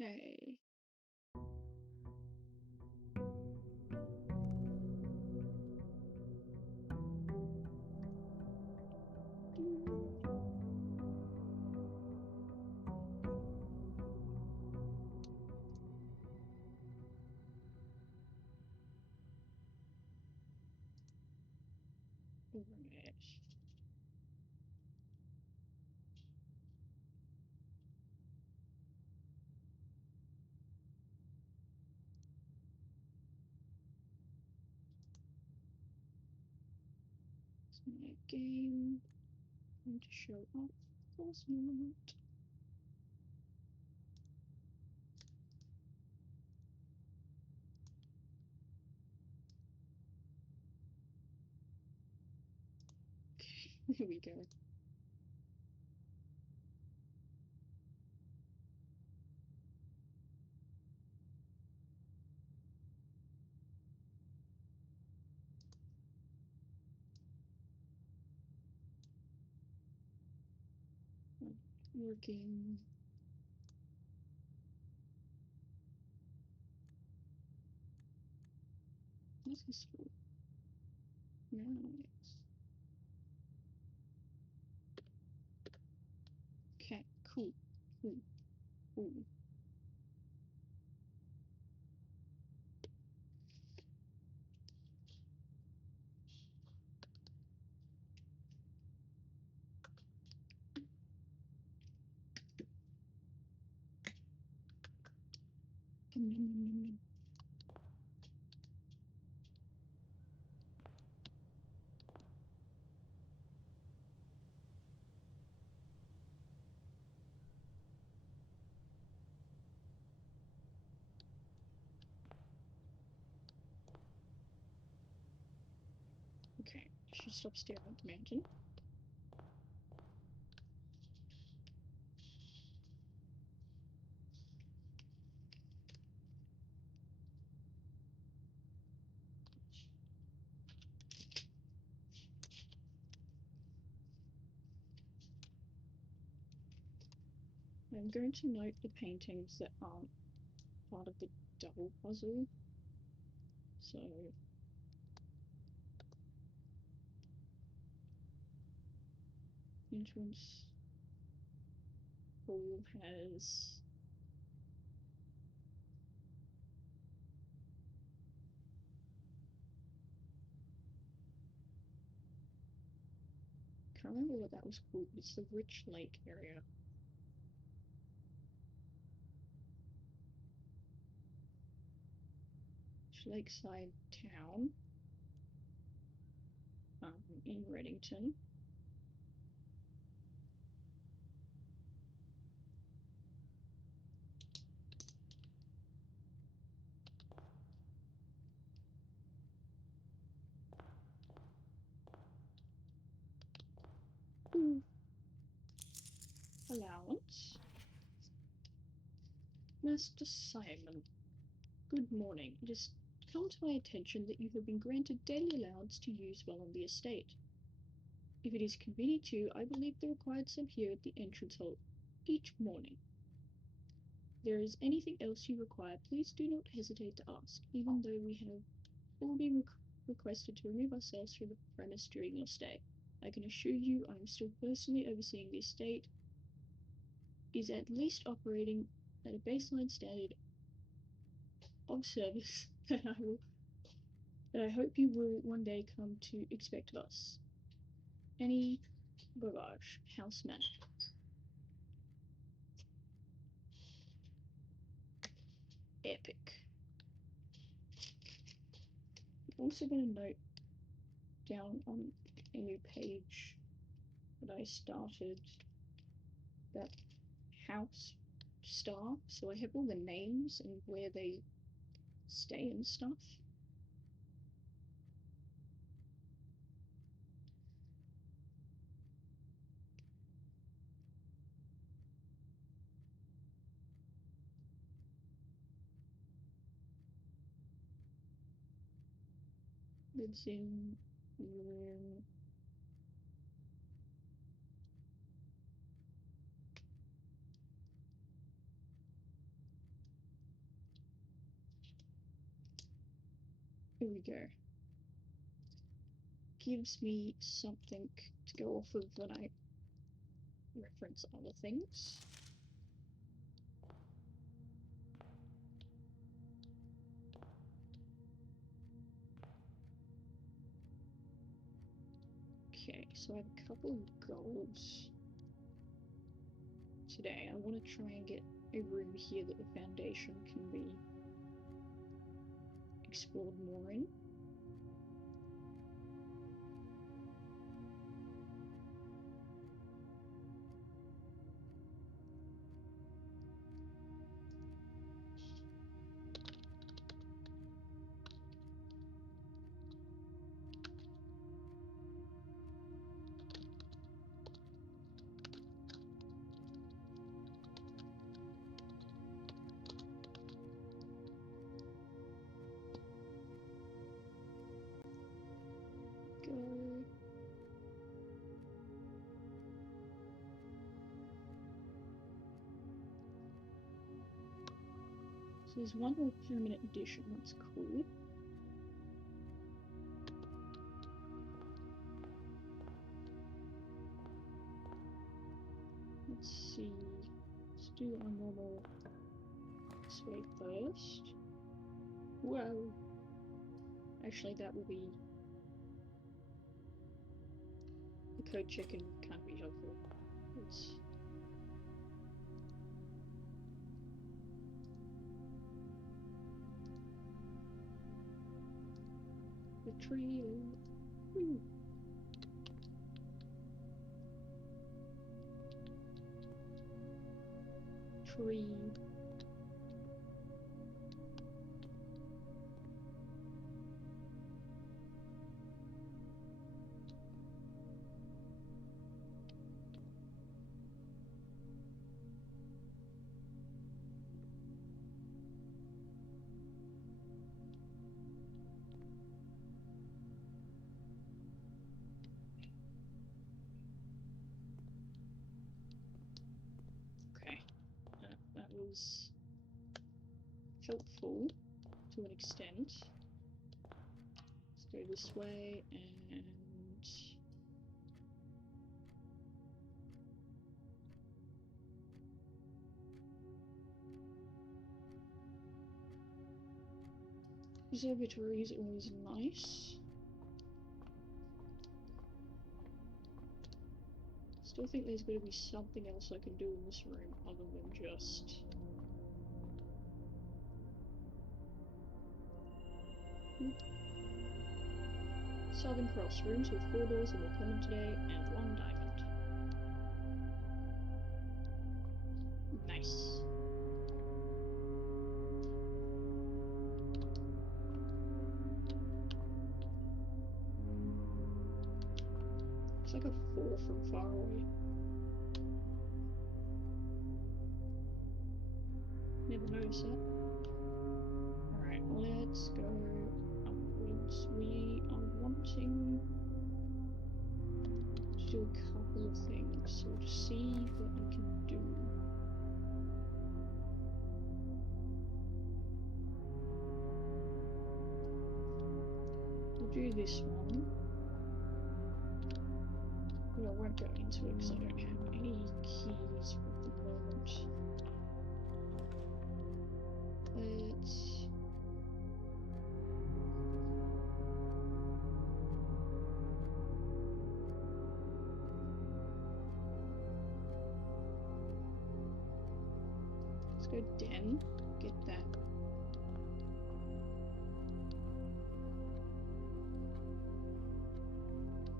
Okay. Right. It's my game. Going to show off. Of course not. Okay, here we go. Working. This is for nice. Okay, cool. Cool. Cool. Okay, should stop staring at the mountain. I'm going to note the paintings that aren't part of the double puzzle. So entrance hall has can't remember what that was called, but it's the Rich Lake area. Lakeside Town in Reddington. Ooh. Allowance. Master Simon, good morning. It has come to my attention that you have been granted daily allowance to use while on the estate. If it is convenient to you, I believe the required sum here at the entrance hall each morning. If there is anything else you require, please do not hesitate to ask, even though we have all been requested to remove ourselves from the premise during your stay. I can assure you I am still personally overseeing the estate is at least operating at a baseline standard of service that I hope you will one day come to expect of us. Any Gavage, house manager. Epic. I'm also going to note down on a new page that I started that house star, so I have all the names and where they stay and stuff. Lives in room Here we go. Gives me something to go off of when I reference other things. Okay, so I have a couple of goals today. I want to try and get a room here that the foundation can be explored more in. Go. So there's one more permanent addition, that's cool. Let's see, let's do our normal this way first. Whoa! Actually, that will be... the code checking can't be helpful. Let's... the tree... Woo. Tree... Okay, that was helpful to an extent. Let's go this way and... observatory is always nice. Still think there's got to be something else I can do in this room other than just... Southern Cross, rooms with 4 doors that were common today, and 1 diamond. Nice. It's like a 4 from far away. Never noticed that. Alright, let's go upwards. We are wanting to do a couple of things, so to see what I can do. We'll do this one. But I won't go into it because I don't have any keys at the moment. Let's... let's go den, get that.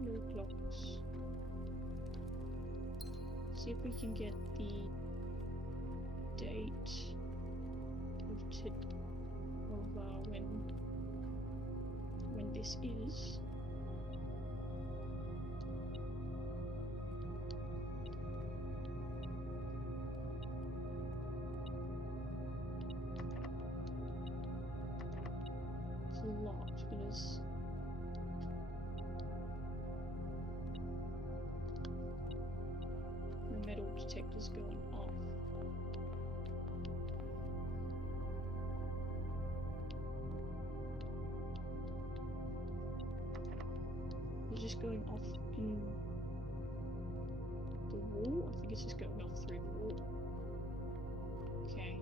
No clocks. See if we can get the date of when this is. It's a lot because the metal detector's going off. just going off in the wall? I think it's just going off through the wall. Okay.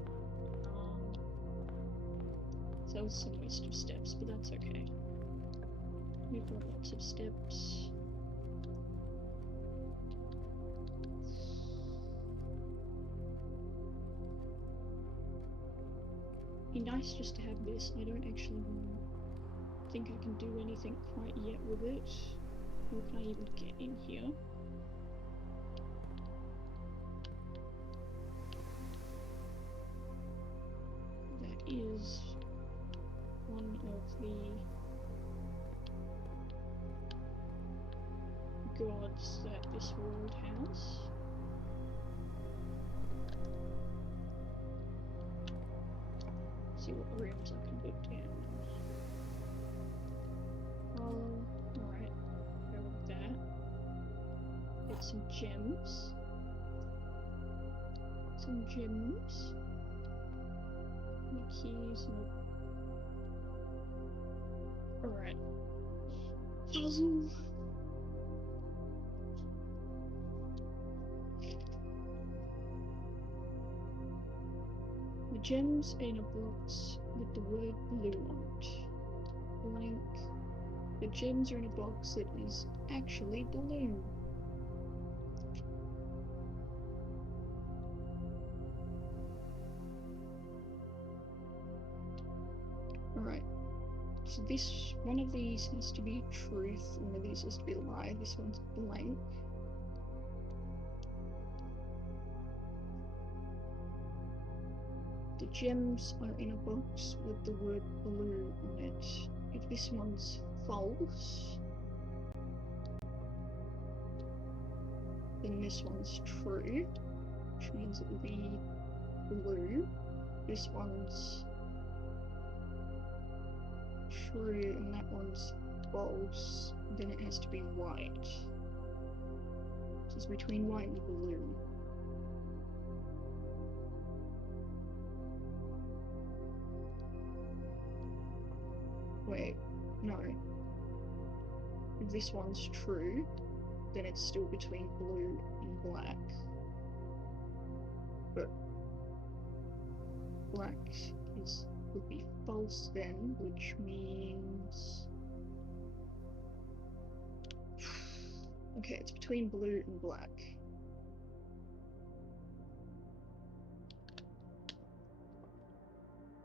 So that was some waste of steps, but that's okay. We've got lots of steps. Be nice just to have this. I don't actually think I can do anything quite yet with it. Or can I even get in here? That is one of the gods that this world has. See what rooms I can put down. Oh, alright. Go with that. Get some gems. Some gems. Any keys? Nope. Alright. Puzzle! The gems are in a box with the word blue on it. Blank. The gems are in a box that is actually blue. Alright. So this, one of these has to be truth, one of these has to be a lie, this one's blank. The gems are in a box with the word blue on it. If this one's false, then this one's true, which means it will be blue. This one's true and that one's false, then it has to be white. So it's between white and blue. Wait, no. If this one's true, then it's still between blue and black. But black would be false then, which means... Okay, it's between blue and black.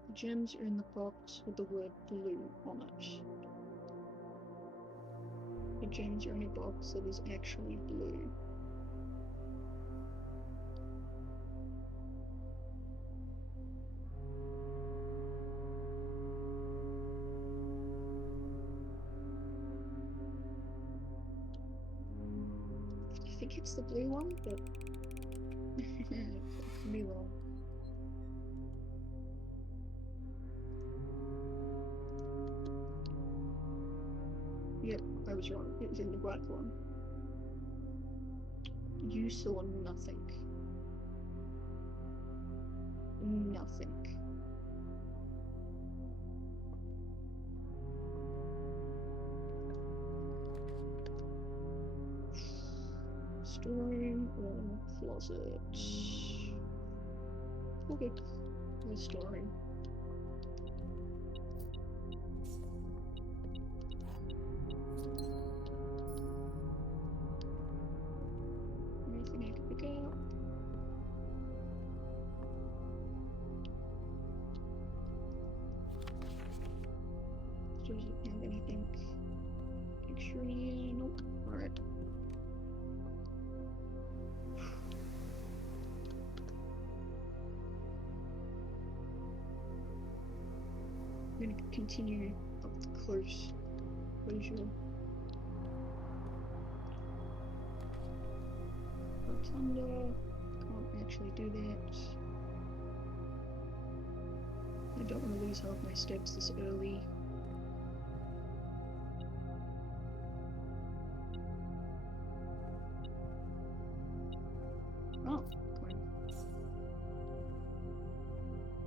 The gems are in the box with the word blue on it. The gems are in a box that is actually blue. I think it's the blue one, but I can be wrong. Yep, I was wrong. It was in the black one. You saw nothing. Nothing. Storeroom or closet? Okay, no storeroom. Anything I can pick up? Doesn't have anything extra here. Nope. Alright. I'm gonna continue up the closure. Rotunda. Can't actually do that. I don't want to lose half my steps this early. Oh, coin.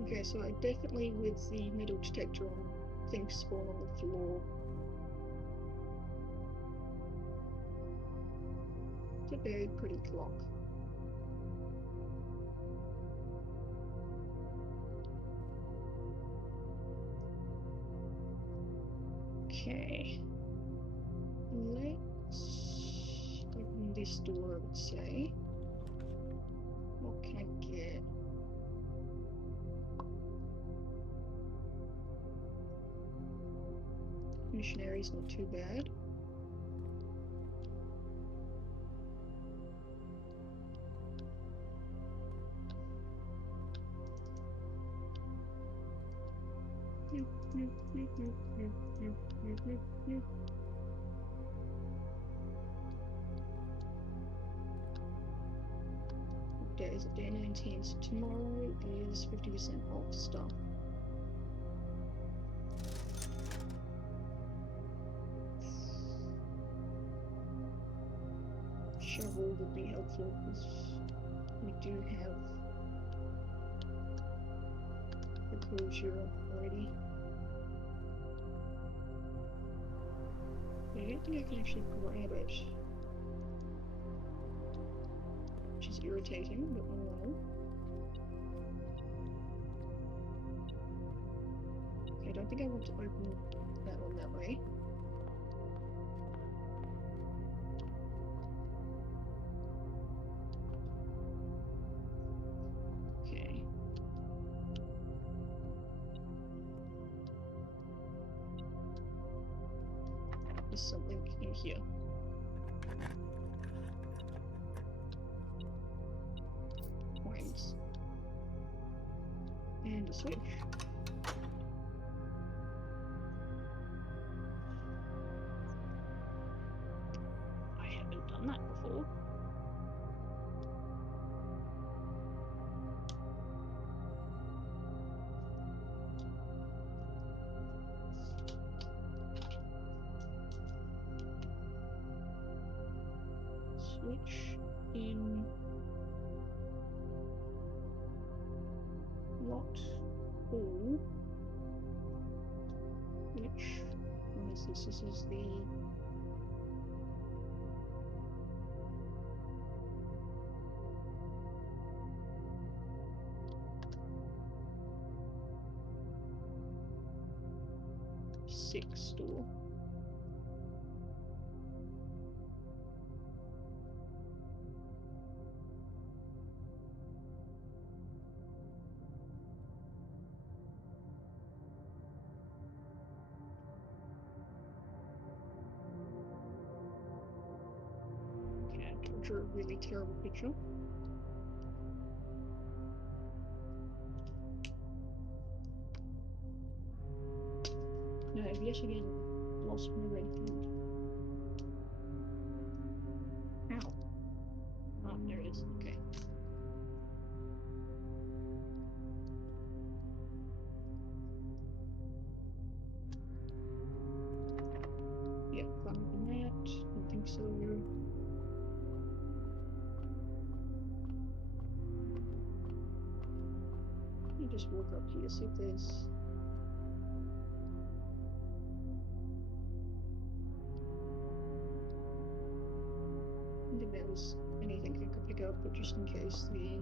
Okay, so I definitely, with the metal detector on, things spawn on the floor. It's a very pretty clock. Okay. Let's open this door, I would say. What can I get? Missionary's not too bad. Today is day 19, so tomorrow is 50% off stuff. Shovel would be helpful because we do have the closure already. But I don't think I can actually grab it, which is irritating, but oh well. Okay, I don't think I want to open that one that way. Okay. There's something in here. Coins. And a switch. I haven't done that before. Switch in locked hall. Which one is this? This is the sixth door. Okay, I drew a really terrible picture. No, I've yet again lost my red pen. Ow. Oh, there it is. Okay. Yeah, can't open that. Don't think so. Let me just walk up here, see if there's... I don't think there was anything I could pick up, but just in case the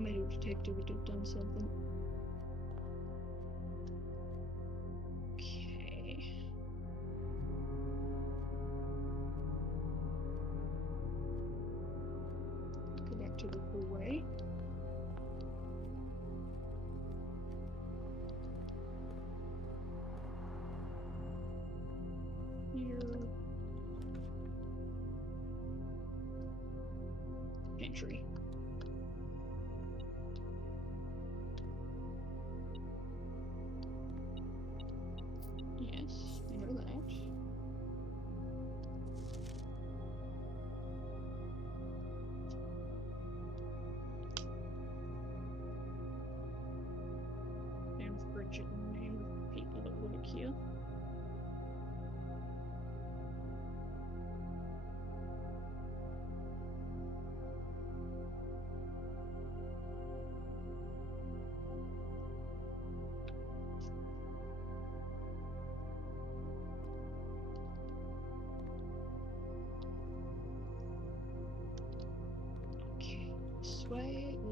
metal detector would have done something. Okay. Go back to the hallway. Here. Pantry. Yes, I know that. And Bridget and the name of people that work here.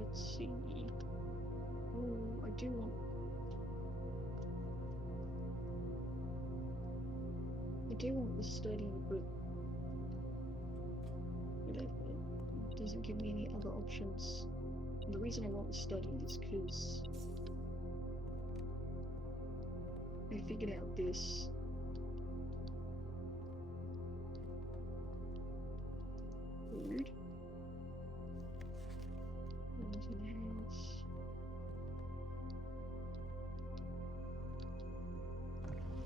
let's see. Oh, I do want the study, but whatever. It doesn't give me any other options. And the reason I want the study is because I figured out this. Food.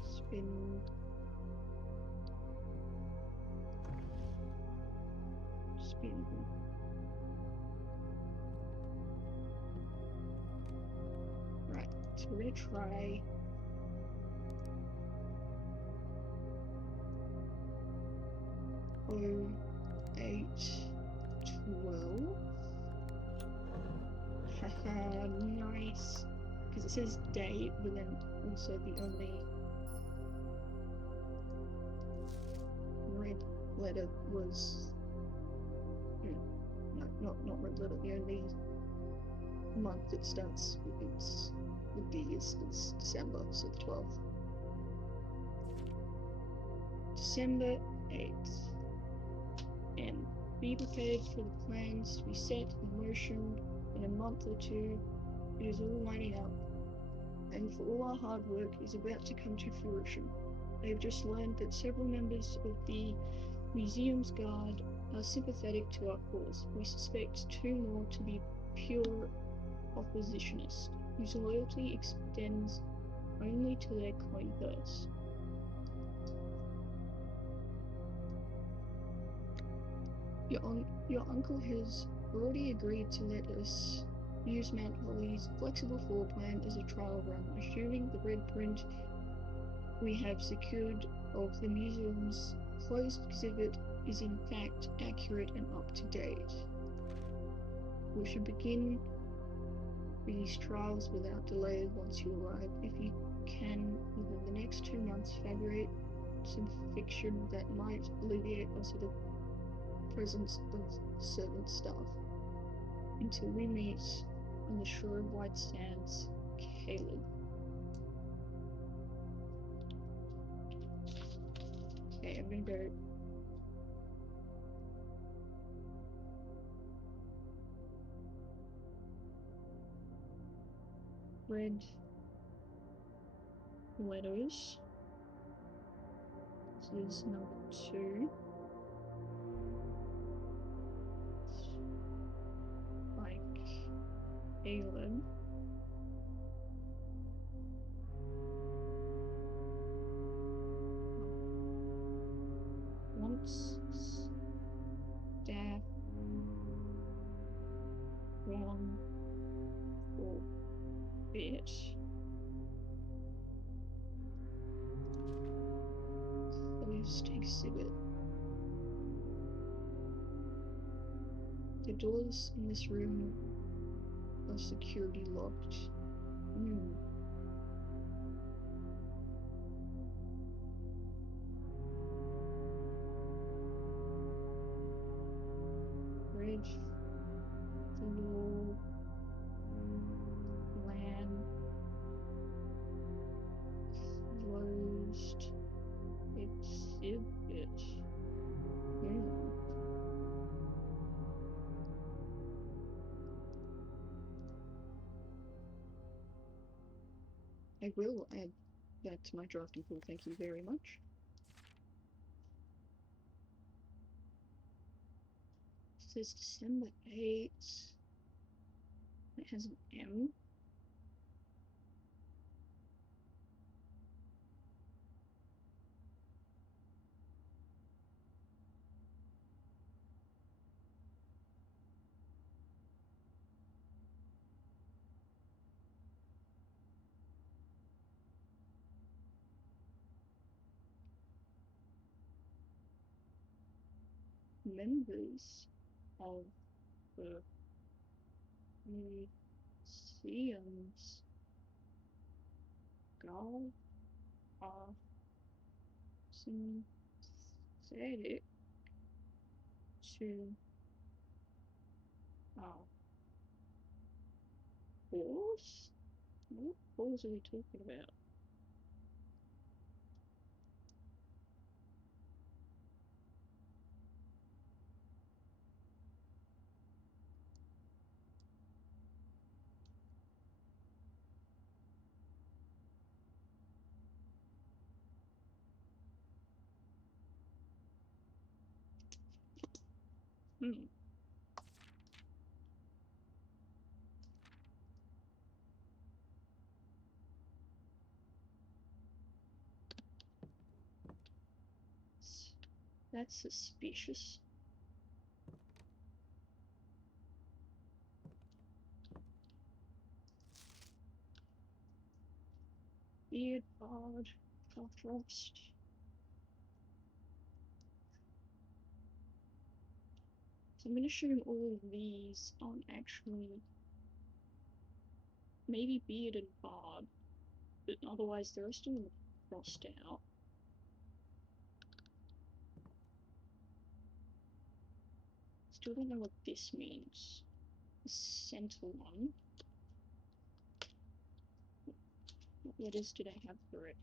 Spin. Spin. Right, so we're gonna try 0812. Haha, nice. Because it says date, but then also the only red letter was. No, not red letter, the only month that starts with D is December, so the 12th. December 8th. And be prepared for the plans to be set in motion in a month or two. It is all lining up, and for all our hard work is about to come to fruition. I have just learned that several members of the Museum's Guard are sympathetic to our cause. We suspect 2 more to be pure oppositionists, whose loyalty extends only to their coin purse. Your uncle has already agreed to let us use Mount Holly's flexible floor plan as a trial run, assuming the red print we have secured of the museum's closed exhibit is in fact accurate and up to date. We should begin these trials without delay once you arrive. If you can, within the next 2 months, fabricate some fiction that might alleviate us of the presence of servant staff. Until we meet on the shore of White Sands, Caleb. Okay, I'm gonna go. Red letters. This is number 2. Like Caleb. Once staff one for bit. Closed exhibit. The doors in this room are security locked. Red floor plan closed exhibit. I will add that to my drafting pool. Thank you very much. It says December 8th. It has an M. Members of the museum's guard are sympathetic to our paws? What paws are we talking about? Hmm. That's suspicious. Beard, bard, frost. So I'm going to assume all of these aren't actually maybe beard and bard, but otherwise the rest of them are crossed out. Still don't know what this means. The center one. What letters did I have for it?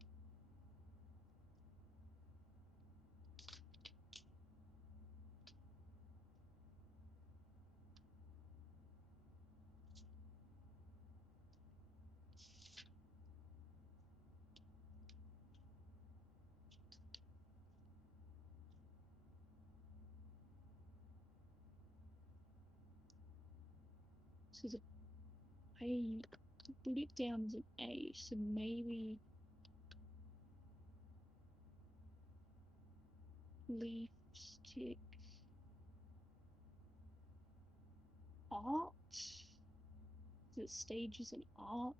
So I put it down as an A, so maybe leaf stick art. The stage is an art.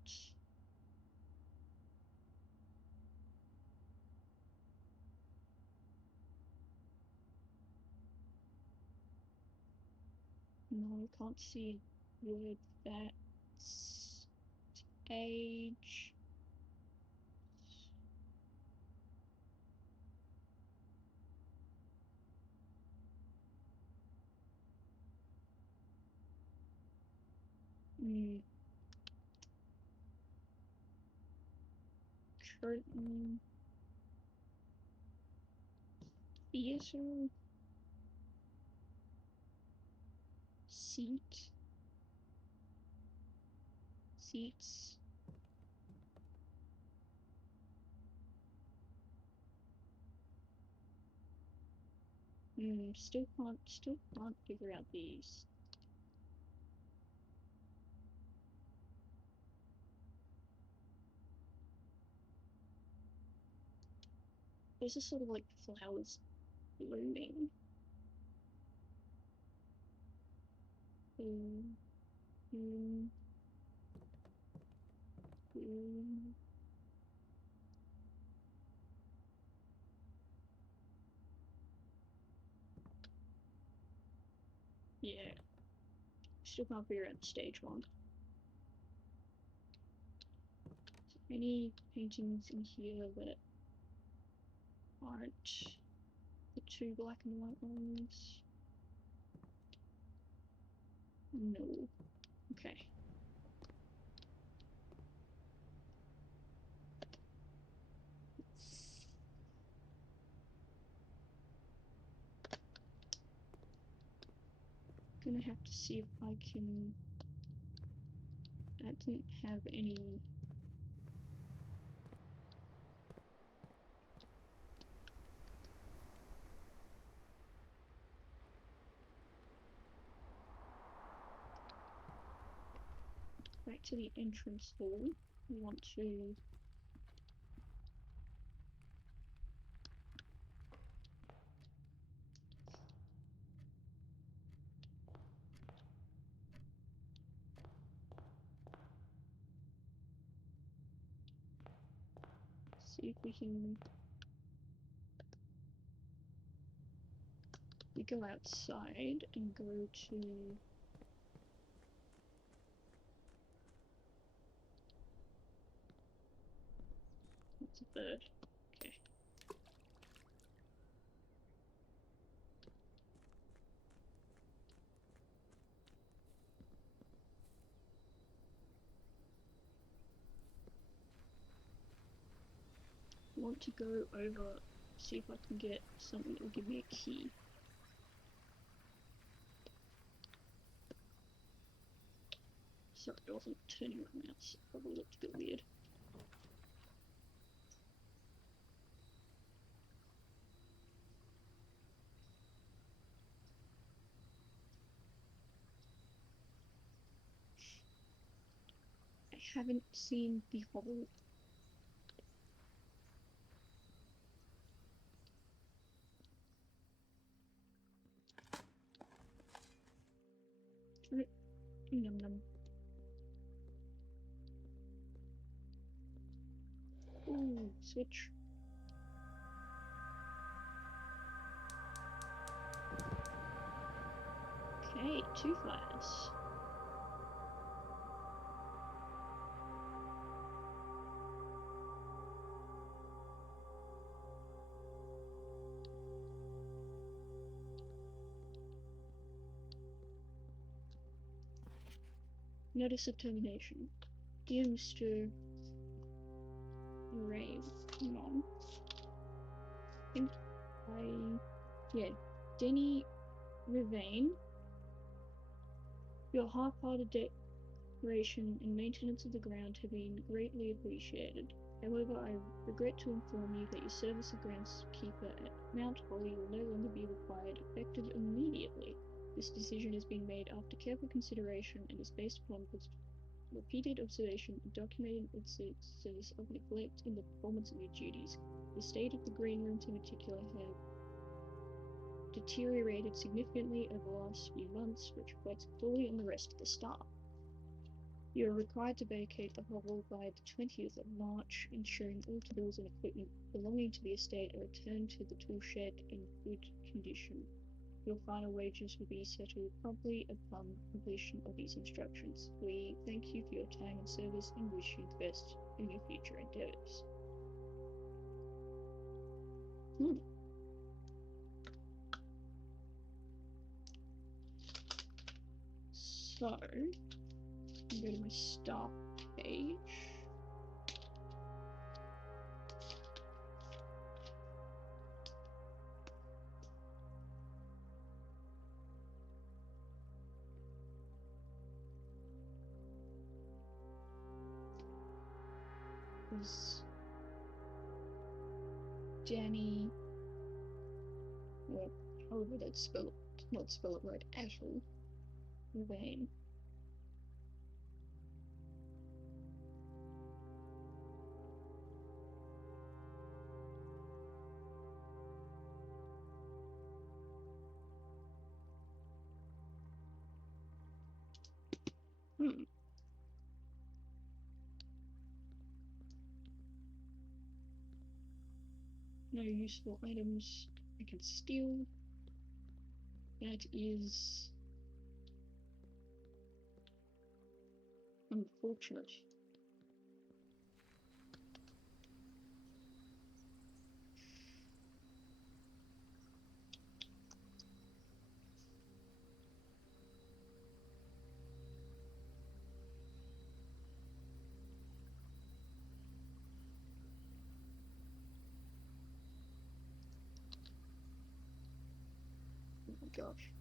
No, I can't see a word that's age. Curtain. Theater. Seat. Seats. Still can't figure out these. These are sort of like flowers blooming. Bloom, bloom, bloom. Yeah. Still can't figure out the stage one. Any paintings in here that aren't the two black and white ones? No. Okay. Gonna have to see if I can. That didn't have any. Back to the entrance hall. We want to. See if we can. We go outside and go to. What's a bird? Okay. want to go over, see if I can get something that will give me a key. Sorry, I wasn't turning my mouse. It probably looked a bit weird. I haven't seen the hovel. Num num. Ooh, switch. Okay, 2 fires. Notice of termination. Dear Mr. Raymond, Denny Revane, your half-hearted declaration and maintenance of the ground have been greatly appreciated. However, I regret to inform you that your service of groundskeeper at Mount Holly will no longer be required, effective immediately. This decision has been made after careful consideration and is based upon repeated observation and documented instances of neglect in the performance of your duties. The state of the green rooms in particular have deteriorated significantly over the last few months, which reflects fully on the rest of the staff. You are required to vacate the hovel by the 20th of March, ensuring all tools and equipment belonging to the estate are returned to the tool shed in good condition. Your final wages will be settled promptly upon completion of these instructions. We thank you for your time and service and wish you the best in your future endeavors. So, I'm going to my start page. Is Danny, well, however that's spelled, not spell it right at all, Vane. No useful items I can steal. That is unfortunate. Oh my gosh.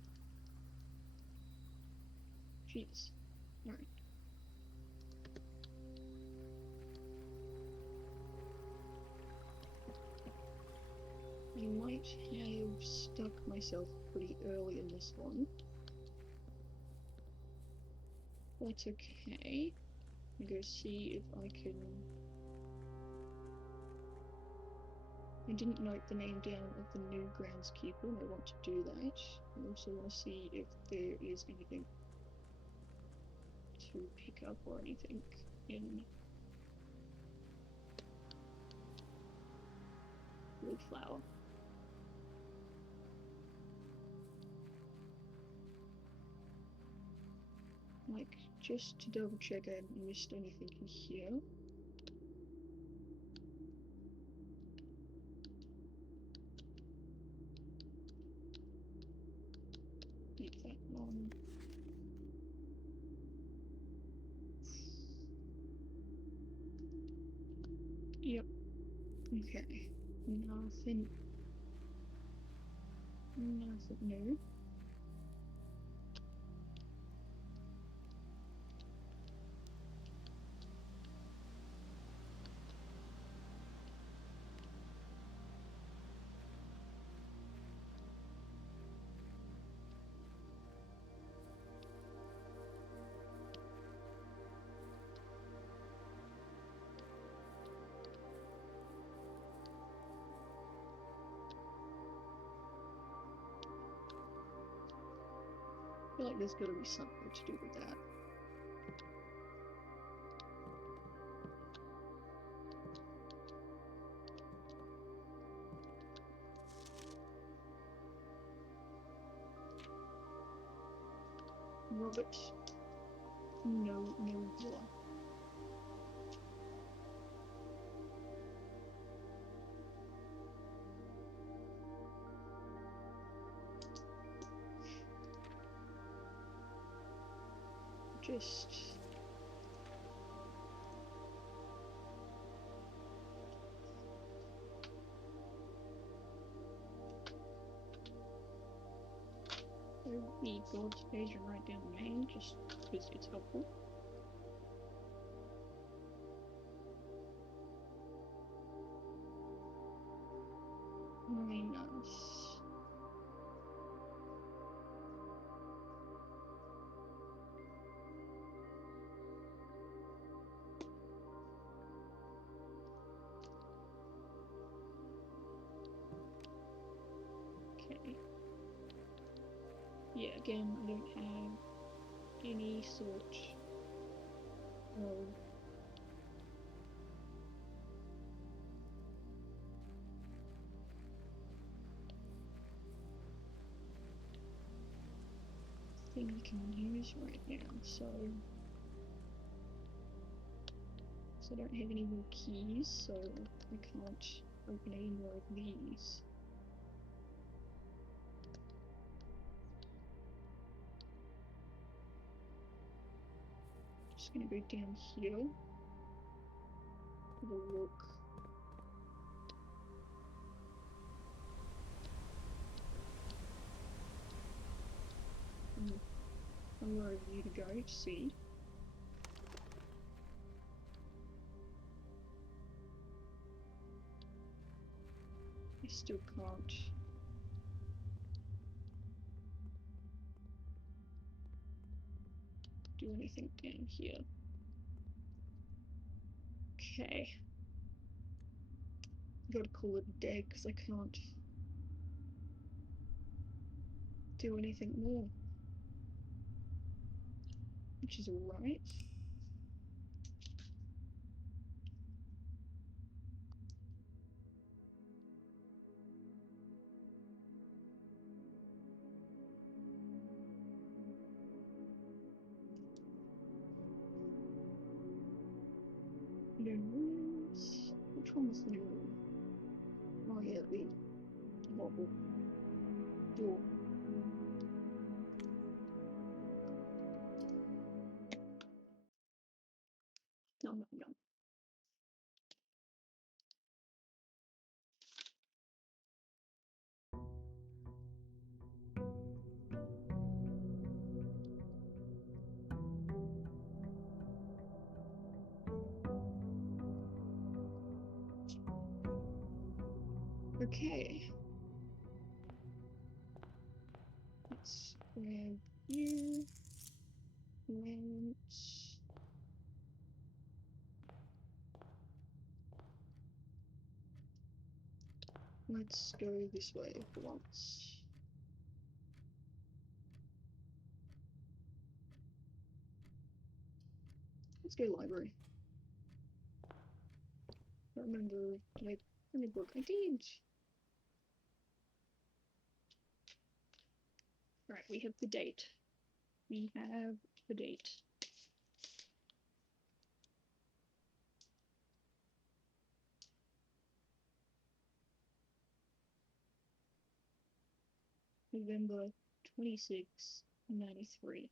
Jeez. Alright. I might have stuck myself pretty early in this one. That's okay. I'm gonna see if I can... I didn't note the name down of the new groundskeeper, and I want to do that. I also want to see if there is anything to pick up or anything in Woodflower. Like, just to double check I haven't missed anything in here. Leave that one. Yep. Okay. Nothing. Nothing new. I feel like there's got to be something to do with that. Robert, no more. Just the God's page and write down the name just because it's helpful. Minus. Okay. Yeah, again, I don't have any sort of thing I can use right now, so I don't have any more keys, so I can't open any more of these. Just gonna go down here, have a look. Somewhere over here to go to see. I still can't do anything down here. Okay. Gotta call it a day because I can't do anything more. Which is alright. No rooms. Which one was the new room? Oh yeah, the marble door. No. Okay. Let's grab you. And let's go this way for once. Let's go library. I remember, did I bring a book? I did. Right, we have the date. We have the date. November 26, 93.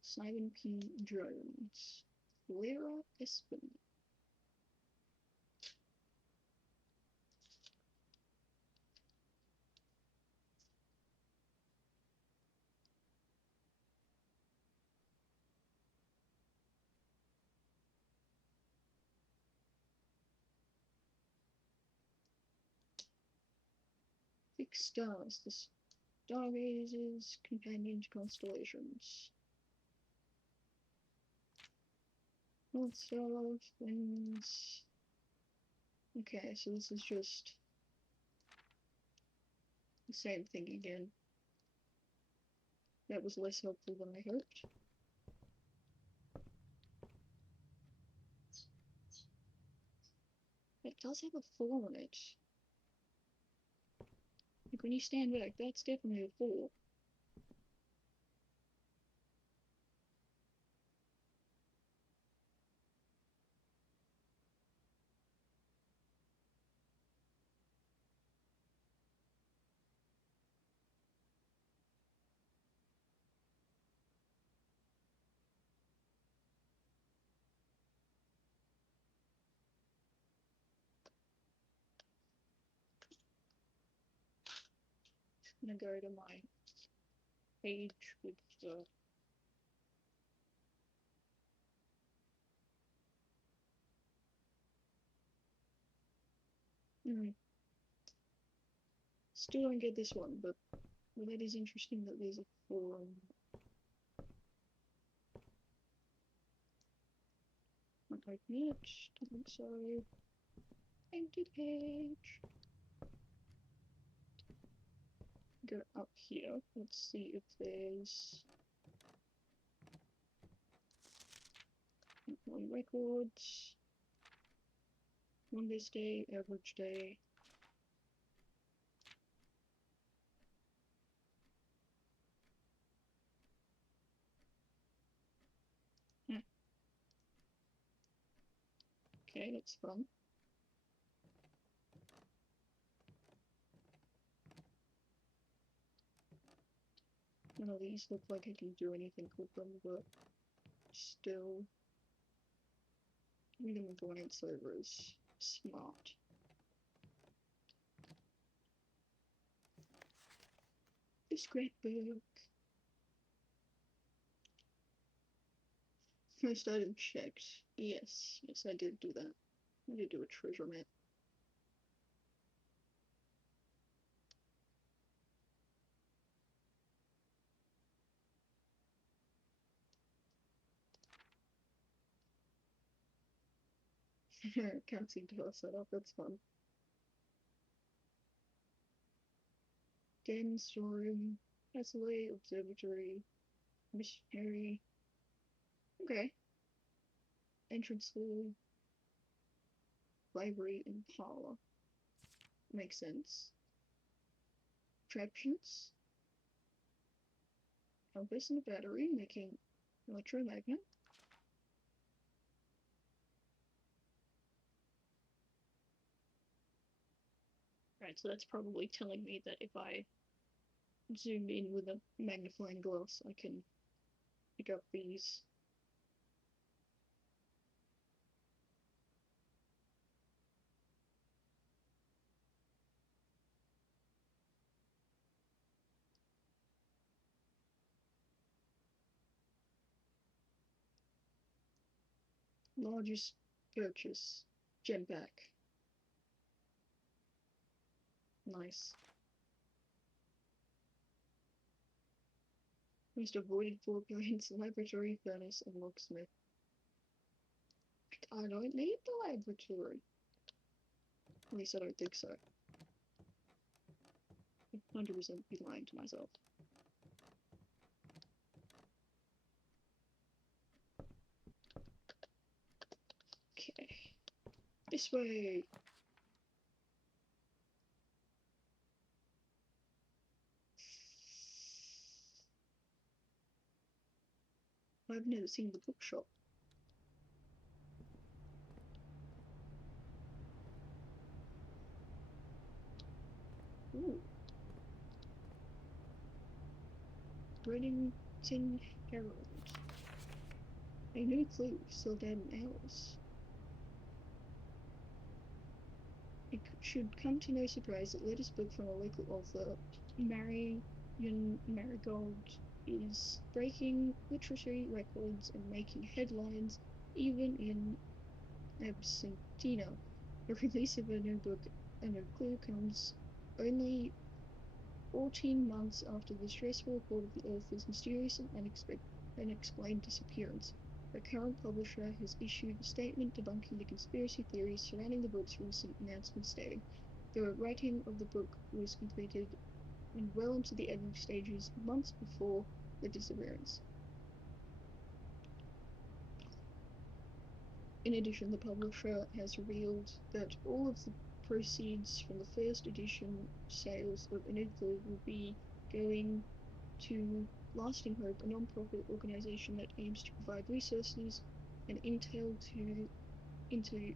Simon P. Jones. Lara Espen. fixed stars, the stargazers, companion to constellations. North Star, things. Okay, so this is just the same thing again. That was less helpful than I hoped. It does have a 4 on it. Like when you stand back, that's definitely a 4. I'm gonna go to my page with the still don't get this one, but well, that is interesting that there's a 4 on. Not opening it, don't think so. Empty page. Go up here. Let's see if there's employee records. Longest day, average day. Okay, that's fun. None of these look like I can do anything with them, but still, giving them a glance over is smart. The scrapbook. First item checked. Yes, I did do that. I did do a treasure map. Can't seem to pass that up, that's fun. Den, storeroom, Isolate, observatory, missionary. Okay. Entrance hall, library, and parlor. Makes sense. Attractions. Compass and a battery, making electromagnet. Right, so that's probably telling me that if I zoom in with a magnifying glass, I can pick up these. Largest purchase. Jetpack. Nice. Most avoided floor plans, laboratory, furnace, and locksmith. I don't need the laboratory. At least I don't think so. 100% be lying to myself. Okay. This way. I've never seen the bookshop. Ooh. Brenington Herald. A new clue, sold out in hours. It should come to no surprise that latest book from a local author, Marion Marigold, is breaking literary records and making headlines even in Absentina. The release of a new book and a clue comes only 14 months after the stressful report of the author's mysterious and unexplained disappearance, the current publisher has issued a statement debunking the conspiracy theories surrounding the book's recent announcement, stating the writing of the book was completed and well into the editing stages months before the disappearance. In addition, the publisher has revealed that all of the proceeds from the first edition sales of A New Clue will be going to Lasting Hope, a non-profit organization that aims to provide resources and intel into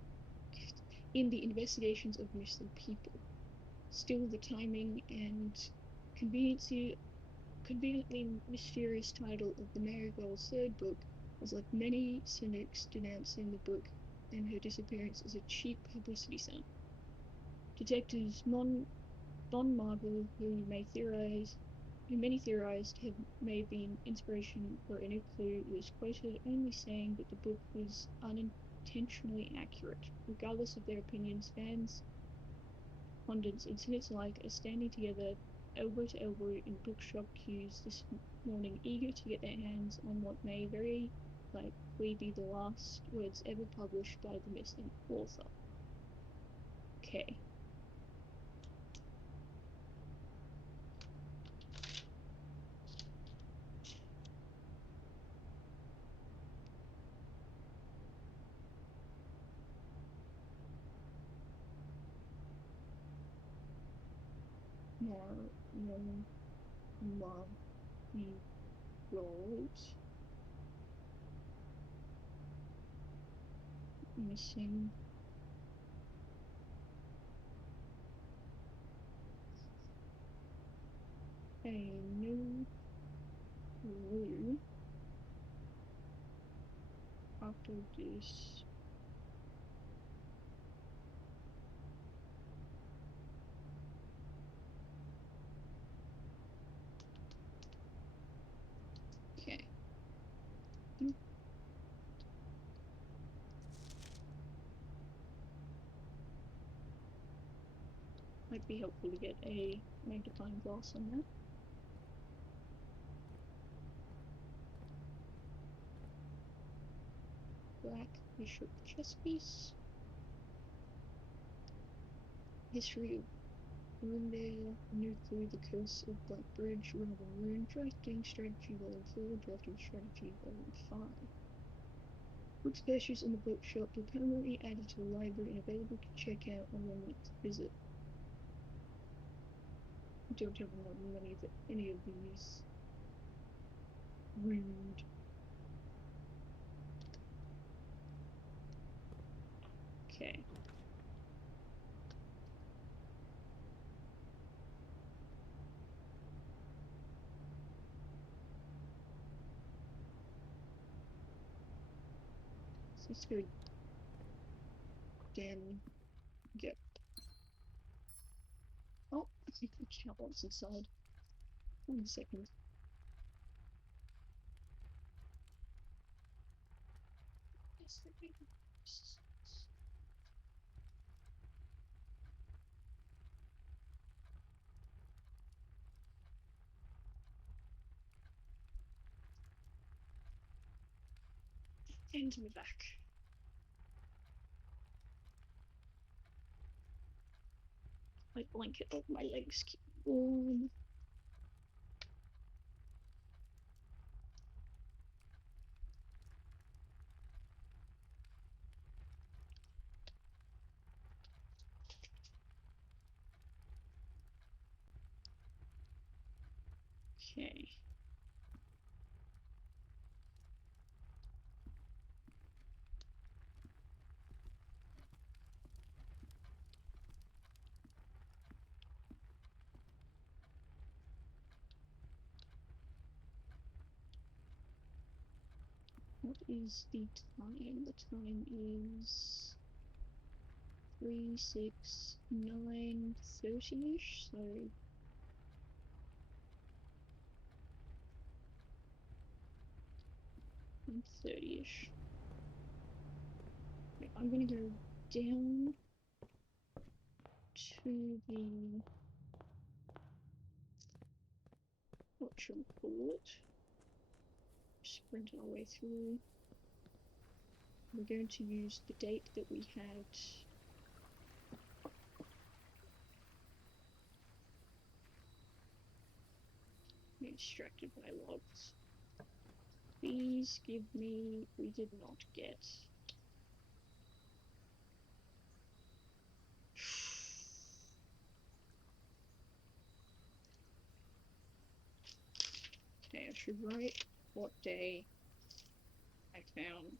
in the investigations of missing people. Still, the timing and conveniently mysterious title of the Marigold's third book has left many cynics denouncing the book and her disappearance as a cheap publicity stunt. Detectives Von Marvel, who many theorized may have been inspiration for A New Clue, was quoted only saying that the book was unintentionally accurate. Regardless of their opinions, fans, pundits, and cynics alike are standing together, elbow to elbow, in bookshop queues this morning, eager to get their hands on what may very likely be the last words ever published by the missing author. Okay. More love the gold missing a new clue after this okay. Might be helpful to get a magnifying glass on that. Black bishop chess piece. History of Rundale, New Clue, The Curse of Black Bridge, Run of the Moon, Drafting Strategy Volume 4, Drafting Strategy Volume 5. Books purchased in the bookshop were permanently added to the library and available to check out on your next visit. I don't have any of these. Rude. Okay. So let's go down. Get. Oh, I think the cat wants inside. 1 second. And we're back. My blanket over my legs keep warm. Okay. What is the time? The time is 3, 6, 9, 30-ish, so 30-ish. Okay, I'm gonna go down to the whatchamacallit, sprint our way through. We're going to use the date that we had distracted by logs. Please give me, we did not get. Okay, I should write what day I found.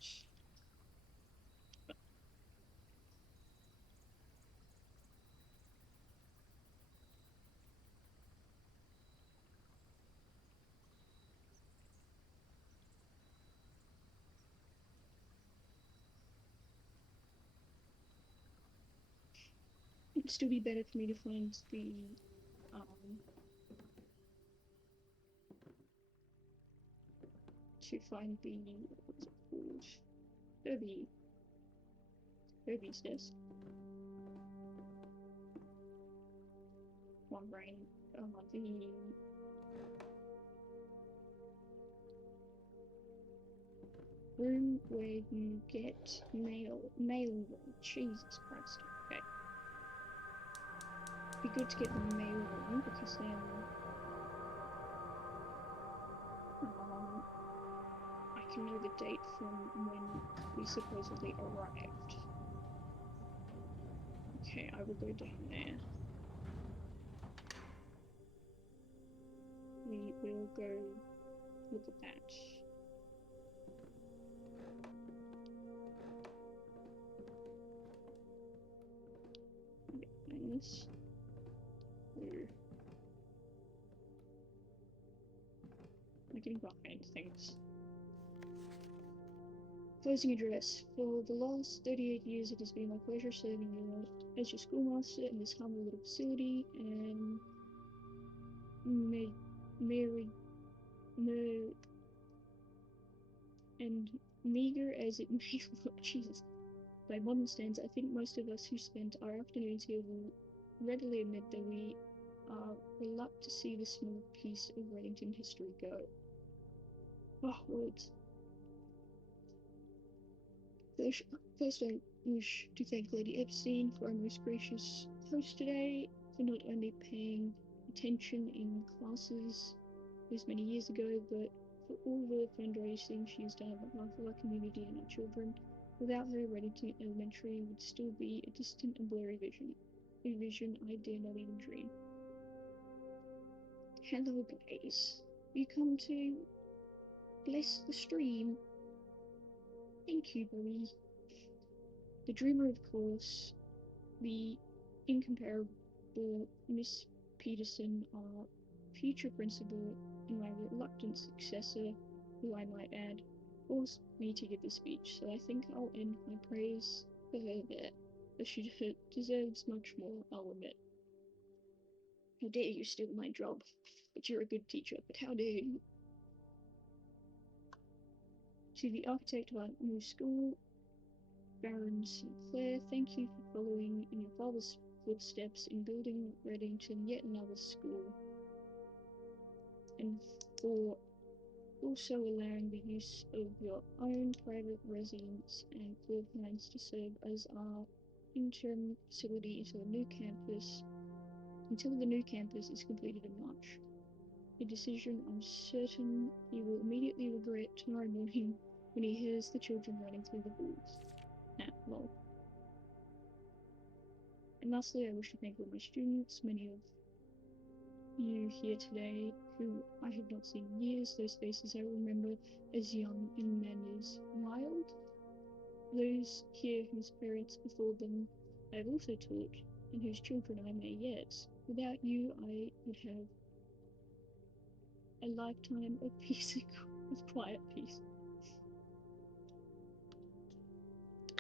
It'd still be better for me to find the what's it called? Kirby's desk. One brain. The room where you get mail. Jesus Christ. Okay. Be good to get the mail room because then I can know the date from when we supposedly arrived. Okay, I will go down there. We will go look at that. This. I'm getting behind things. Closing address. For the last 38 years, it has been my pleasure serving you as your schoolmaster in this humble little facility, and meager as it may look, Jesus, by modern standards, I think most of us who spent our afternoons here will readily admit that we are reluctant to see this small piece of Reddington history go. Oh, words. First, I wish to thank Lady Epstein for our most gracious host today, for not only paying attention in classes those many years ago, but for all the fundraising she has done on behalf of our community and our children. Without her, Reddington Elementary would still be a distant and blurry vision, a vision I dare not even dream. Hello, guys. You come to bless the stream. Thank you, Bobby. The dreamer, of course, the incomparable Miss Peterson, our future principal, and my reluctant successor, who I might add, forced me to give the speech, so I think I'll end my praise for her there, but she deserves much more, I'll admit. How dare you steal my job? But you're a good teacher, but how dare you? To the architect of our new school, Baron Sinclair, thank you for following in your father's footsteps in building Reddington yet another school, and for also allowing the use of your own private residence and floor plans to serve as our interim facility until the new campus is completed in March. A decision I'm certain he will immediately regret tomorrow morning when he hears the children running through the halls. Lol. And lastly, I wish to thank all my students, many of you here today who I have not seen in years, those faces I remember as young and men as wild, those here whose parents before them I have also taught, and whose children I may yet. Without you, I would have a lifetime of peace, of quiet peace.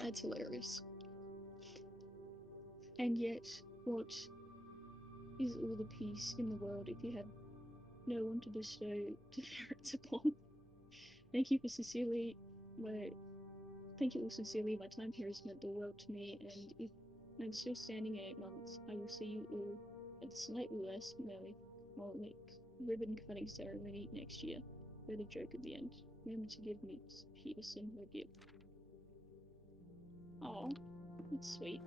That's hilarious. And yet, what is all the peace in the world if you have no one to bestow demerits upon? Thank you sincerely. My time here has meant the world to me, and if I'm still standing in 8 months, I will see you all at slightly less melancholic ribbon cutting ceremony next year. With a joke at the end. Remember to give Miss Peterson her gift. Oh, that's sweet.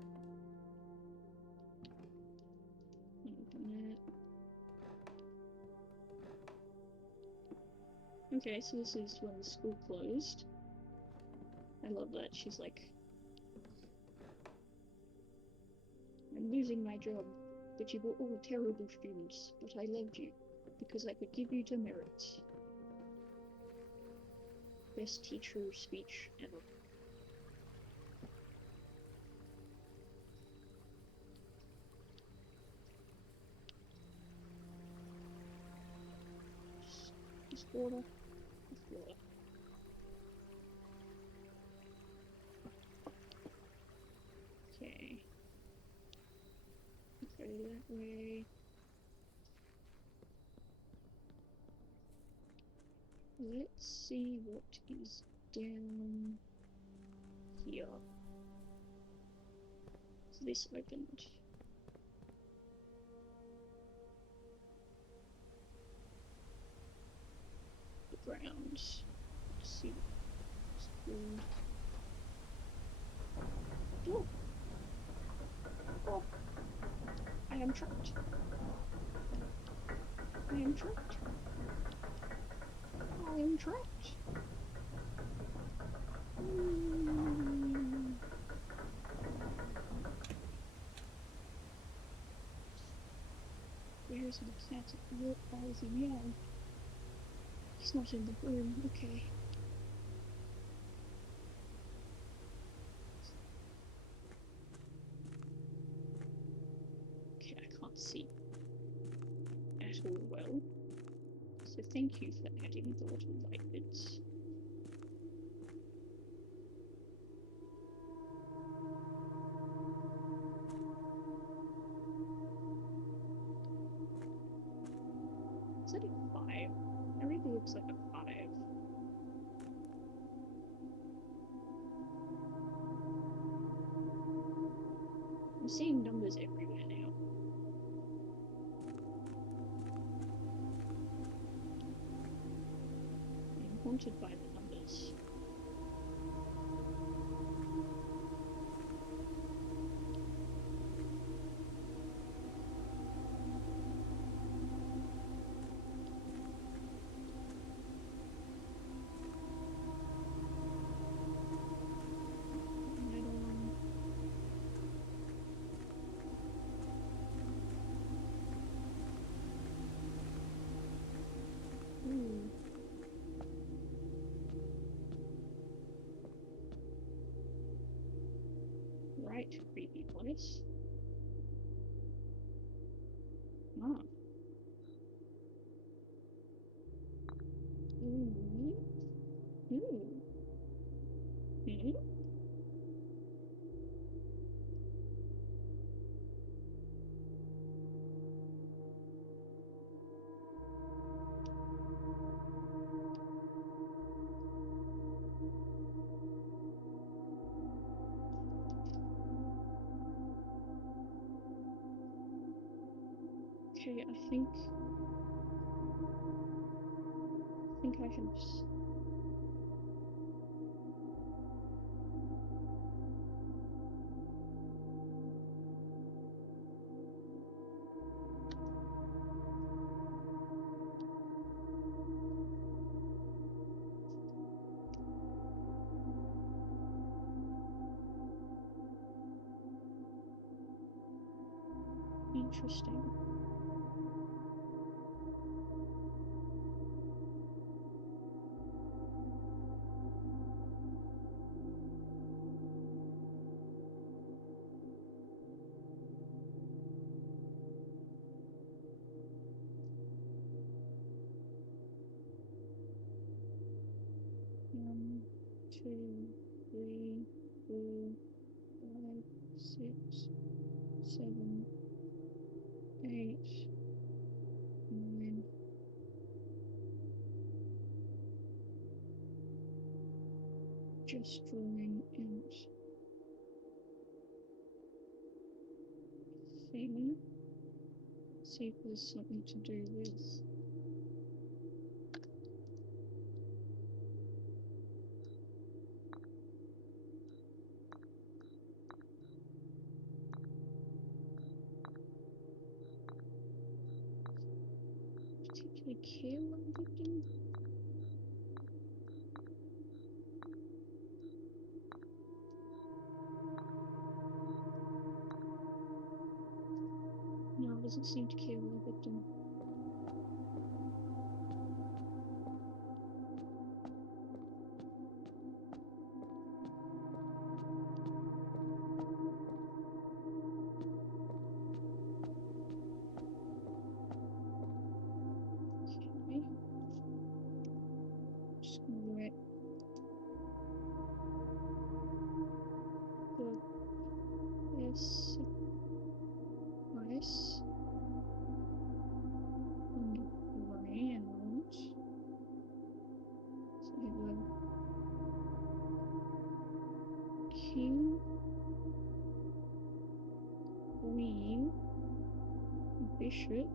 Okay, so this is when the school closed. I love that. She's like, I'm losing my job, but you were all terrible students, but I loved you, because I could give you demerits. Best teacher speech ever. Just water. Just water. Okay. Go that way. Let's see what is down here. So this opened. The ground. Let's see what's called. Oh! Oh! I am trapped. I am trapped. I am trapped. Where's the cat? Where is he? Yeah. He's not in the room. Okay. Okay, I can't see at all well. So thank you for adding the little light bits. Is that a 5? That really looks like a 5. I'm seeing numbers everywhere now. I'm haunted by the numbers. Ooh. Right, creepy place. Ah. Ooh. Ooh. Hmm? Okay, I think I have. Interesting. One, two, three, four, 5, 6, 7, 8, 9. Just drawing out thing. See if there's something to do with a care one victim? No, it doesn't seem to care one victim. Okay. Just gonna write the S price underground. So I have a king, queen, bishop,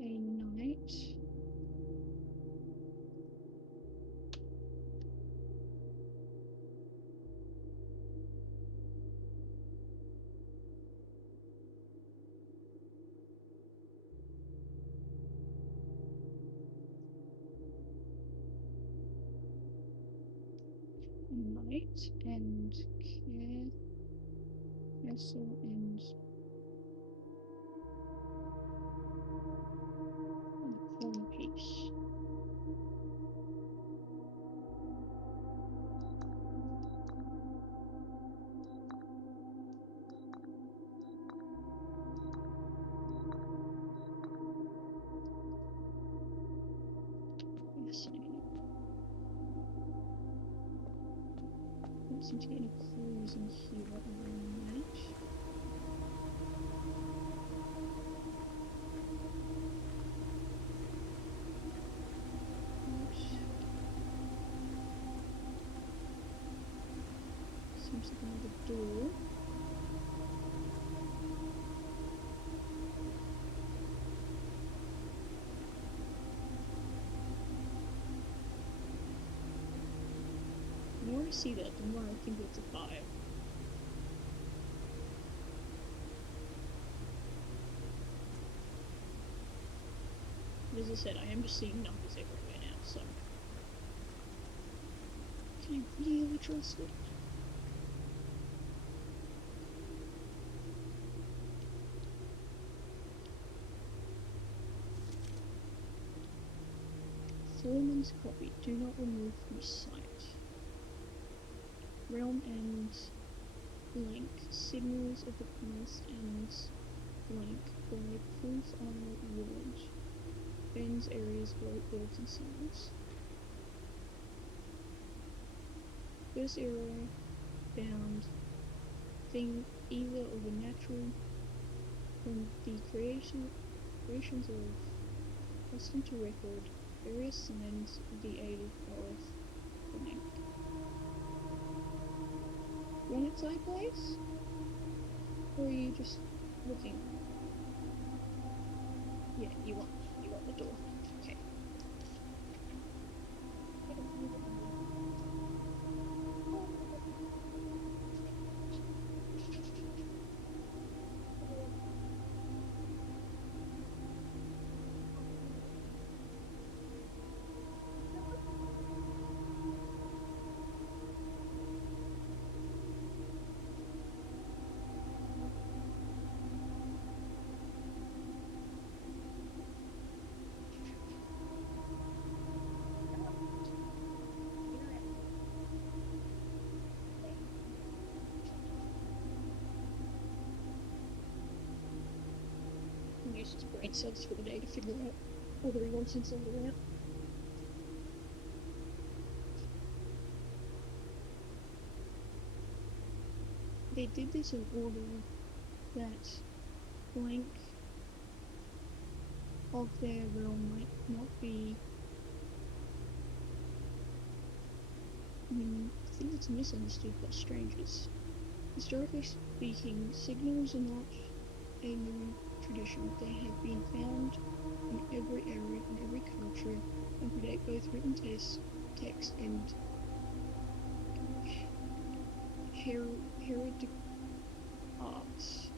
a knight, and castle and pawn piece. Fascinating. Don't seem to get any clues in here around that. Seems like another door. The more I see that, the more I think it's a 5. But as I said, I am just seeing numbers everywhere now, so can I really trust it? Foreman's copy. Do not remove from sight. Realm and blank. Signals of the past and blank by proof on wood. Bends areas, whiteboards and symbols. First arrow found thing either of a natural from the creations of custom to record various signs with the aid of blank. Want it sideways? Or are you just looking? Yeah, you want the door. Okay. Use his brain cells for the day to figure out whether he wants inside or out. They did this in order that blank of their realm might not be. I think it's misunderstood by strangers. Historically speaking, signals are not a new tradition. They have been found in every area and every culture and predate both written text and heraldic arts.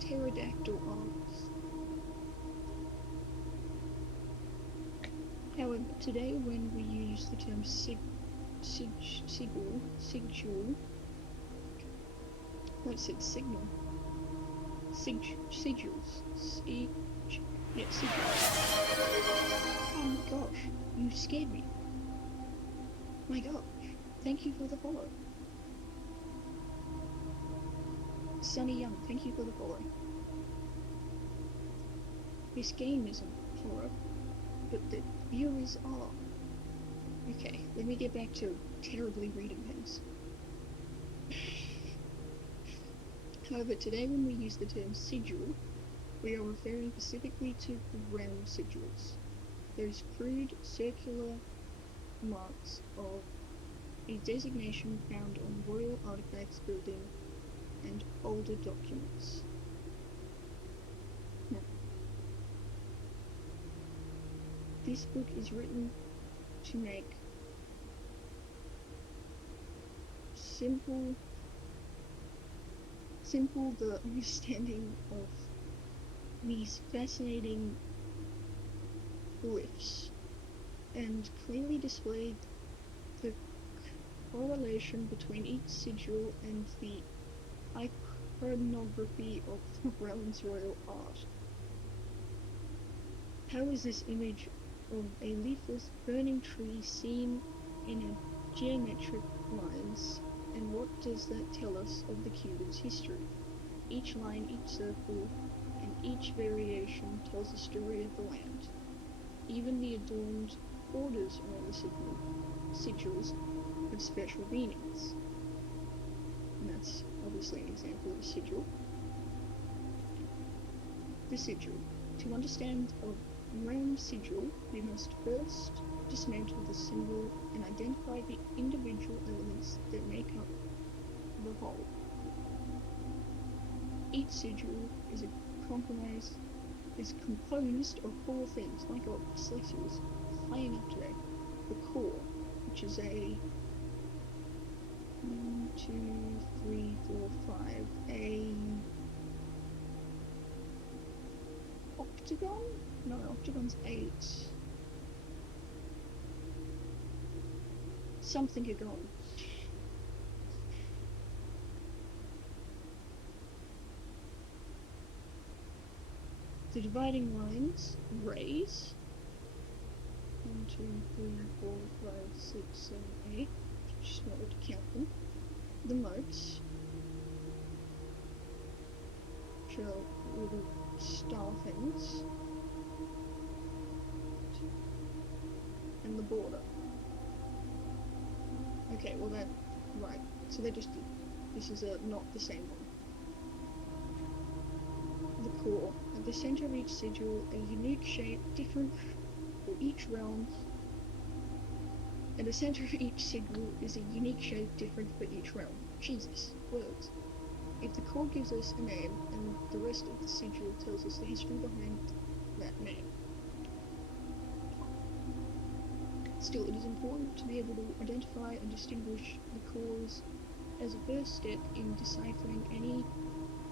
pterodactyl arms. However, today when we use the term sigil, I said signal, sigils, yeah, sigils. Oh my gosh, you scared me. My gosh, thank you for the follow. Sunny Young, thank you for the follow. This game isn't horror, but the viewers are. Okay, let me get back to terribly reading things. However, today when we use the term sigil, we are referring specifically to realm sigils, those crude circular marks of a designation found on royal artifacts, building, and older documents. Now, this book is written to make simple the understanding of these fascinating glyphs, and clearly displayed the correlation between each sigil and the iconography of the realm's royal art. How is this image of a leafless burning tree seen in a geometric lines, and what does that tell us of the kingdom's history? Each line, each circle, and each variation tells the story of the land. Even the adorned borders around the sigils have special meanings. And that's obviously an example of a sigil. The sigil. To understand a realm sigil, we must first dismantle the symbol and identify the individual elements that make up the whole. Each sigil is composed of four things. My god, dyslexia is playing up today. The core, which is a 1, 2, 3, 4, 5, a octagon? No, octagon's 8. Something agon. The dividing lines, rays. 1, 2, 3, 4, 5, 6, 7, 8. Just not able to count them. The moats, which are little star things, and the border. Okay, well that, right, so they're just, this is not the same one. The core, at the center of each sigil, a unique shape different for each realm. At the center of each sigil is a unique shape different for each realm. Jesus, words. If the core gives us a name, and the rest of the sigil tells us the history behind that name. Still, it is important to be able to identify and distinguish the cores as a first step in deciphering any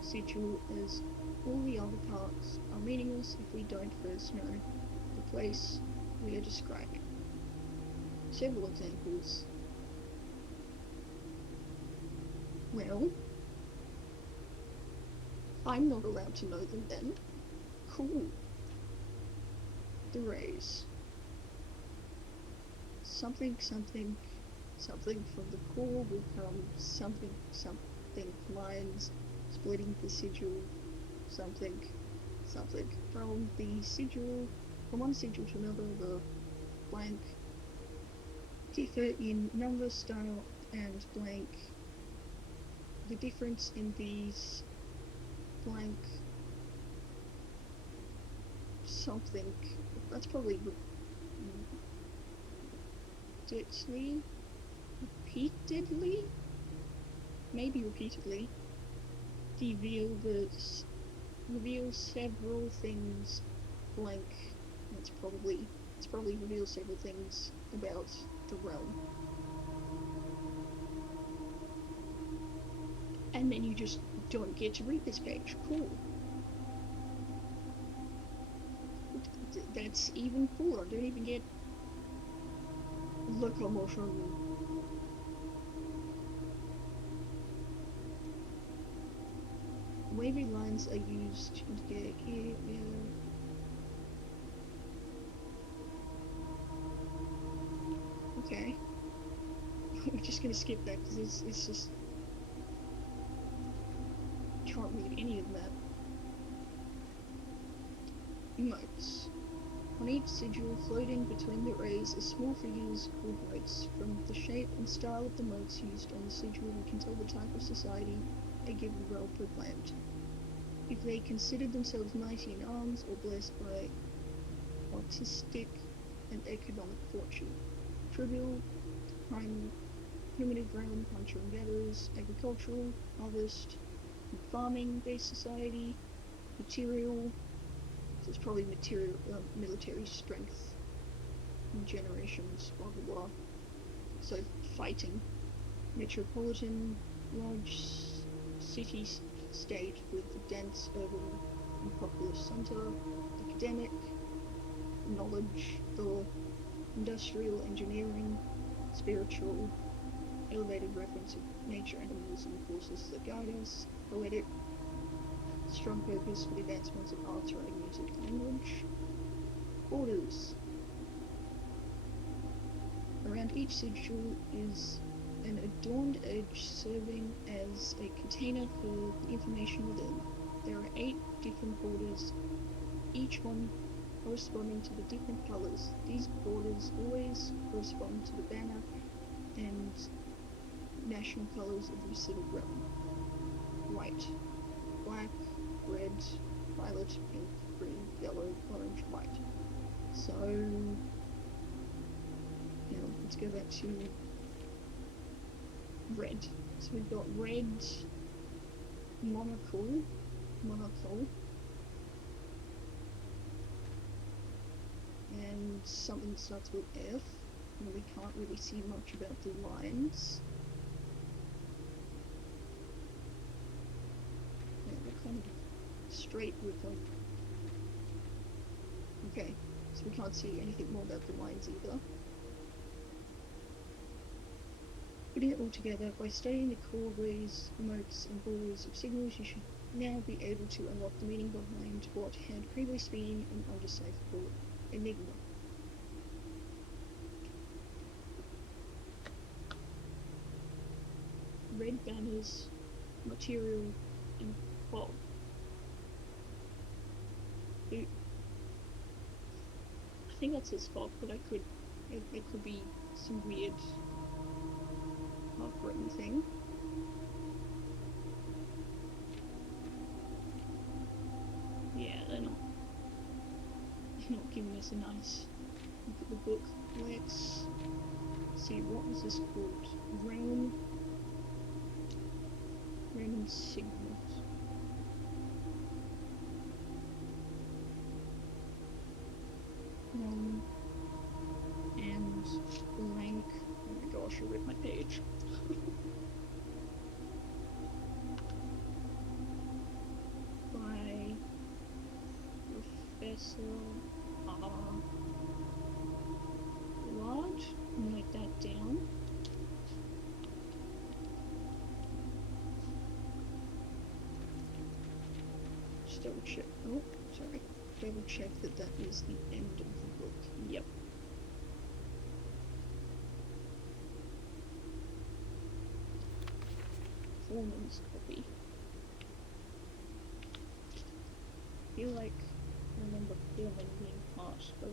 sigil, as all the other parts are meaningless if we don't first know the place we are describing. Several examples. Well, I'm not allowed to know them then. Cool. The rays. Something from the core will come something lines splitting the sigil, something from the sigil, from one sigil to another. The blank differ in number, style, and blank. The difference in these blank something, that's probably repeatedly, maybe repeatedly, reveal several things blank. It's probably reveals several things about the realm. And then you just don't get to read this page. Cool. That's even cooler. Don't even get locomotion. Wavy lines are used to indicate here. Okay. We're just gonna skip that because it's just can't read any of that. Emotes. On each sigil floating between the rays are small figures called motes. From the shape and style of the motes used on the sigil, we can tell the type of society a given realm proclaimed. If they considered themselves mighty in arms or blessed by artistic and economic fortune. Trivial, primitive realm, hunter and gatherers, agricultural, harvest, and farming-based society, material, so it's probably material, military strength, generations, blah blah blah. So fighting, metropolitan, large city state with a dense urban and populous center, academic, knowledge, or industrial engineering, spiritual, elevated reference of nature, animals, and forces that guide us, poetic, strong purpose for the advancements of arts, writing, music, language. Borders. Around each sigil is an adorned edge serving as a container for the information within. There are 8 different borders, each one corresponding to the different colors. These borders always correspond to the banner and national colors of the Pacific Realm. White, black, red, violet, pink, green, yellow, orange, white. So now let's go back to red. So we've got red, monocle, and something that starts with F, and we can't really see much about the lines. Yeah, they're kind of straight with like, okay, so we can't see anything more about the lines either. Putting it all together, by studying the core rays, motes, and borders of signals, you should now be able to unlock the meaning behind what had previously been an undecipherable enigma. Red banners, material, and fog. I think that says fog, but it could be some weird half-written thing. Yeah, they're not giving us a nice look at the book. Let's see, what was this called? Realm and signals. And blank. Oh my gosh, I ripped my page. By Professor Lard. Note that down. Just double check. Oh, sorry. Double check that that is the end of the book. Yep. Foreman's copy. I feel like I remember Foreman being part of.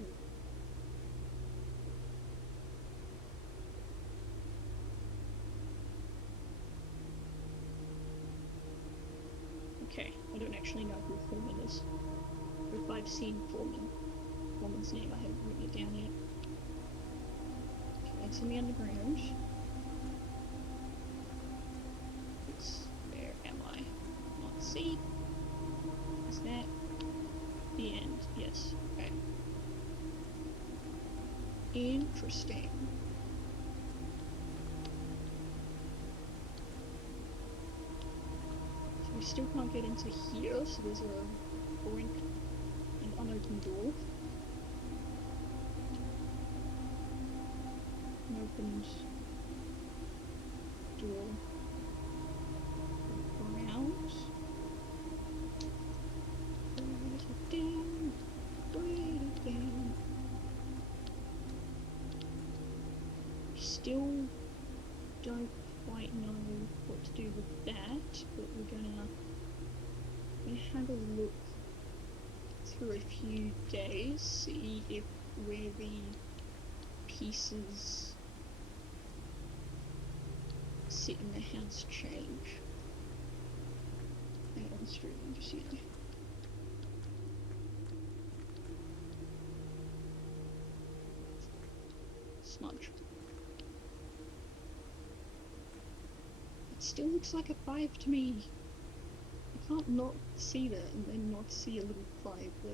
Okay, I don't actually know who Foreman is. If I've seen Foreman's name, I haven't written it down yet. Okay, that's in the underground. Where am I? Not see. Is that the end? Yes. Okay. Interesting. So we still can't get into here, so there's a blank and unopened door. opened door around. Break it down, break it down. Still don't quite know what to do with that, but we're gonna have a look through a few days, see if where the pieces sit in the house change. On stream, just you know. Smudge. It still looks like a 5 to me. I can't not see that and then not see a little 5 there.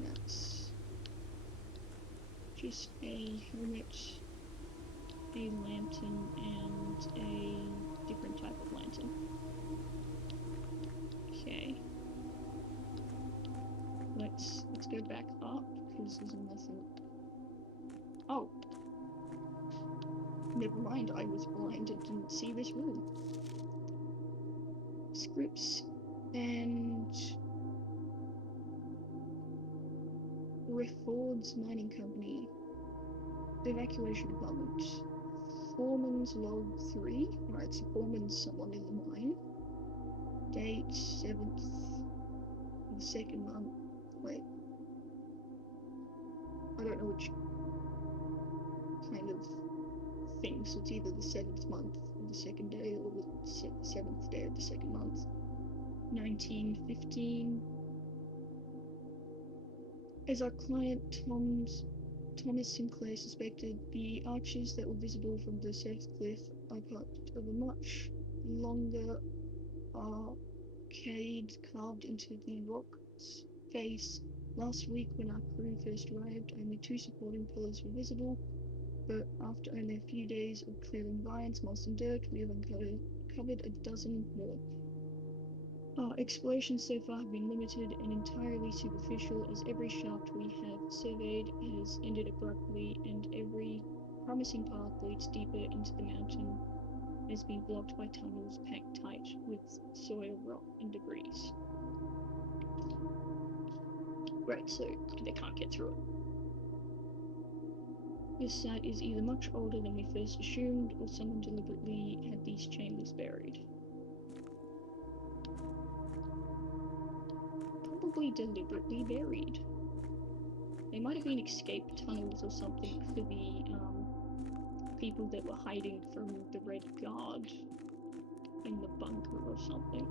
That's just a helmet, a lantern, and a different type of lantern. Okay. Let's go back up because there's nothing. Oh, never mind. I was blind and didn't see this room. Scripts and Ford's Mining Company. Evacuation department. Foreman's log 3. Alright, so Foreman's someone in the mine. Date 7th of the 2nd month. Wait. I don't know which kind of thing, so it's either the 7th month of the 2nd day or the 7th day of the 2nd month. 1915. As our client Thomas Sinclair suspected, the arches that were visible from the south cliff are part of a much longer arcade carved into the rock's face. Last week, when our crew first arrived, only 2 supporting pillars were visible, but after only a few days of clearing vines, moss and dirt, we have uncovered a dozen more. Our explorations so far have been limited and entirely superficial, as every shaft we have surveyed has ended abruptly, and every promising path leads deeper into the mountain has been blocked by tunnels packed tight with soil, rock, and debris. Right, so they can't get through it. This site is either much older than we first assumed, or someone deliberately had these chambers buried. Probably deliberately buried. They might have been escape tunnels or something for the people that were hiding from the Red Guard in the bunker or something.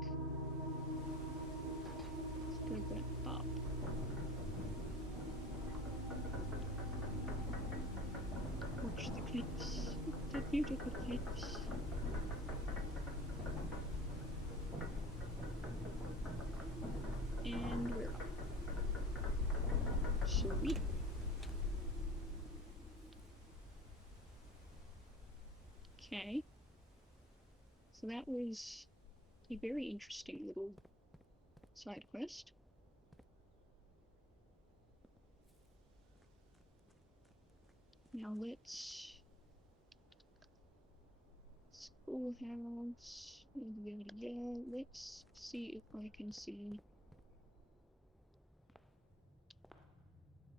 Let's go back up. Watch the cliffs, the beautiful cliffs. And we're up. Sweet. Okay. So that was a very interesting little side quest. Now let's schoolhouse. Let's see if I can see.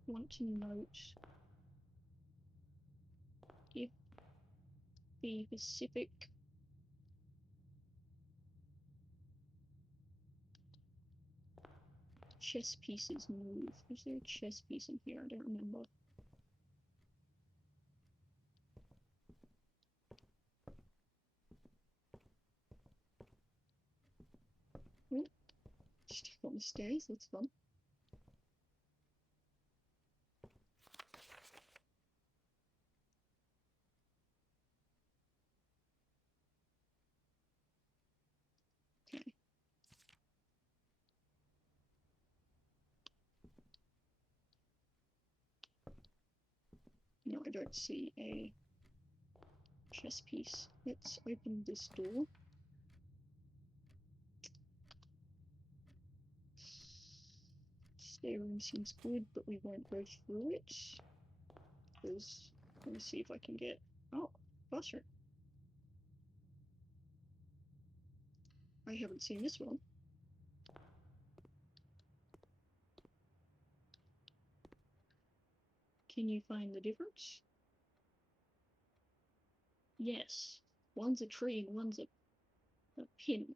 Want to note if the Pacific chess pieces move. Is there a chess piece in here? I don't remember. Oh, stuck on the stairs, that's fun. Okay. No, I don't see a chess piece. Let's open this door. Stairroom seems good, but we won't go through it. Because, let me see if I can get... Oh, classroom. I haven't seen this one. Can you find the difference? Yes. One's a tree and one's a pin.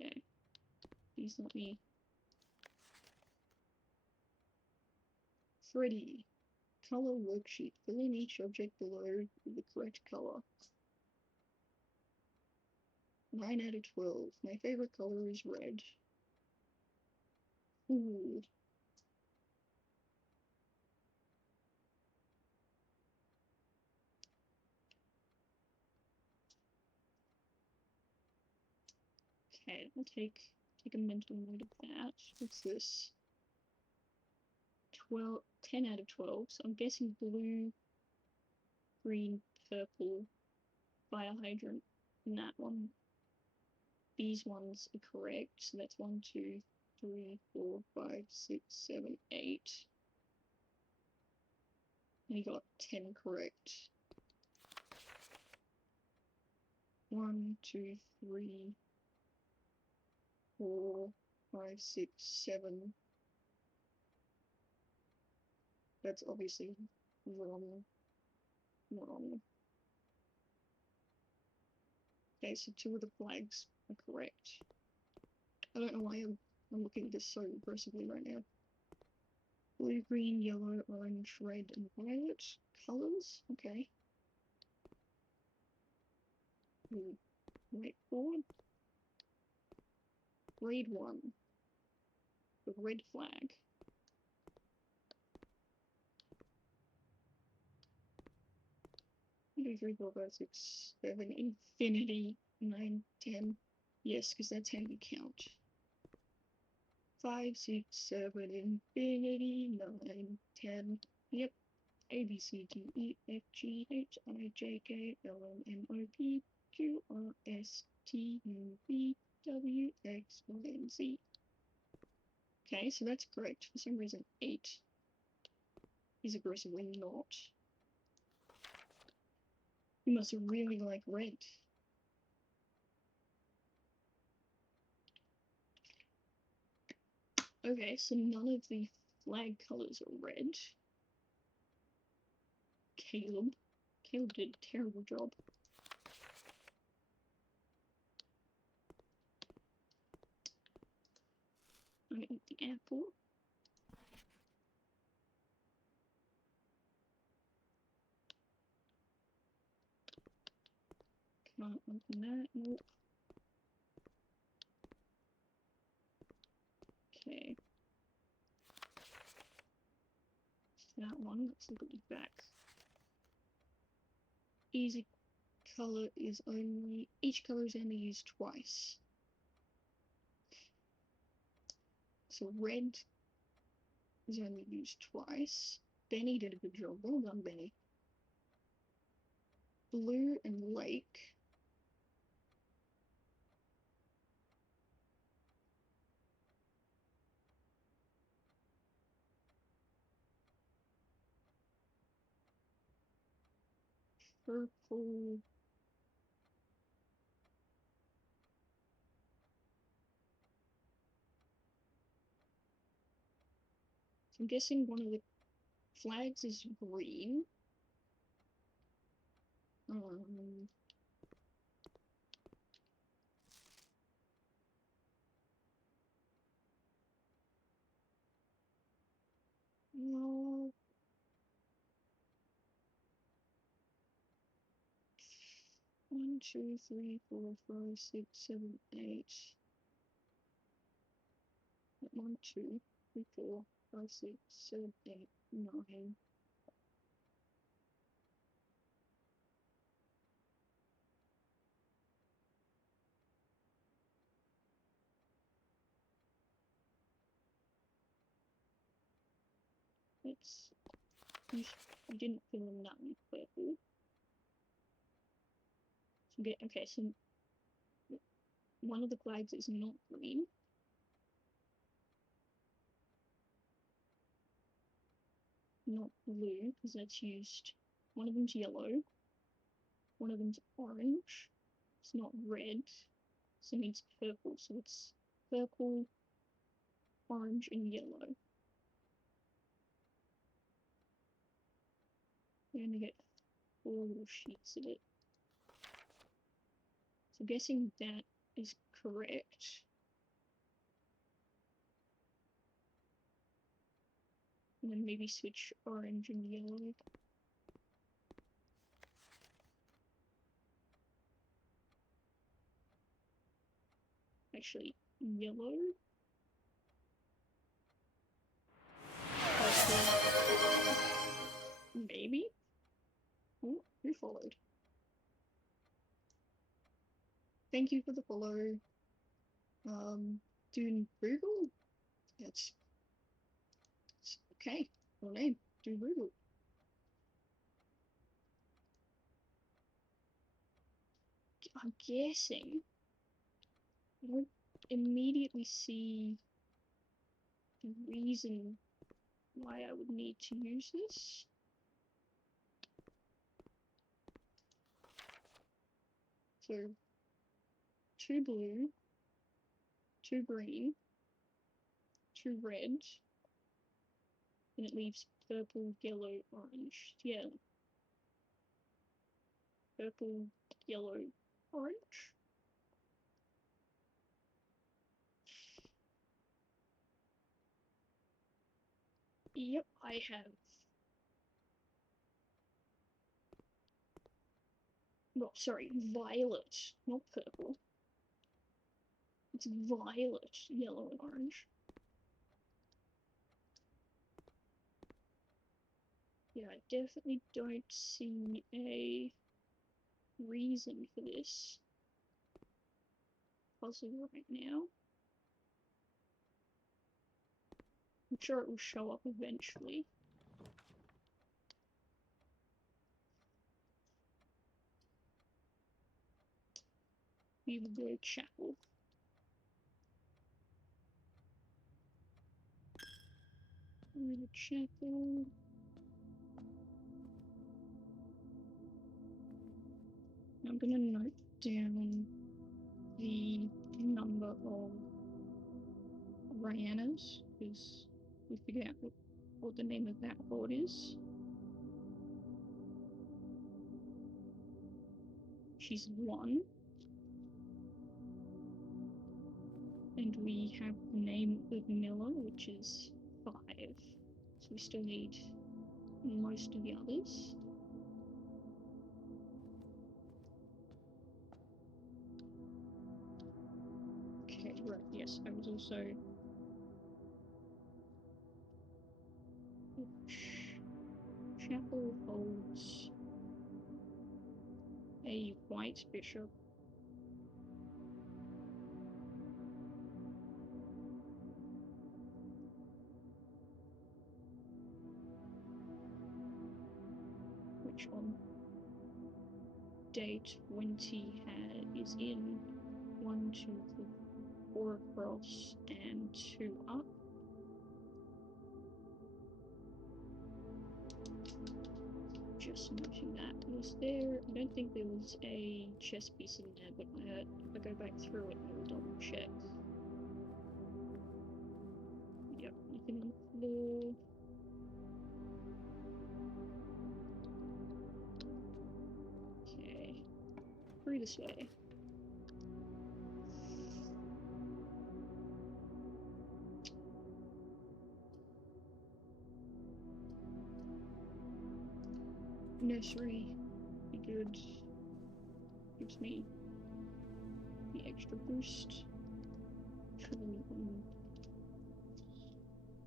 Okay. Please let me... Freddy. Color worksheet. Fill in each object below with the correct color. 9 out of 12. My favorite color is red. Ooh. Okay, I'll take a mental note of that. What's this? 10 out of 12. So I'm guessing blue, green, purple, fire hydrant, and that one. These ones are correct. So that's 1, 2, 3, 4, 5, 6, 7, 8. And you got 10 correct. 1, 2, 3, 4, 5, 6, 7. That's obviously wrong. Wrong. Okay, so 2 of the flags are correct. I don't know why I'm looking at this so aggressively right now. Blue, green, yellow, orange, red, and violet colors. Okay. Wait forward. Grade 1. The red flag. One, 2, 3, 4, 5, 6, 7, infinity, 9, 10. Yes, because that's how you count. 5, 6, 7, infinity, 9, 10. Yep. A, B, C, D, E, F, G, H, I, J, K, L, M, N, O, P, Q, R, S, T, U, V, W, X, Y, and Z. Okay, so that's correct. For some reason, 8 is aggressively not. You must really like red. Okay, so none of the flag colors are red. Caleb. Caleb did a terrible job. I'm gonna eat the apple. Can't open that. Nope. Okay. That one. Let's look at the back. Easy color is only... Each color is only used twice. So red is only used twice. Benny did a good job. Well done, Benny. Blue and lake. Purple. So I'm guessing one of the flags is green. No. 1, 2, 3, 4, 5, 6, 7, 8. 1, 2, 3, 4, 5, 6, 7, 8, 9. Let's You didn't fill in that with purple. So okay, so one of the flags is not green. Not blue, because that's used. One of them's yellow. One of them's orange. It's not red, so it needs purple. So it's purple, orange, and yellow. We're gonna get 4 little sheets of it. So guessing that is correct. And then maybe switch orange and yellow. Actually, yellow. Maybe. Oh, who followed? Thank you for the follow. Doing Google? That's okay. Full name. Do Google. I'm guessing I don't immediately see the reason why I would need to use this. So 2 blue, 2 green, 2 red, and it leaves purple, yellow, orange. Yeah. Purple, yellow, orange. Yep, I have. No, sorry, violet, not purple. It's violet, yellow, and orange. Yeah, I definitely don't see a reason for this puzzle right now. I'm sure it will show up eventually. We will go chapel. Chapel. I'm gonna note down the number of Ryanas, because we figured out what the name of that board is. She's 1. And we have the name of Miller, which is 5. So we still need most of the others. Okay, right, yes, I was also... Chapel holds a white bishop. Which on day 20 is in 1, 2, 3, 4 across and 2 up. Just noting that. Was there... I don't think there was a chess piece in there, but if I go back through it, I will double check. Yep, nothing on the floor. Okay. Through this way. Nursery. Be good. Gives me the extra boost.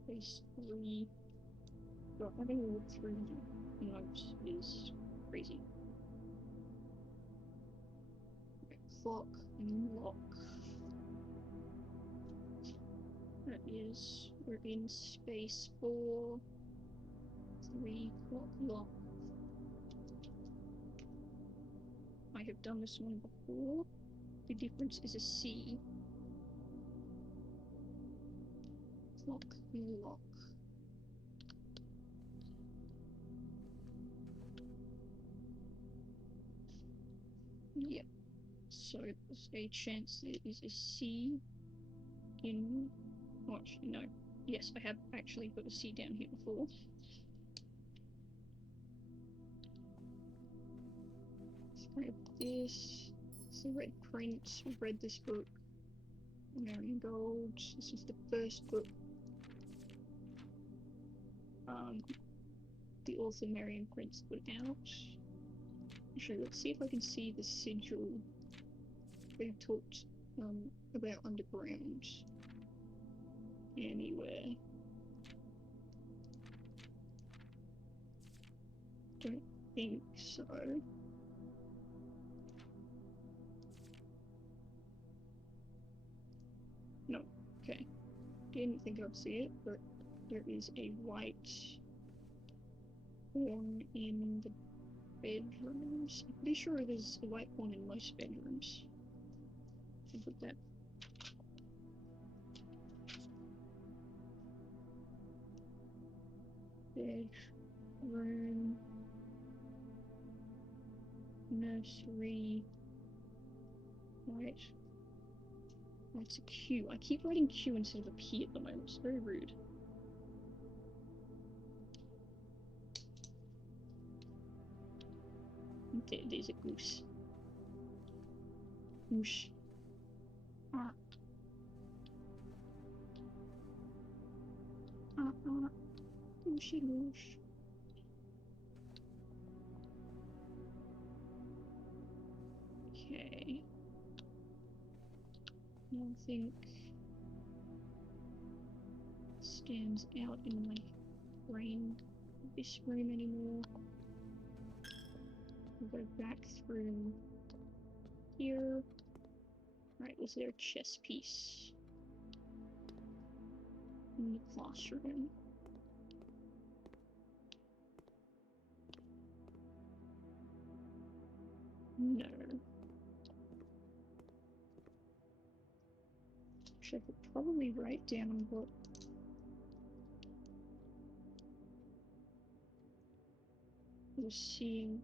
Phase 3. But having all 3 notes is crazy. Clock and lock. That is, we're in space 4. 3 o'clock lock. I have done this one before. The difference is a C. Clock lock. Yep. So there's a chance there is a C in. Oh, actually, no. Yes, I have actually put a C down here before. Let's grab this. It's the red print. We've read this book. Marion Gold. This is the first book. The author Marion Prince put out. Actually, let's see if I can see the sigil. They've talked about underground anywhere. Don't think so. No, okay. Didn't think I'd see it, but there is a white horn in the bedrooms. I'm pretty sure there's a white horn in most bedrooms. I'll put that. Bedroom. Nursery. Right. That's a Q. I keep writing Q instead of a P at the moment. It's very rude. There's a goose. Goose. Goosey goose. Okay. I don't think stands out in my brain this room anymore. We'll go back through here. Right, was there a chess piece in the classroom? No. Actually, I could probably write down what we're seeing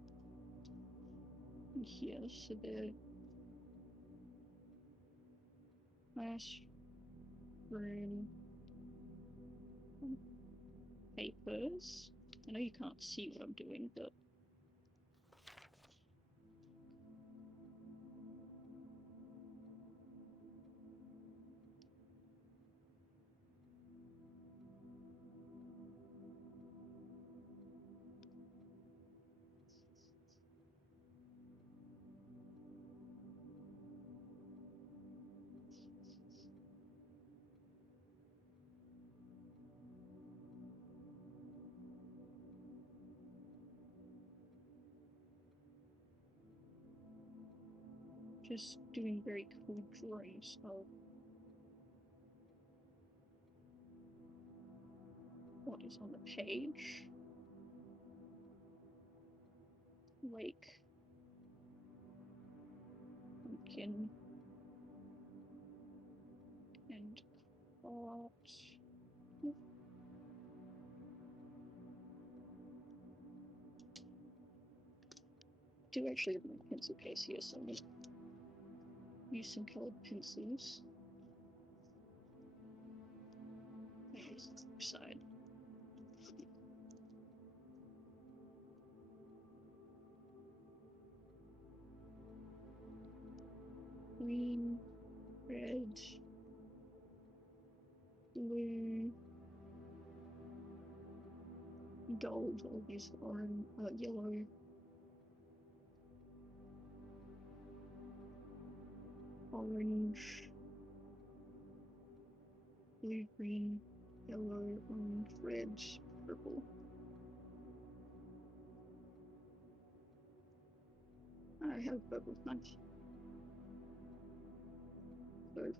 in here. So the classroom papers. I know you can't see what I'm doing, but just doing very cool drawings of what is on the page. Lake, pumpkin, and pot. I do actually have my pencil case here, so I'm going to use some colored pencils. There's the side. Green, red, blue, gold, all these orange, yellow, orange, blue, green, yellow, orange, red, purple. I have purple punch. Both.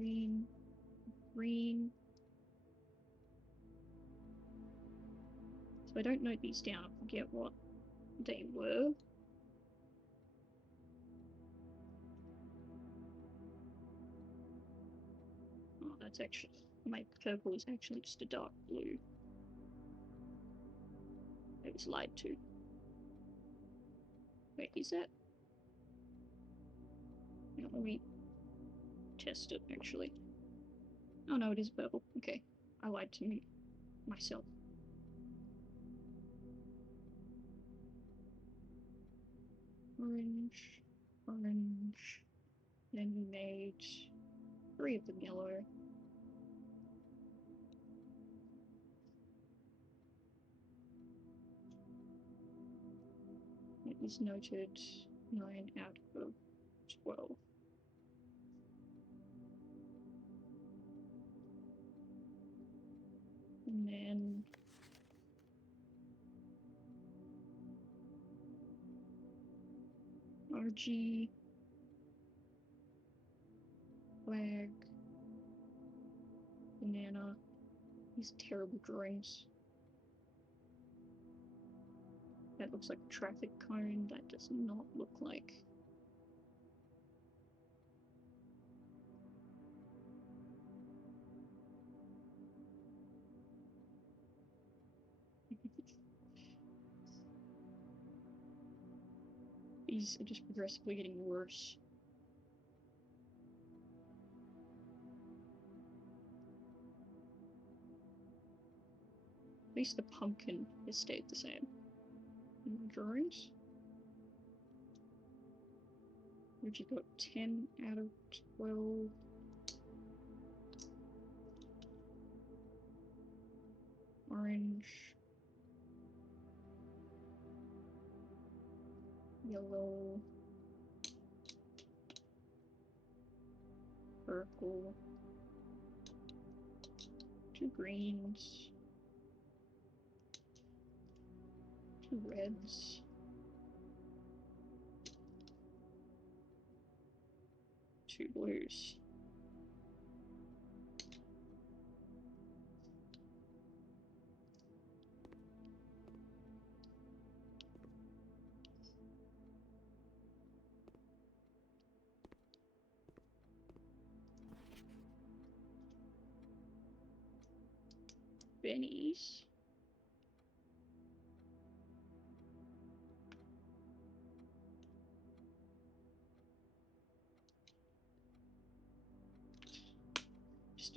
green, green. So I don't note these down. I forget what they were. Oh, that's actually, my purple is actually just a dark blue. I was lied to. Wait, is that? No, let me test it actually. Oh no, it is purple. Okay, I lied to me myself. Orange, orange. Then we made 3 of them yellow. It is noted 9 out of 12. And then RG, flag, banana. These terrible drawings. That looks like a traffic cone. That does not look like. These are just progressively getting worse. At least the pumpkin has stayed the same. In the drawings. Which you got 10 out of 12. Orange. Yellow. Purple. 2 greens. 2 reds. 2 blues. Bennies.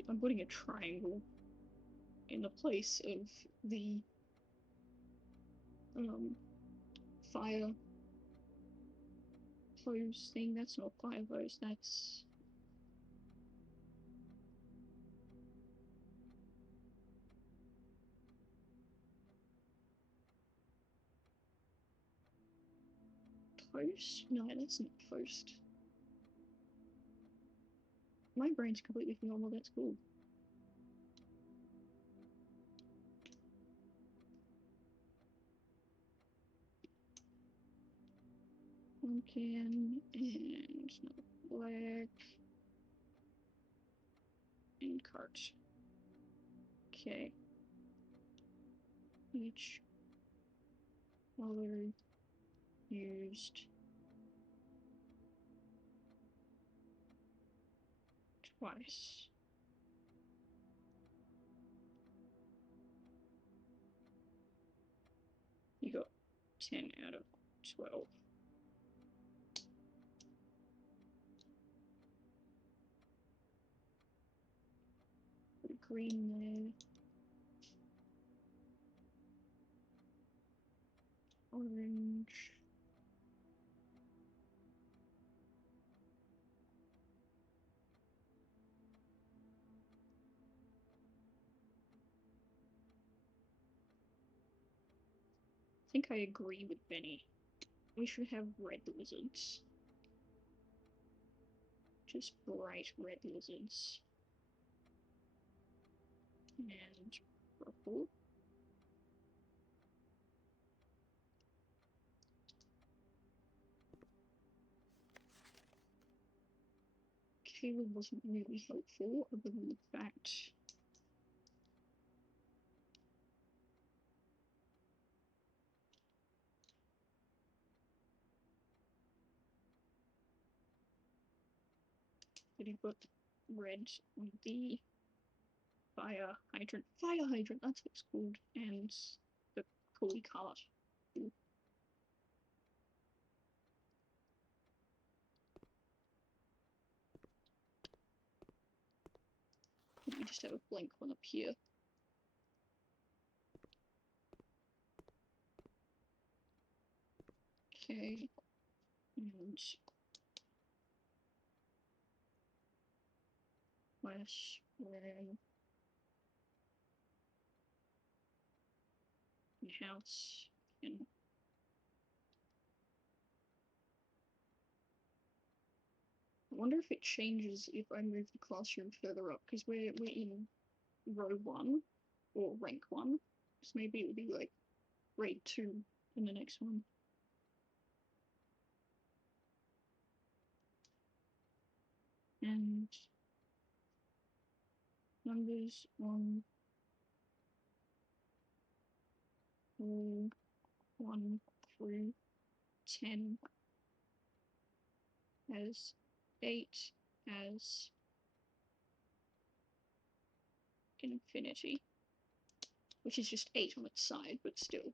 I'm putting a triangle in the place of the fire hose thing. That's not fire hose, that's post? No, that's not post. My brain's completely phenomenal, that's cool. Pumpkin and black and cart. Okay. Each color used twice. You got 10 out of 12. Put a green there. Orange. I think I agree with Benny. We should have red lizards. Just bright red lizards. And purple. table wasn't really helpful, other than the fact that it got red on the fire hydrant. Fire hydrant, that's what it's called, and the pulley cart. We just have a blank one up here. Okay, and flash ram house and I wonder if it changes if I move the classroom further up, because we're in row 1 or rank 1, so maybe it would be like grade 2 in the next one. And numbers 1 through 10 as 8 as infinity, which is just 8 on its side, but still.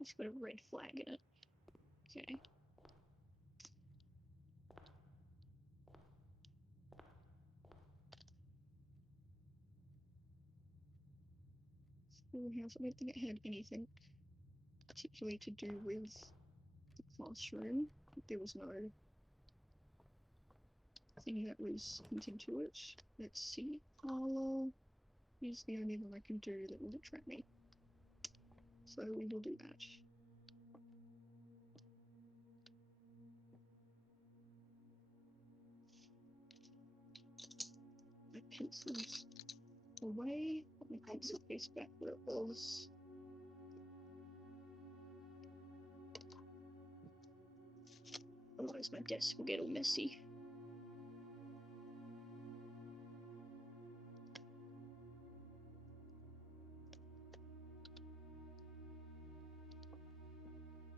It's got a red flag in it. Okay. Schoolhouse. I don't think it had anything particularly to do with the classroom. There was no thing that was hinting to it. Let's see. Parlour is the only one I can do that will attract me. So we will do that. My pencil's away. Put my pencil case back where it was. Otherwise my desk will get all messy.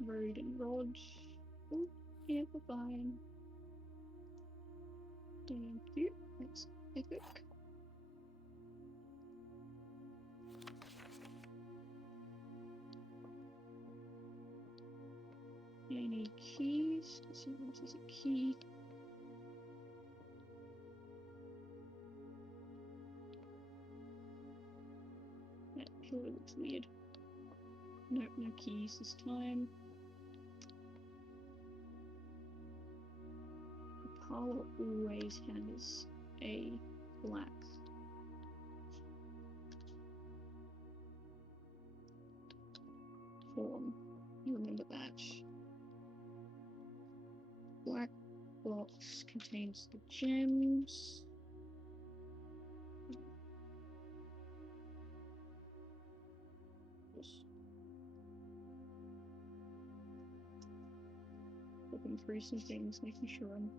Road and rod. Oh, amplifying. Thank you. That's epic. I need keys. Let's see if this is a key. That pillar looks weird. Nope, no keys this time. The parlour always has a black form. You remember that. Black box contains the gems. Just looking through some things, making sure I'm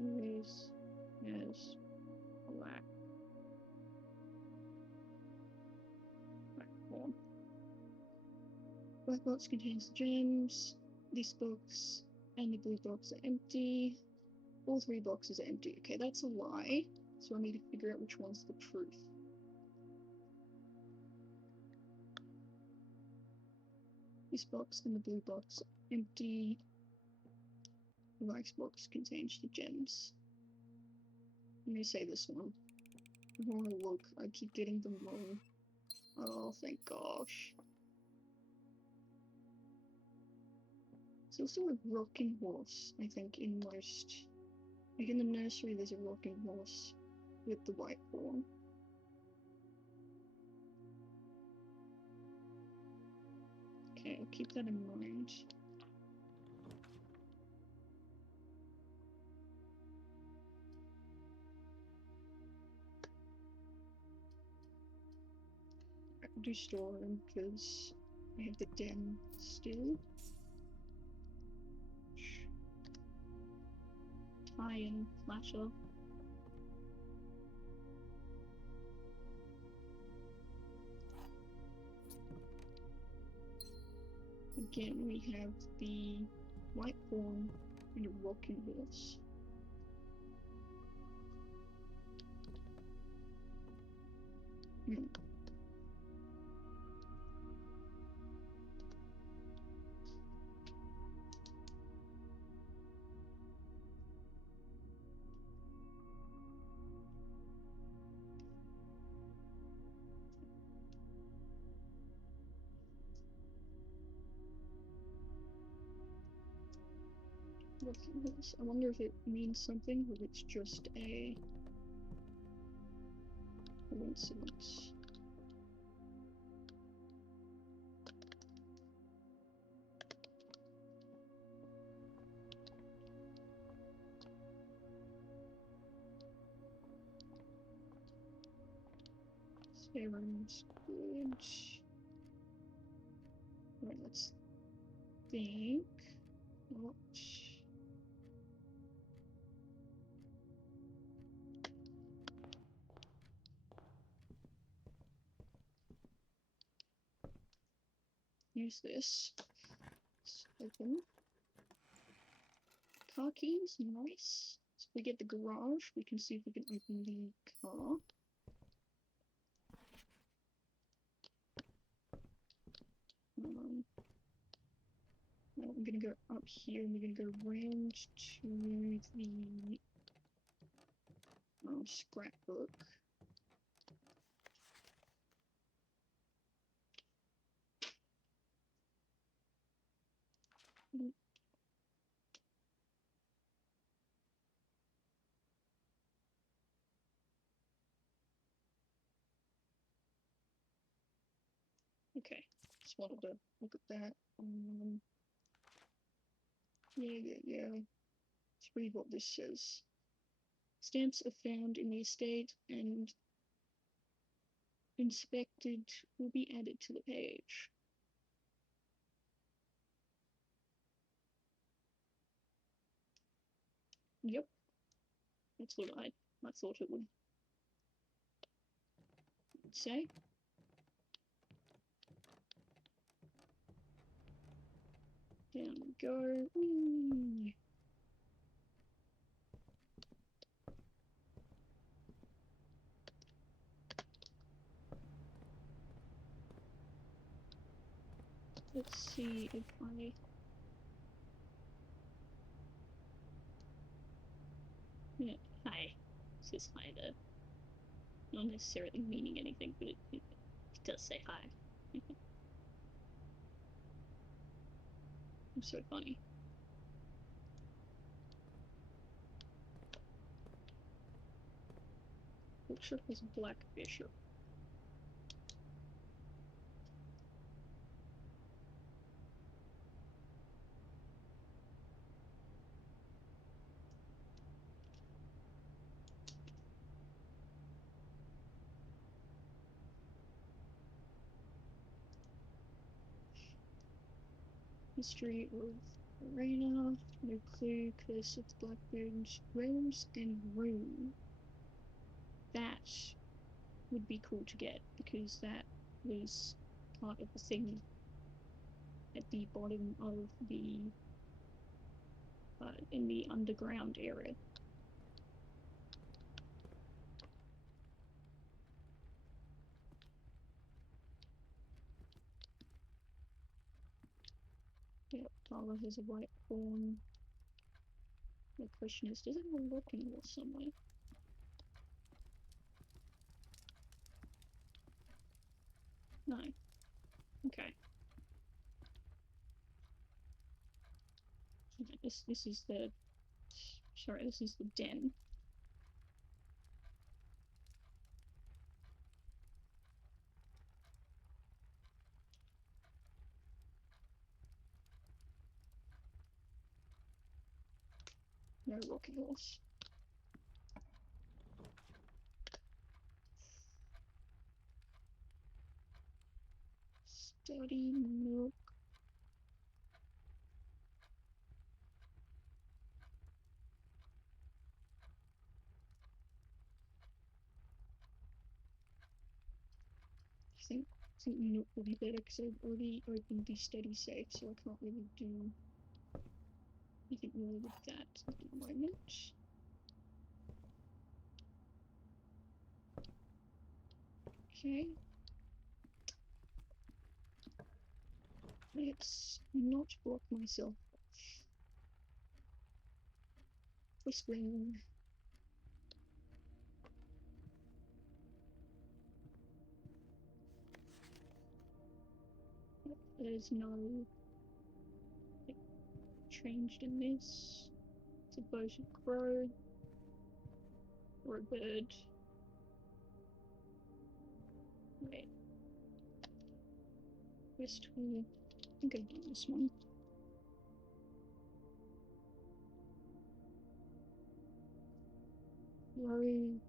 always has black form. Black box contains the gems. This box and the blue box are empty. All 3 boxes are empty. Okay, that's a lie. So I need to figure out which one's the truth. This box and the blue box are empty. The wax box contains the gems. Let me say this one. Oh, look, I keep getting them wrong. Oh, thank gosh. There's also a rocking horse, I think, in most. Like in the nursery, there's a rocking horse with the white form. Okay, I'll keep that in mind. do storeroom because I have the den still. Tie-in platter. Again, we have the white fawn and a rocking horse. Rocking horse. I wonder if it means something, or if it's just a coincidence. Everyone's good. Right, let's think. What? Use this. Let's open. Car keys, nice. So if we get the garage, we can see if we can open the car. Now I'm gonna go up here and we're gonna go round to the scrapbook. Okay, just wanted to look at that. Yeah. Let's read what this says. Stamps are found in the estate and inspected will be added to the page. Yep, that's what I thought it would say. Down we go. Whee. Let's see if I... Yeah, hi. It says hi there. Not necessarily meaning anything, but it does say hi. I'm so funny. Bishop is Black Bishop. History of Arena, no clue, Curse of the Blackbirds, Realms and Room. That would be cool to get because that was part of the thing at the bottom of the in the underground area. Yep, Tyler has a white fawn. The question is, does it have a rocking horse somewhere? No. Okay. This is the... Sorry, this is the den. No rocking horse. Study nook. I think nook will be better because I've already opened the study safe, so I can't really do anything more with that at the moment. Okay. Let's not block myself off. Whispering. There's no changed in this. It's a boat, a crow, or a bird. Wait. West Hall. I think I've done this one. Row.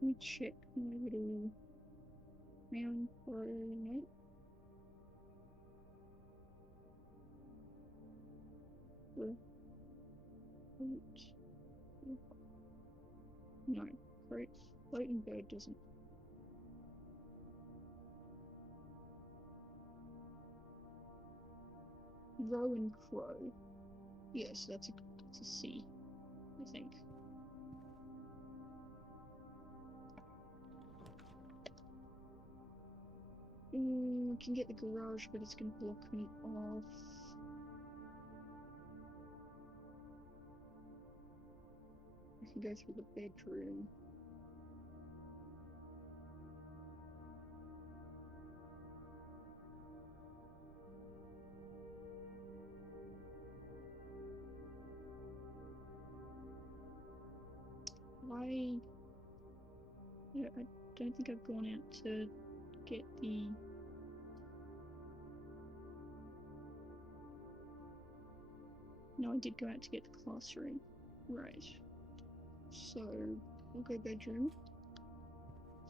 Let me check my little round crow note. No, floating bird doesn't. Row and crow. Yes, that's a C, I think. I can get the garage, but it's gonna block me off. I can go through the bedroom. I don't think I've gone out to get the... No, I did go out to get the classroom. Right. So, I'll go bedroom.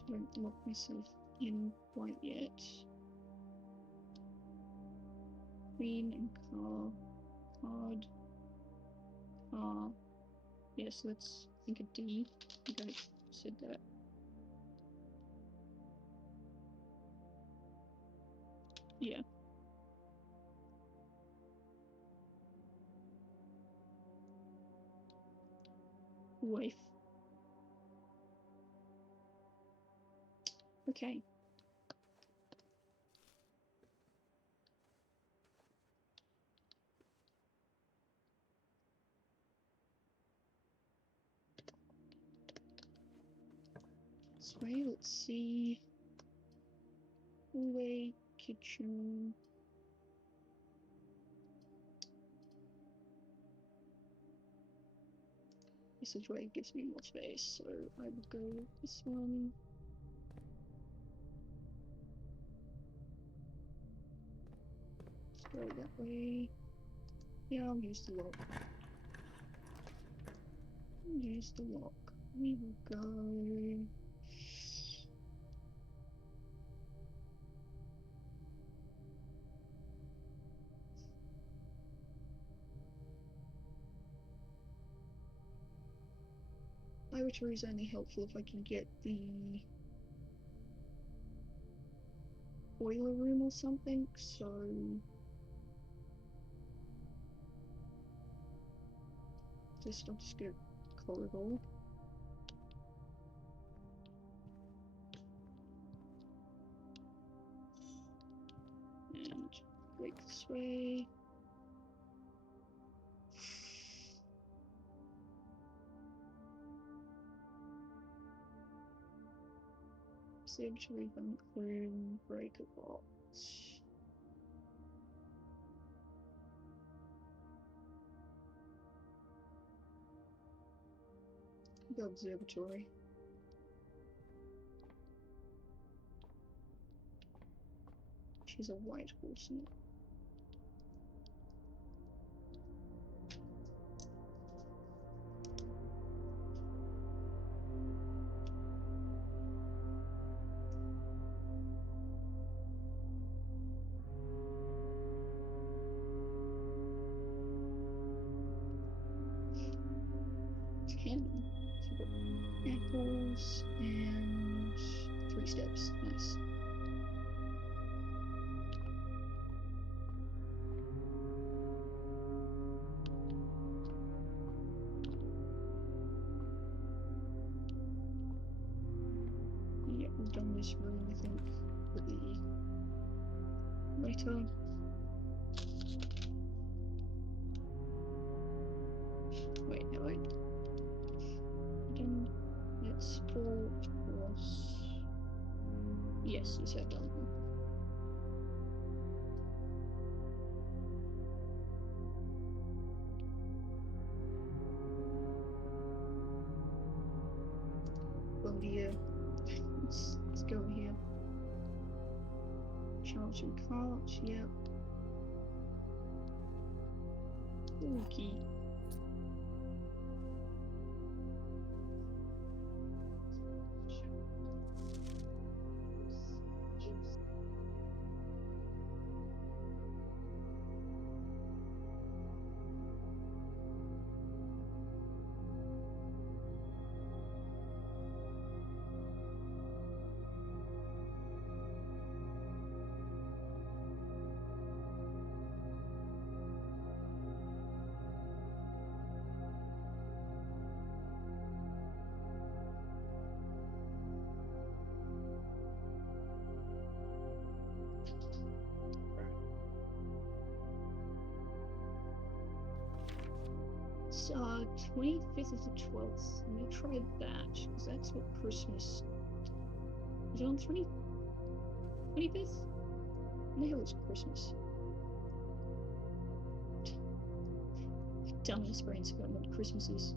So I don't lock myself in quite yet. Queen and car. Card. Car. Yes, let's think of D. I think I said that. Yeah. Wife. Okay. This way, let's see. Hallway, kitchen. This is where it gives me more space, so I will go with this one. Let's go that way. Yeah, I'll use the lock. Use the lock. We will go... Laboratory is only helpful if I can get the boiler room or something, so... I'll just go corridor. And break this way. Observatory, bunk room, breaker box. The observatory. She's a white horse now. 10. So we've got apples and 3 steps. Nice. Yeah, we've done this room, I think, for the later. Wait, no, wait. Done. Let's go across. Yes, I've done them. Well, yeah. Let's go here. Charlton cart, yep. Okay. It's 25th of the 12th. I'm gonna try that, because that's what Christmas is. It on 25th? When the hell is Christmas? Dumbass brain's forgotten what Christmas is.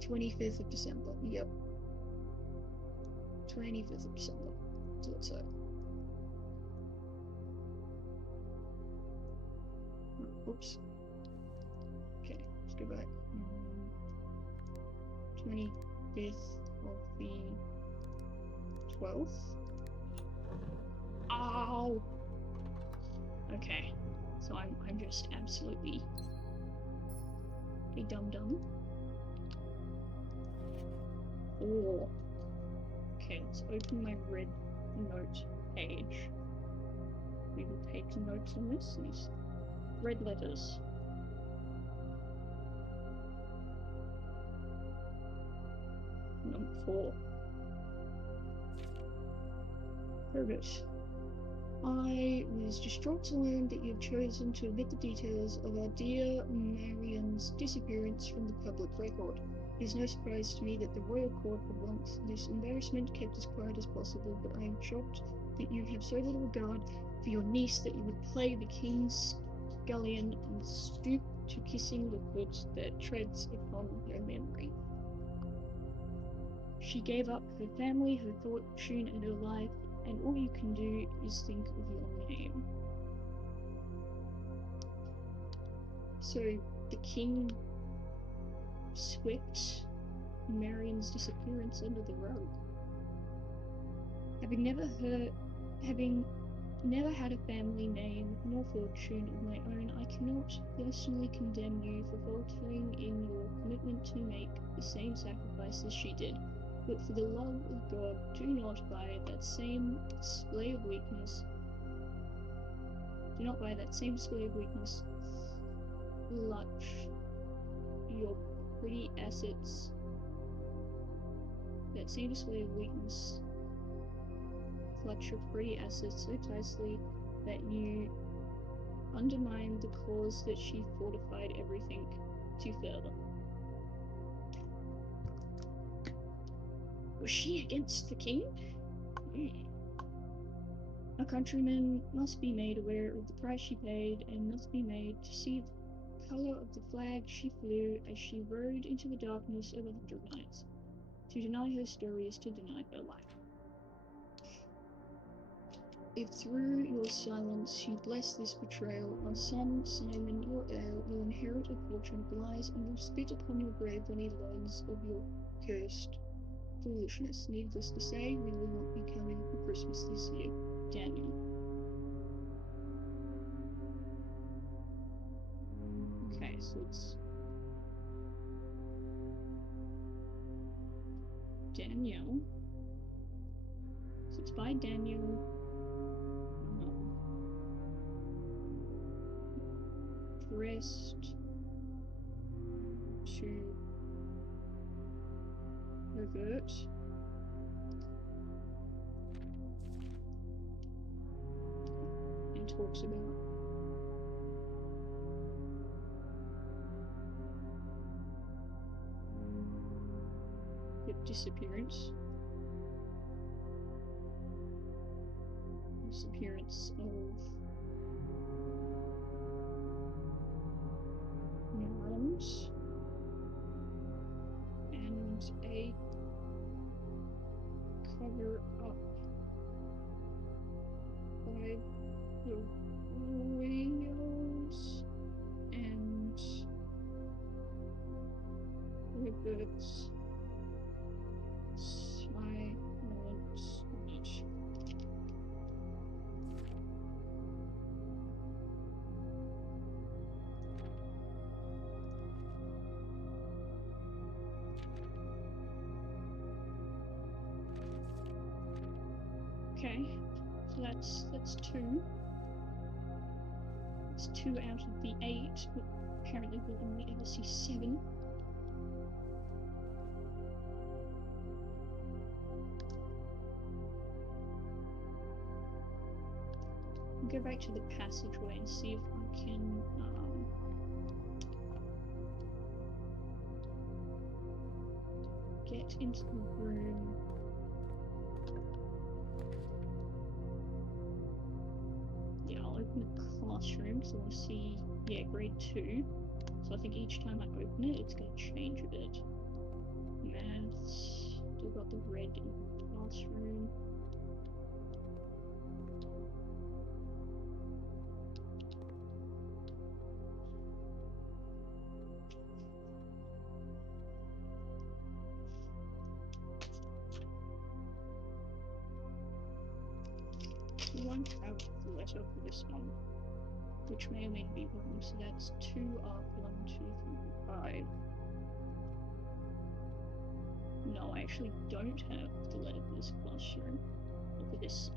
'25th of December. Yep. 25th of December. Thought so. Oops. Okay, let's go back. 25th of the 12th. Ow! Okay, so I'm just absolutely a dum-dum. Oh. Okay, let's open my red note page. We will take notes on this. These red letters. Number 4. Progress. I was distraught to learn that you've chosen to omit the details of our dear Marian's disappearance from the public record. It is no surprise to me that the royal court would want this embarrassment kept as quiet as possible, but I am shocked that you have so little regard for your niece that you would play the king's scullion and stoop to kissing the foot that treads upon her memory. She gave up her family, her fortune, and her life, and all you can do is think of your name. So the king swept Marian's disappearance under the rug. Having never had a family name nor fortune of my own, I cannot personally condemn you for faltering in your commitment to make the same sacrifices she did. But for the love of God, do not by that same display of weakness, clutch your pretty assets. That same display of weakness, clutch your pretty assets so tightly that you undermine the cause that she fortified everything to further. Was she against the king? A countryman must be made aware of the price she paid, and must be made to see the colour of the flag she flew as she rode into the darkness of 100 nights. To deny her story is to deny her life. If through your silence you bless this betrayal, our son Simon, your heir, will inherit a fortune of lies and will spit upon your grave when he learns of your cursed foolishness. Needless to say, we will not be coming for Christmas this year. Daniel. So it's Danielle. So it's by Daniel. Dressed to revert and talks about the disappearance of neurons and a cover up by the wheels and reverts silence on it. Okay, so that's two. It's 2 out of the 8, but apparently we'll only ever see 7. I'll go back to the passageway and see if I can get into the room. Yeah, I'll open the classroom, so I want to see, yeah, grade 2. So I think each time I open it, it's going to change a bit. Maths, still got the red in the classroom. We won't have the letter for this one, which may or may not be wrong, so that's 2 up, 1, 2, 3, 5. No, I actually don't have the letter for this classroom, or for this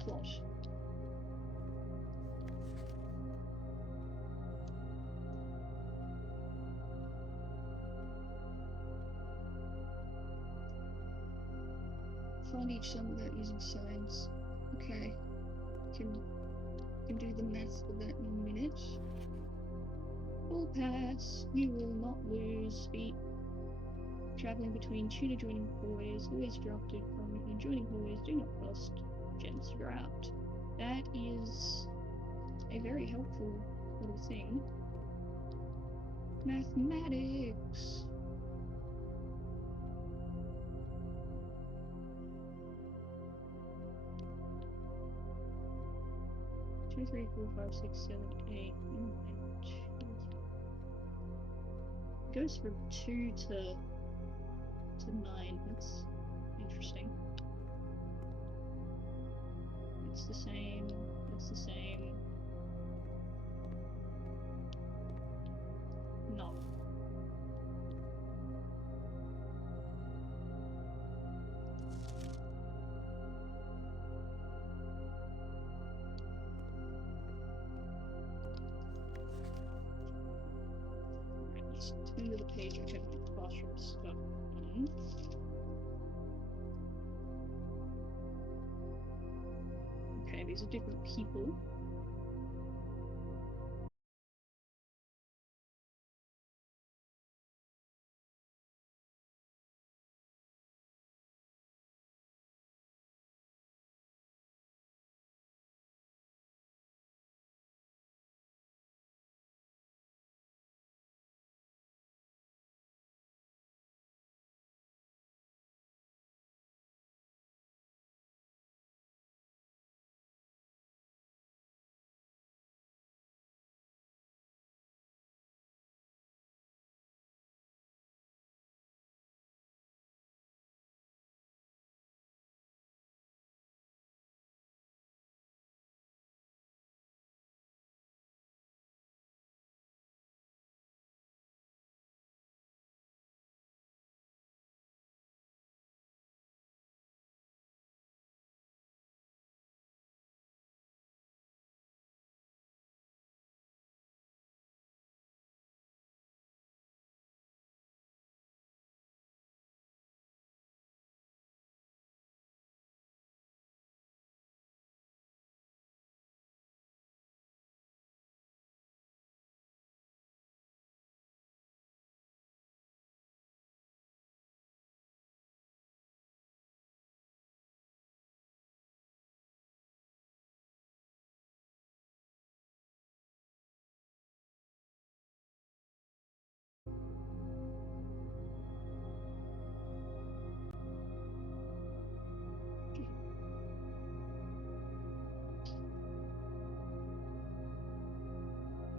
plot. Find each sum without using signs. Okay, can do the math for that in a minute. All pass. You will not lose feet. Traveling between tune adjoining hallways, always drafted from adjoining hallways, do not cost gems scrapped. That is a very helpful little thing. Mathematics. Two, three, 4, 5, 6, 7, 8, 9, 2. Goes from 2 to 9. That's interesting. It's the same. It's the same. No. Right, let's turn to the page which has the classroom stuff on. Okay, these are different people.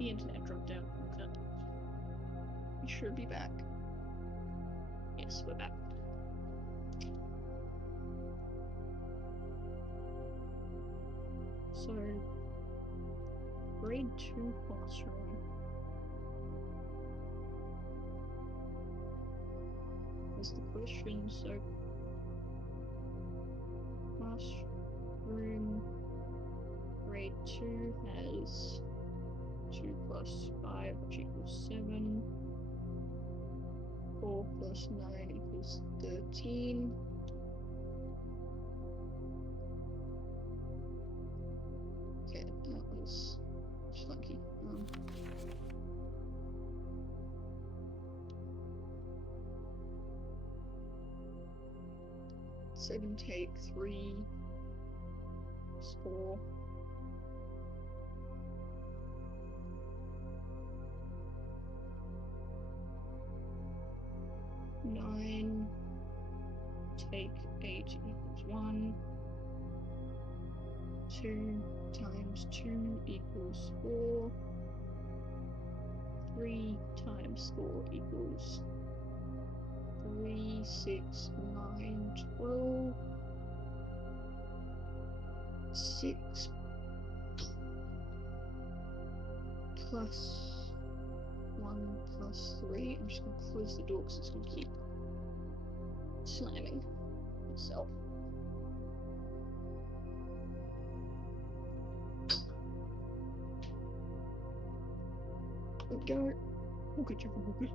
The internet dropped out. We should be back. Yes, we're back. So, grade 2 classroom. Is the question. So, classroom grade 2 has 2 plus 5, which equals 7. 4 plus 9 equals 13. Okay, that was funky. 7 take 3 is 4. 9 take 8 equals 1. 2 times 2 equals 4. 3 times 4 equals 3, 6, 9, 12. 6 plus 1 plus 3. I'm just going to close the door because it's going to keep slamming itself. Go. We'll get you from the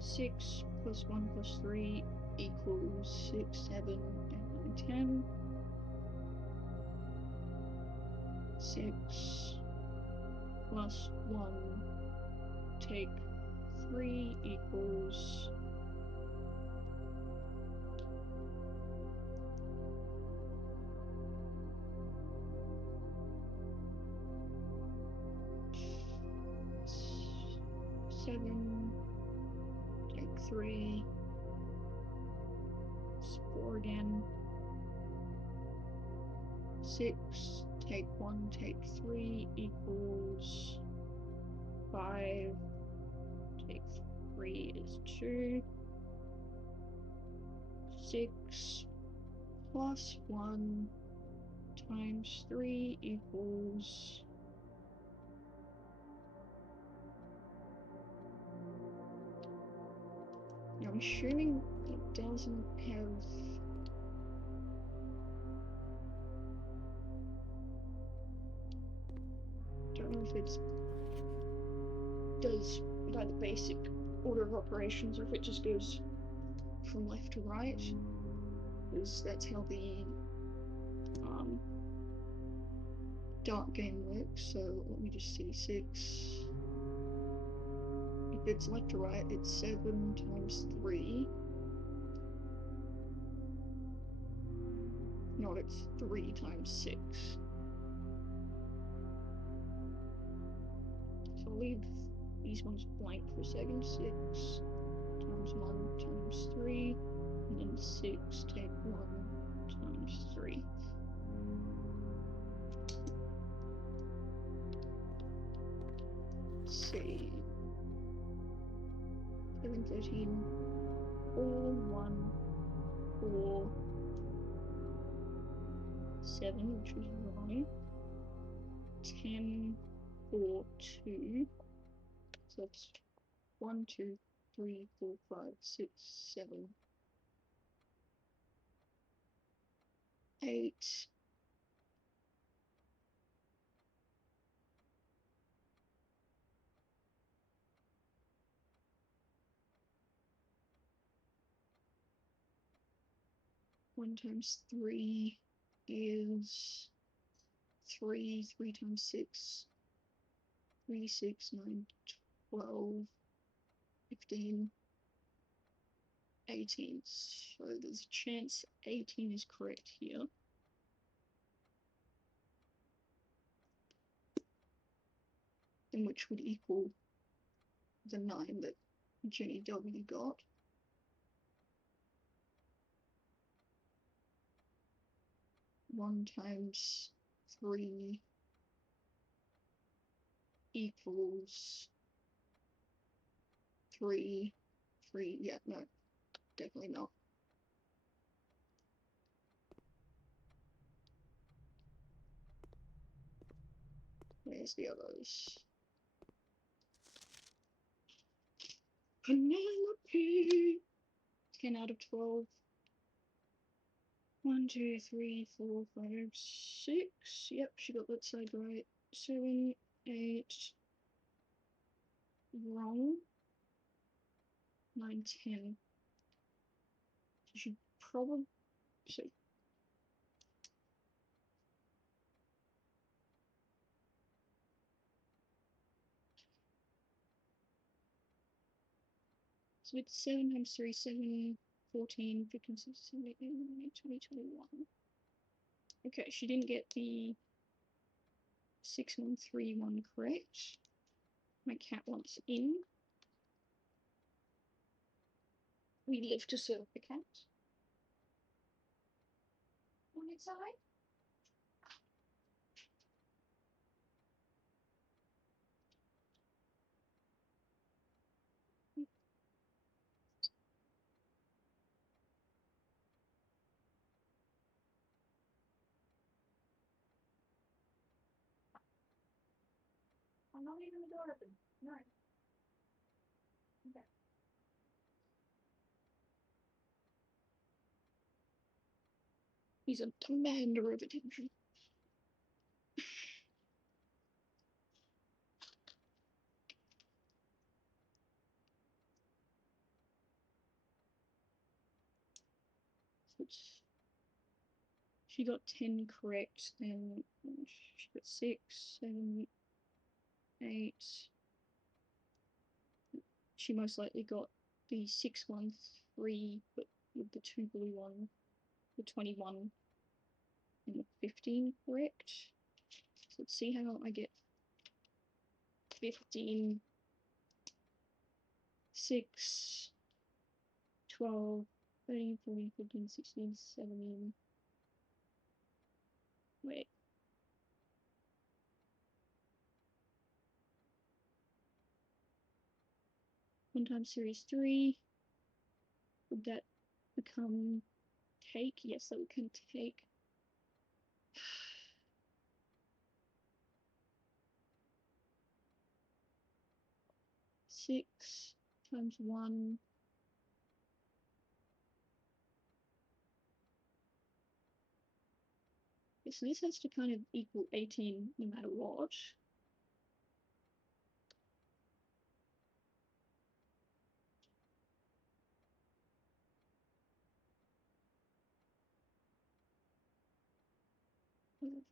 6 plus 1 plus 3 equals 6, 7, 8, 9, 10. 6 plus 1 take 3 equals 7. Take 3. 4 again. 6 take 1 take 3 equals 5. Take 3 is 2. 6 plus 1 times 3 equals 'Now I'm assuming it doesn't have don't know if it does by the basic order of operations or if it just goes from left to right, because that's how the dart game works. So let me just see. 6. If it's left to right, it's 7 times 3. No, it's 3 times 6. So I'll leave these ones blank for a second. 6 times 1 times 3, and then 6 take 1 times 3. Save. 7, 13, 4, 1, 4, 7, which was wrong. 10, 4, 2. So that's 1, 2, 3, 4, 5, 6, 7, 8. 1 times 3 is 3. 3 times 6 3, 6, 9, 12, 15, 18. So there's a chance 18 is correct here. And which would equal the 9 that Jenny W got. One times 3 equals 3. Yeah, no, definitely not. Where's the others? Penelope! 10 out of 12. 1, 2, 3, 4, 5, 6. Yep, she got that side right. 7, 8. Wrong. 9, 10. So she probably. So it's 7 times 3, 7, 14, 15, 16, 17, 18, 20, 21. Okay, she didn't get the 6131 correct. My cat wants in. We live to serve the cat. On its side. I'm not leaving the door open. No. Okay. He's a commander of attention. She got 10 correct, then she got 6, 7, 8. She most likely got the 613, but with the 2 blue one, the 21 and the 15 correct. So let's see how I get 15, 6, 12, 13, 14, 15, 16, 17. Wait. 1 times series 3. Would that become take? Yes, that can take. 6 times 1. So this has to kind of equal 18 no matter what.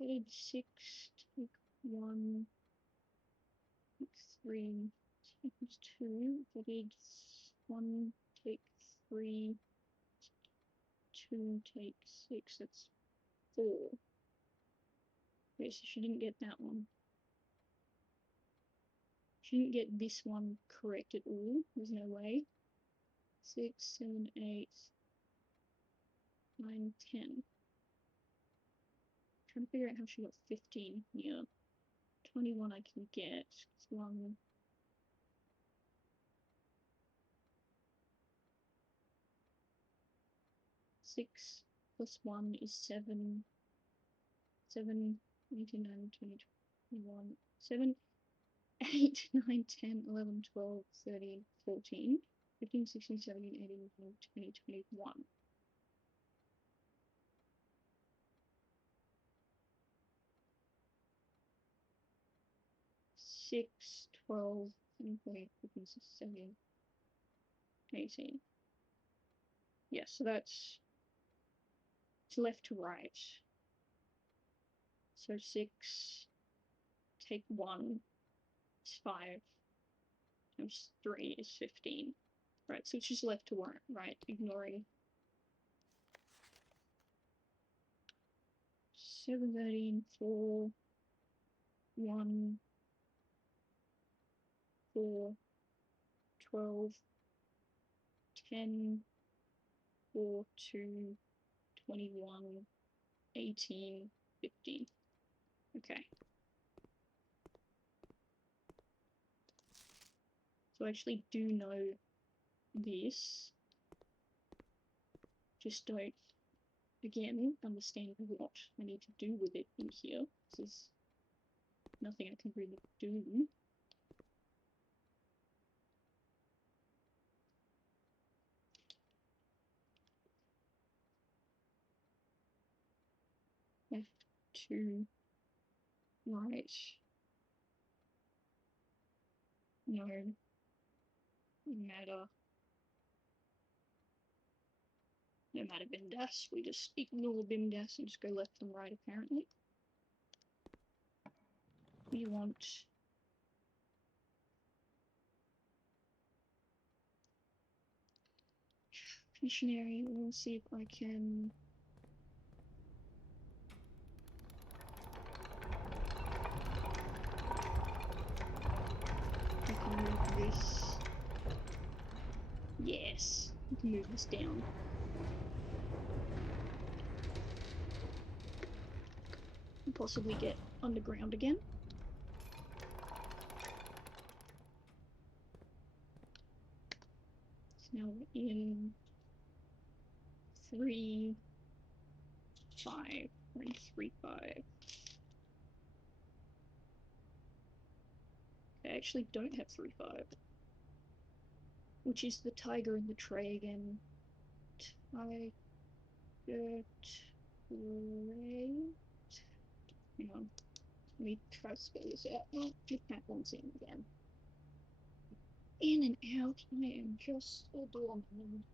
I did 6, take 1, take 3, equals 2. I did 1, take 3, 2, take 6, that's 4. Okay, so she didn't get that one. She didn't get this one correct at all. There's no way. 6, 7, 8, 9, 10. Trying to figure out how she got 15 here. 21 I can get. 1, 6 plus 1 is 7. 7, 18, 19, 20, 21. 7, 8, 9, 10, 11, 12, 13, 14, 15, 16, 17, 18, 19, 20, 21. 6, 12, 13, 14, 15, 16, 17, 18. Yes, so that's left to right. So 6, take 1, is 5 times 3 is 15. Right, so it's just left to right, ignoring 7, 13, 4, 1, 4, 12, 10, 4, 2, 21, 18, 15. Okay. So I actually do know this. Just don't, again, understand what I need to do with it in here. There's nothing I can really do. Left to right. No matter. No matter BIMDAS. We just ignore BIMDAS and just go left and right apparently. We want missionary. We'll see if I can move this. Yes, we can move this down. And possibly get underground again. So now we're in 3, 5. We're in 3, 5. I actually don't have 3, 5. Which is the tiger in the tray again. Tiger tray. Hang on. Let me try to spell this out. Oh, the cat wants in again. In and out. I am just a doorman.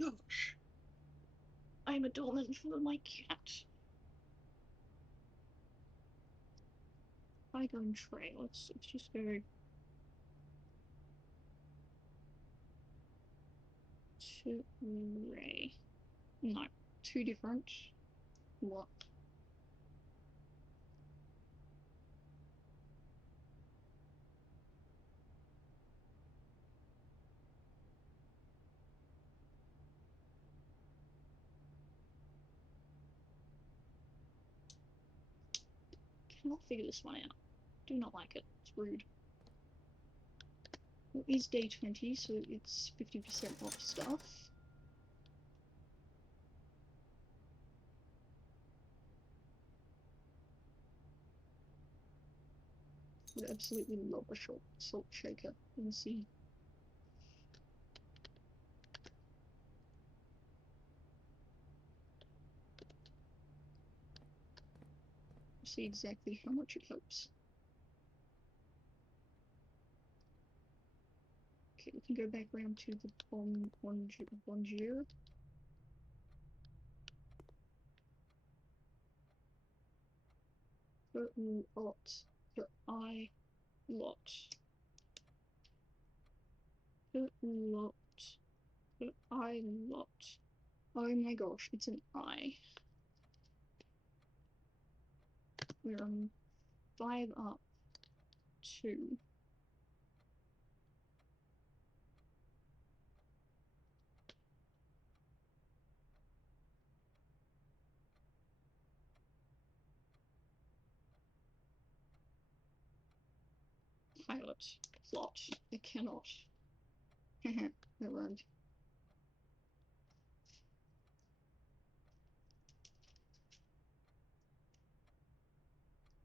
Gosh. I'm a doorman for my cat. Tiger and tray. Let's just go to Ray. No, 2 different. What? Cannot figure this one out. Do not like it. It's rude. It is day 20, so it's 50% off stuff. I would absolutely love a salt shaker. Let's see. See exactly how much it helps. Okay, we can go back around to the bonjour. I lot. I lot. Oh my gosh, it's an I. We're 5 up 2. Pilot. Plot. I cannot. Never mind.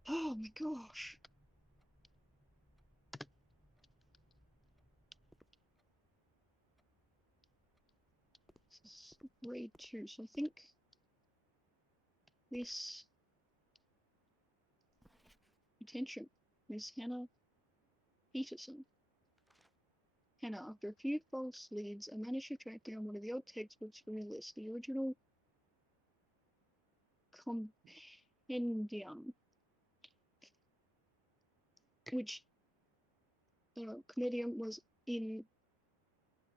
Oh my gosh. This is grade 2, so I think this attention, Miss Hannah, Peterson. Hannah, after a few false leads, I managed to track down one of the old textbooks from your list, the original compendium, which compendium was in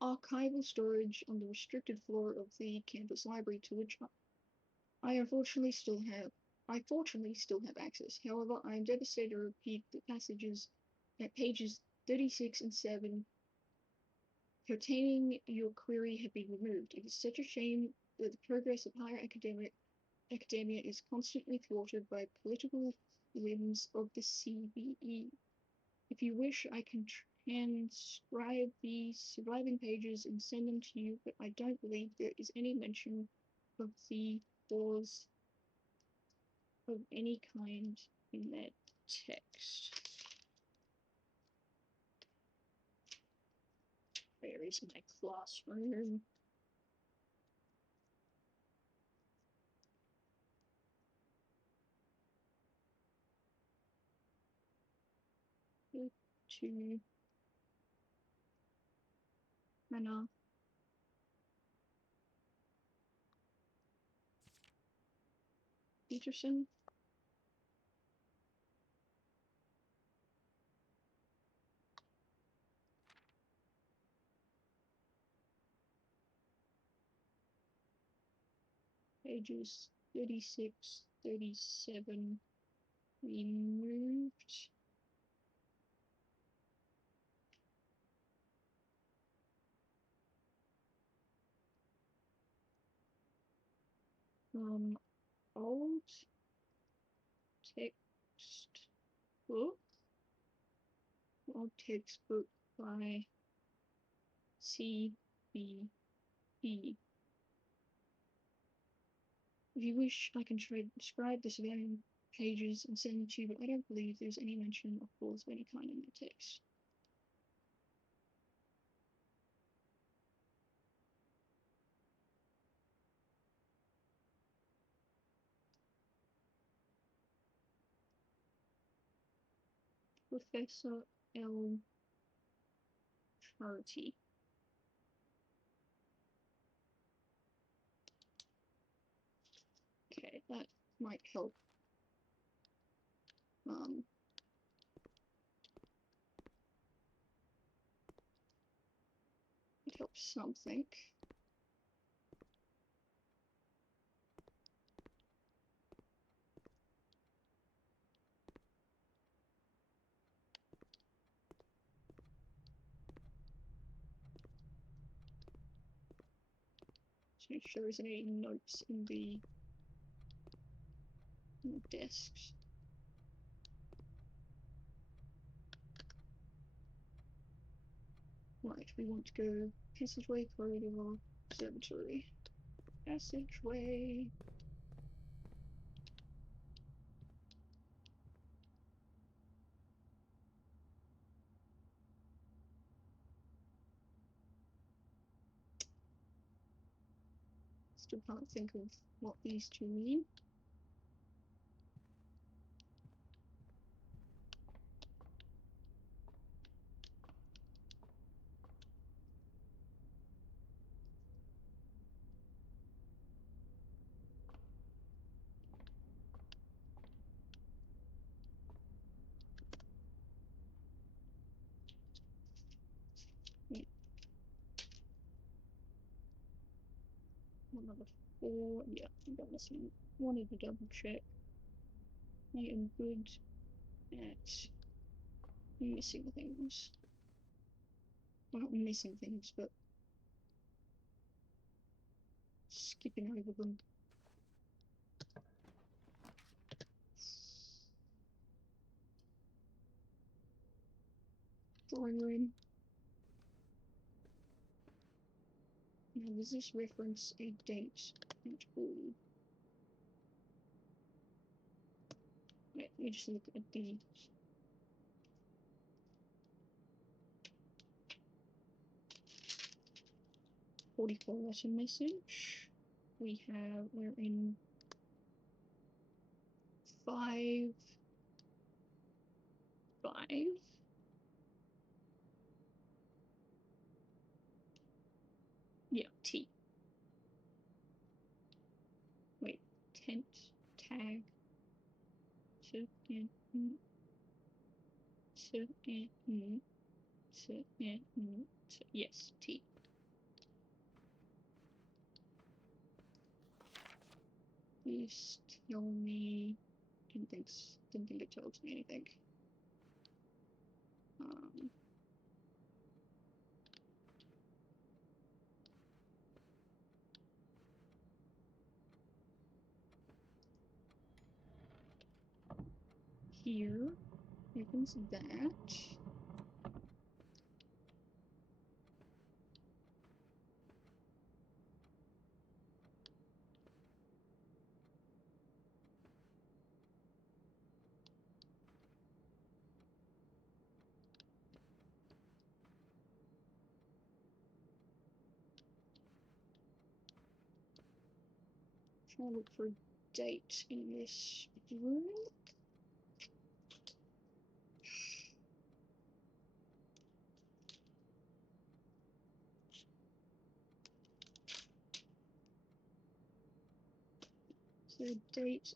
archival storage on the restricted floor of the campus library, to which I fortunately still have access. However, I am devastated to repeat the passages at pages 36 and 7 pertaining your query have been removed. It is such a shame that the progress of higher academia is constantly thwarted by political whims of the CBE. If you wish, I can transcribe the surviving pages and send them to you, but I don't believe there is any mention of the laws of any kind in that text. Where is my classroom? To Hannah. Peterson. Pages 36, 37 removed. Old textbook. Old textbook by CBE. If you wish, I can transcribe the surviving pages and send them to you, but I don't believe there's any mention of laws of any kind in the text. Professor L. Charity. Okay, that might help. It helps something. Just make sure there isn't any notes in the desks. Right, we want to go passageway, corridor, observatory. Passageway. Still can't think of what these two mean. Yeah. Number 4. Yeah, I'm missing. Wanted to double check. I am good at missing things. Well, not missing things, but skipping over them. Drawing room. Now, does this reference a date at all? Let me just look at the 44 letter message. We're in 5. Yeah, T. Wait, tent, tag, to, and, to, and, to, and, to, yes, T. Please tell me, didn't think it told me anything. Here comes that. Trying to look for a date in this room. So date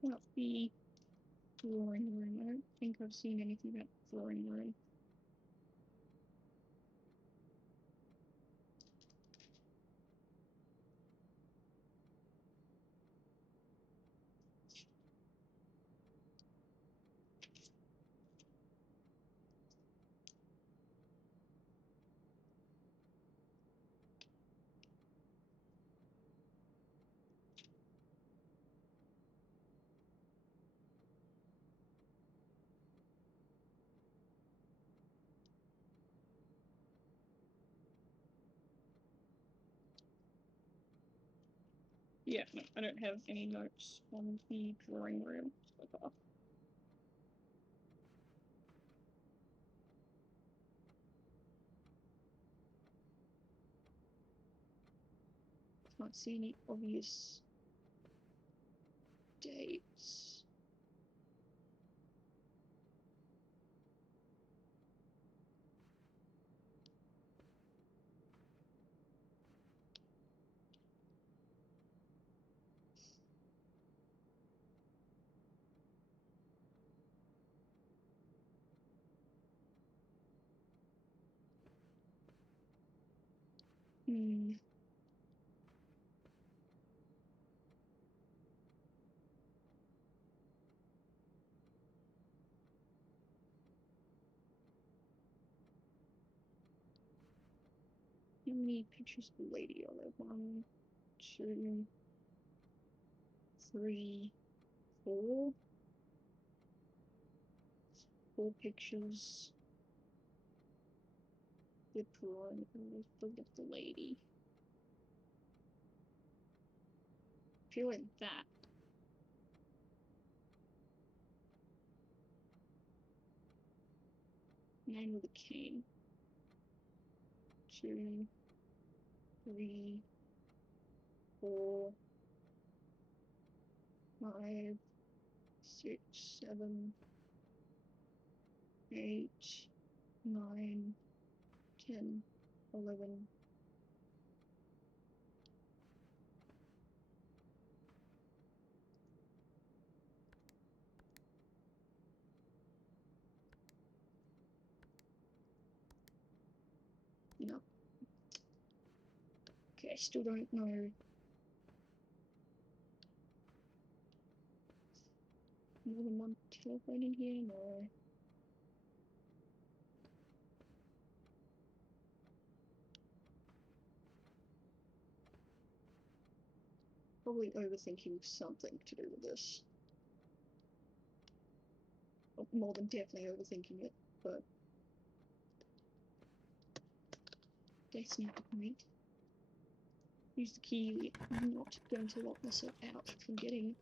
might be drawing room. I don't think I've seen anything about drawing room. Yeah, no, I don't have any notes on the drawing room so far. Can't see any obvious dates. How many pictures of the lady are there? 1, 2, 3, 4. 4 pictures. The drawing of the lady. I feel like that. Man with a cane. 2, 3, 4, 5, 6, 7, 8, 9, 10, 11. No. Okay, I still don't know. More than one telephone in here? No. Probably overthinking something to do with this. More than definitely overthinking it, but that's not the point. Use the key. I'm not going to lock myself out from getting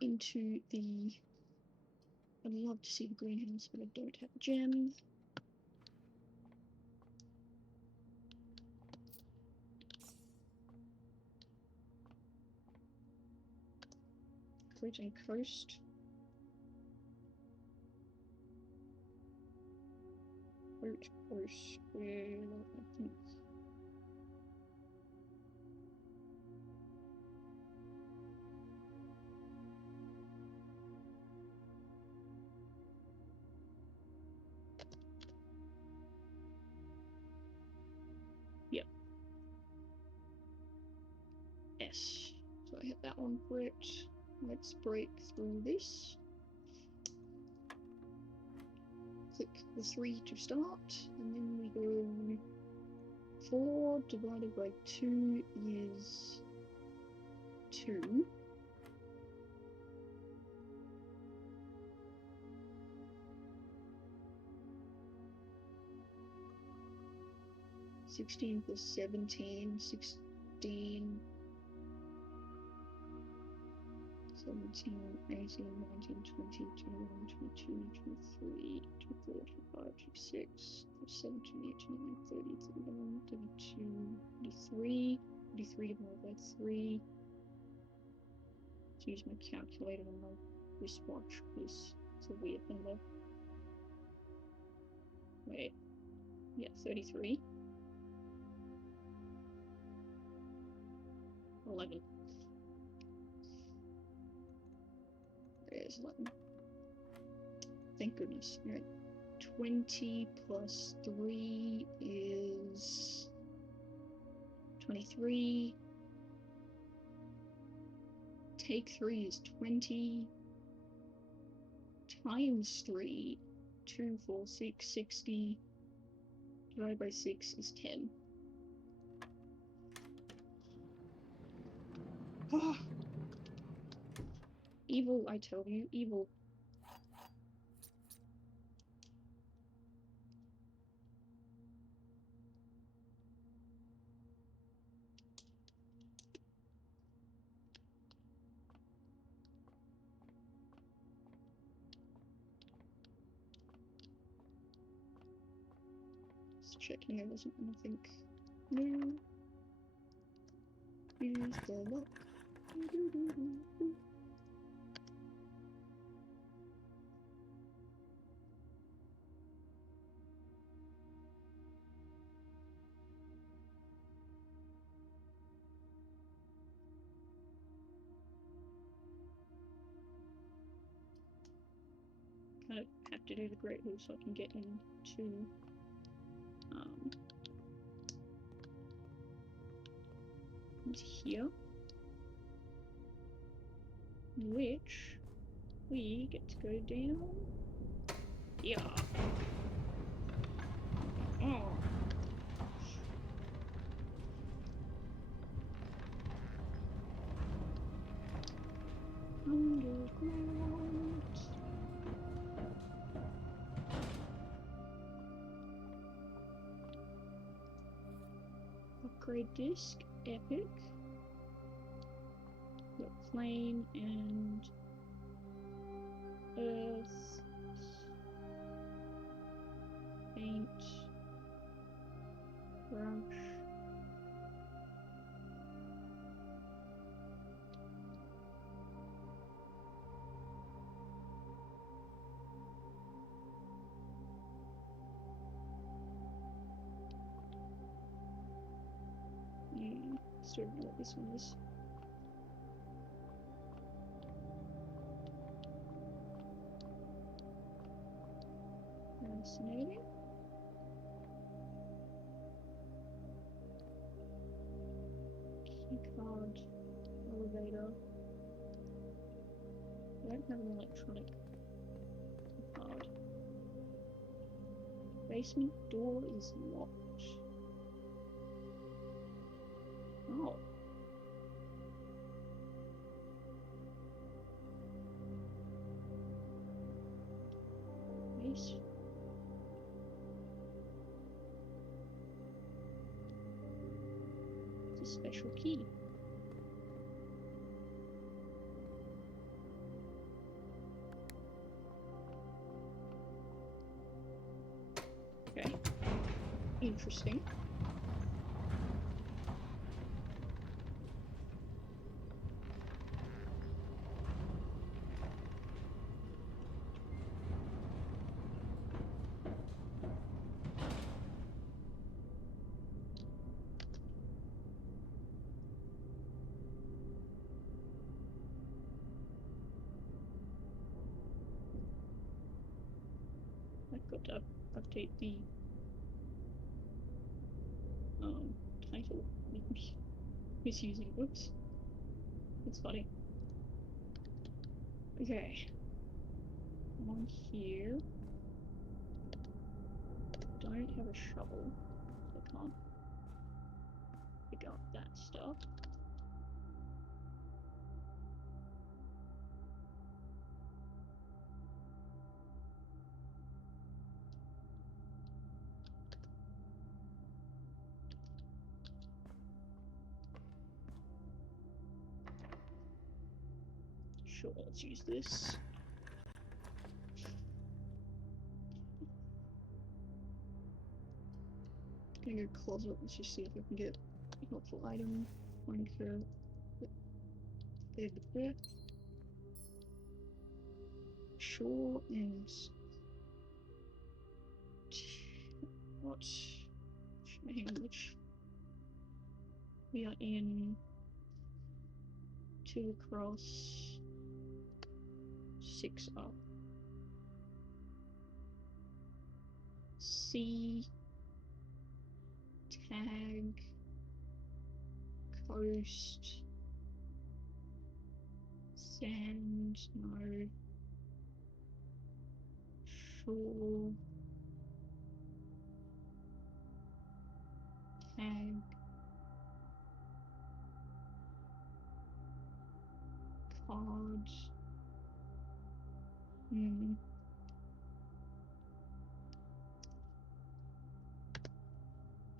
into the... I'd love to see the greenhouse, but I don't have a gem. Floating coast. Where per square, I think. Yep. S. So I have that one correct. Let's break through this. Click the 3 to start, and then we go 4 divided by 2 is 2. (16 plus 17, 16, 17, 18, 19, 20, 21, 22, 23, 24, 25, 26, 27, 28, 29, 30, 31, 32, 33, 33 divided by 3. Let's use my calculator on my wristwatch because it's a weird number. Wait, yeah, 33. 11. There's 11. Thank goodness. All right. 20 plus 3 is 23. Take 3 is 20. Times 3, 2, 4, 6, 60. Divided by 6 is 10. Oh. Evil, I tell you, evil. Just checking there wasn't anything new. Use the lock. Kind of have to do the great hall so I can get into here, which we get to go down. Yeah. Oh. Underground. Upgrade disc, epic. Got flame and earth, paint, brush. Sort of know what this one is. Fascinating. Keycard, elevator. I don't have an electronic card. Basement door is locked. Oh. Nice. It's a special key. Okay. Interesting. forgot to update the title. Misusing. Oops. It's funny. Okay. On here. Don't have a shovel. So I can't pick up that stuff. Sure, let's use this. Gonna go closet, let's just see if I can get a helpful item. Minecraft. There. Sure, and what? Hang on, which we are in 2 across, 6 up. C tag coast sand no shore tag card.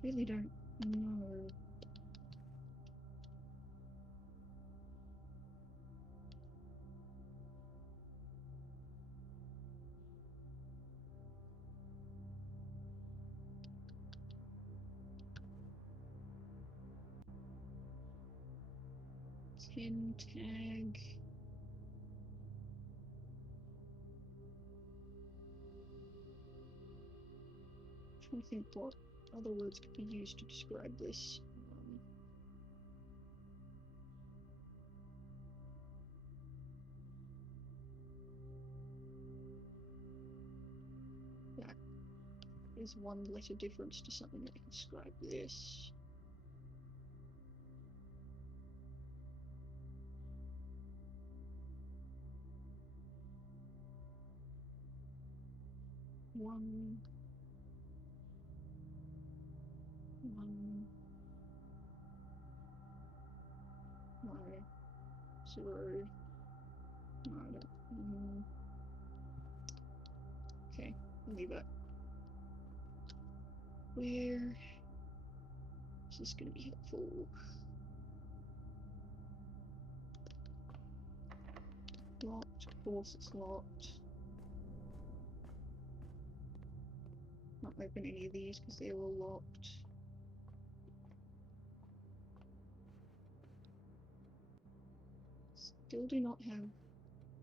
Really don't know. Tin tag. Trying to think what other words could be used to describe this. That is 1 letter difference to something that can describe this. One, no, 0, no, I don't, okay, I'll leave it. Where is this going to be helpful? Locked, of course it's locked. Not open any of these because they're all locked. Still do not have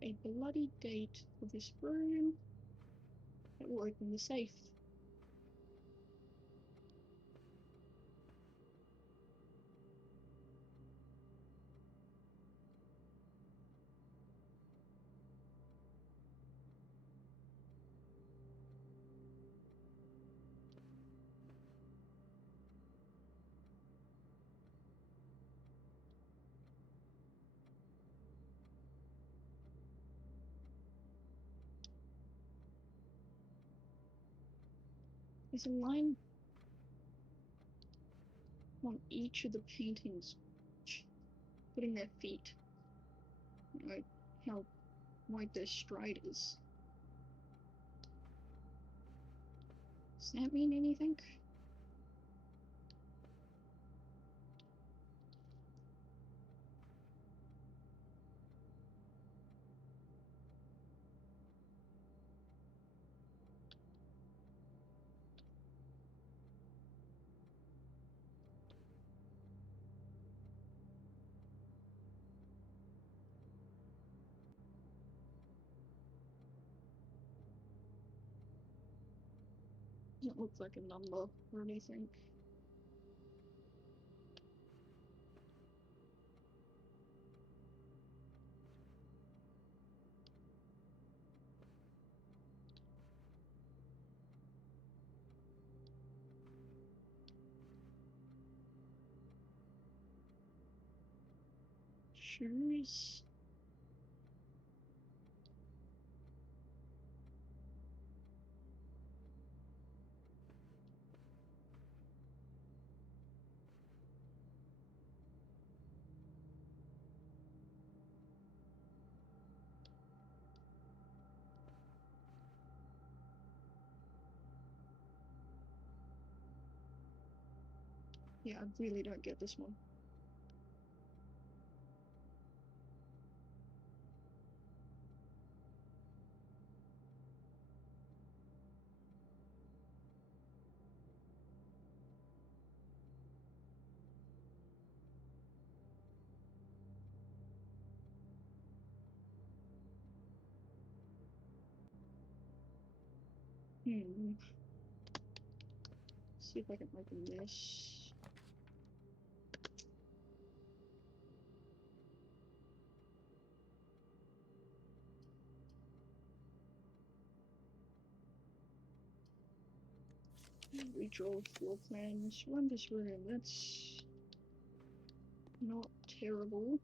a bloody date for this room that will open the safe. There's a line on each of the paintings putting their feet, you know, how wide their stride is. Does that mean anything? Doesn't look like a number or anything. Shoes. Yeah, I really don't get this one. See if I can open this. Redraw floor plans. Run this room. That's not terrible.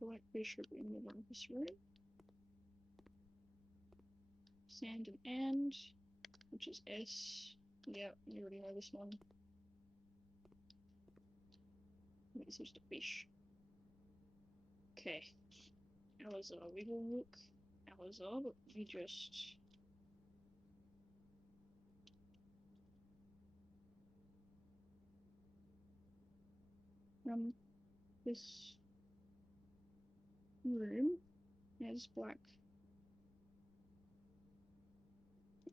Black bishop in the office room. Sand and, which is S. Yeah, you already know this one. It's just a fish. Okay. Alazar, we will look Alazar, but we just this room has black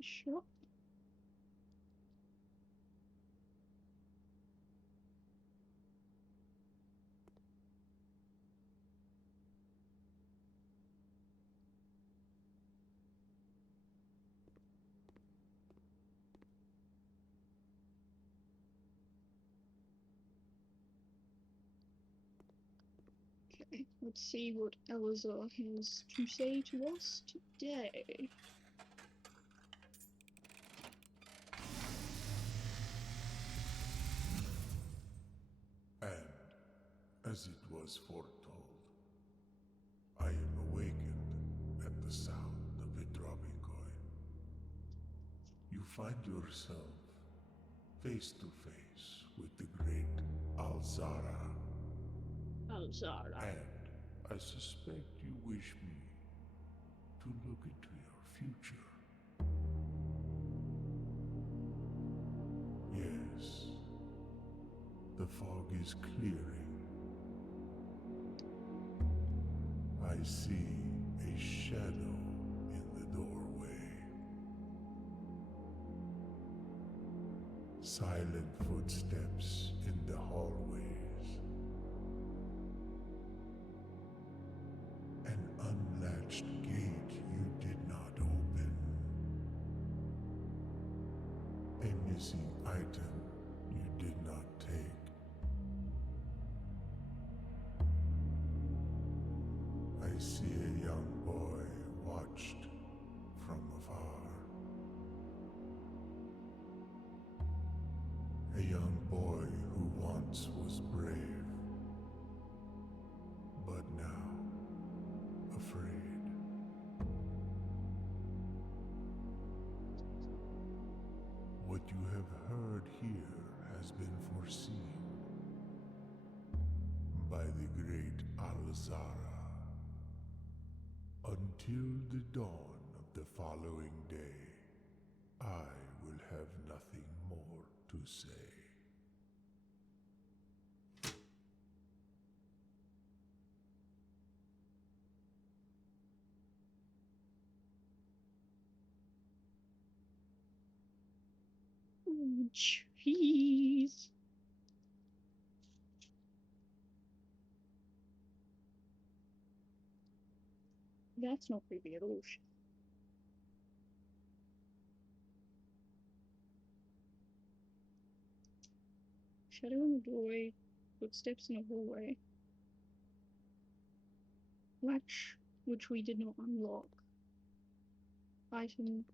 shop. Okay, let's see what Elazar has to say to us today. And, as it was foretold, I am awakened at the sound of a dropping coin. You find yourself face to face with the great Alzara. Alzara. And I suspect you wish me to look into your future. Yes, the fog is clearing. I see a shadow in the doorway. Silent footsteps in the hallways. An unlatched gate you did not open. A missing item you did not take. I see a young boy watched from afar. A young boy who once was brave, but now afraid. What you have heard here has been foreseen by the great Alzara. Until the dawn of the following day, I will have nothing more to say. Oh, jeez. That's not creepy at all. Shadow in the doorway, footsteps in the hallway. Latch, which we did not unlock. Item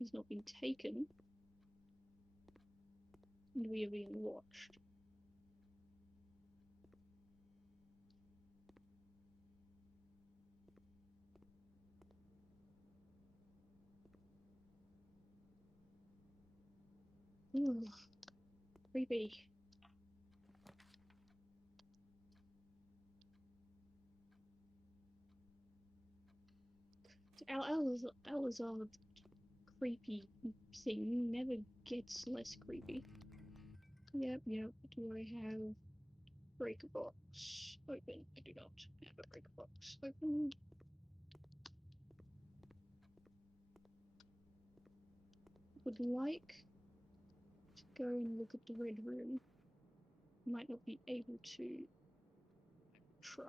has not been taken, and we are being watched. Ooh, creepy. Alazar creepy thing never gets less creepy. Yep. Do I have breaker box open? I do not have a breaker box open. Would like to go and look at the red room. Might not be able to try.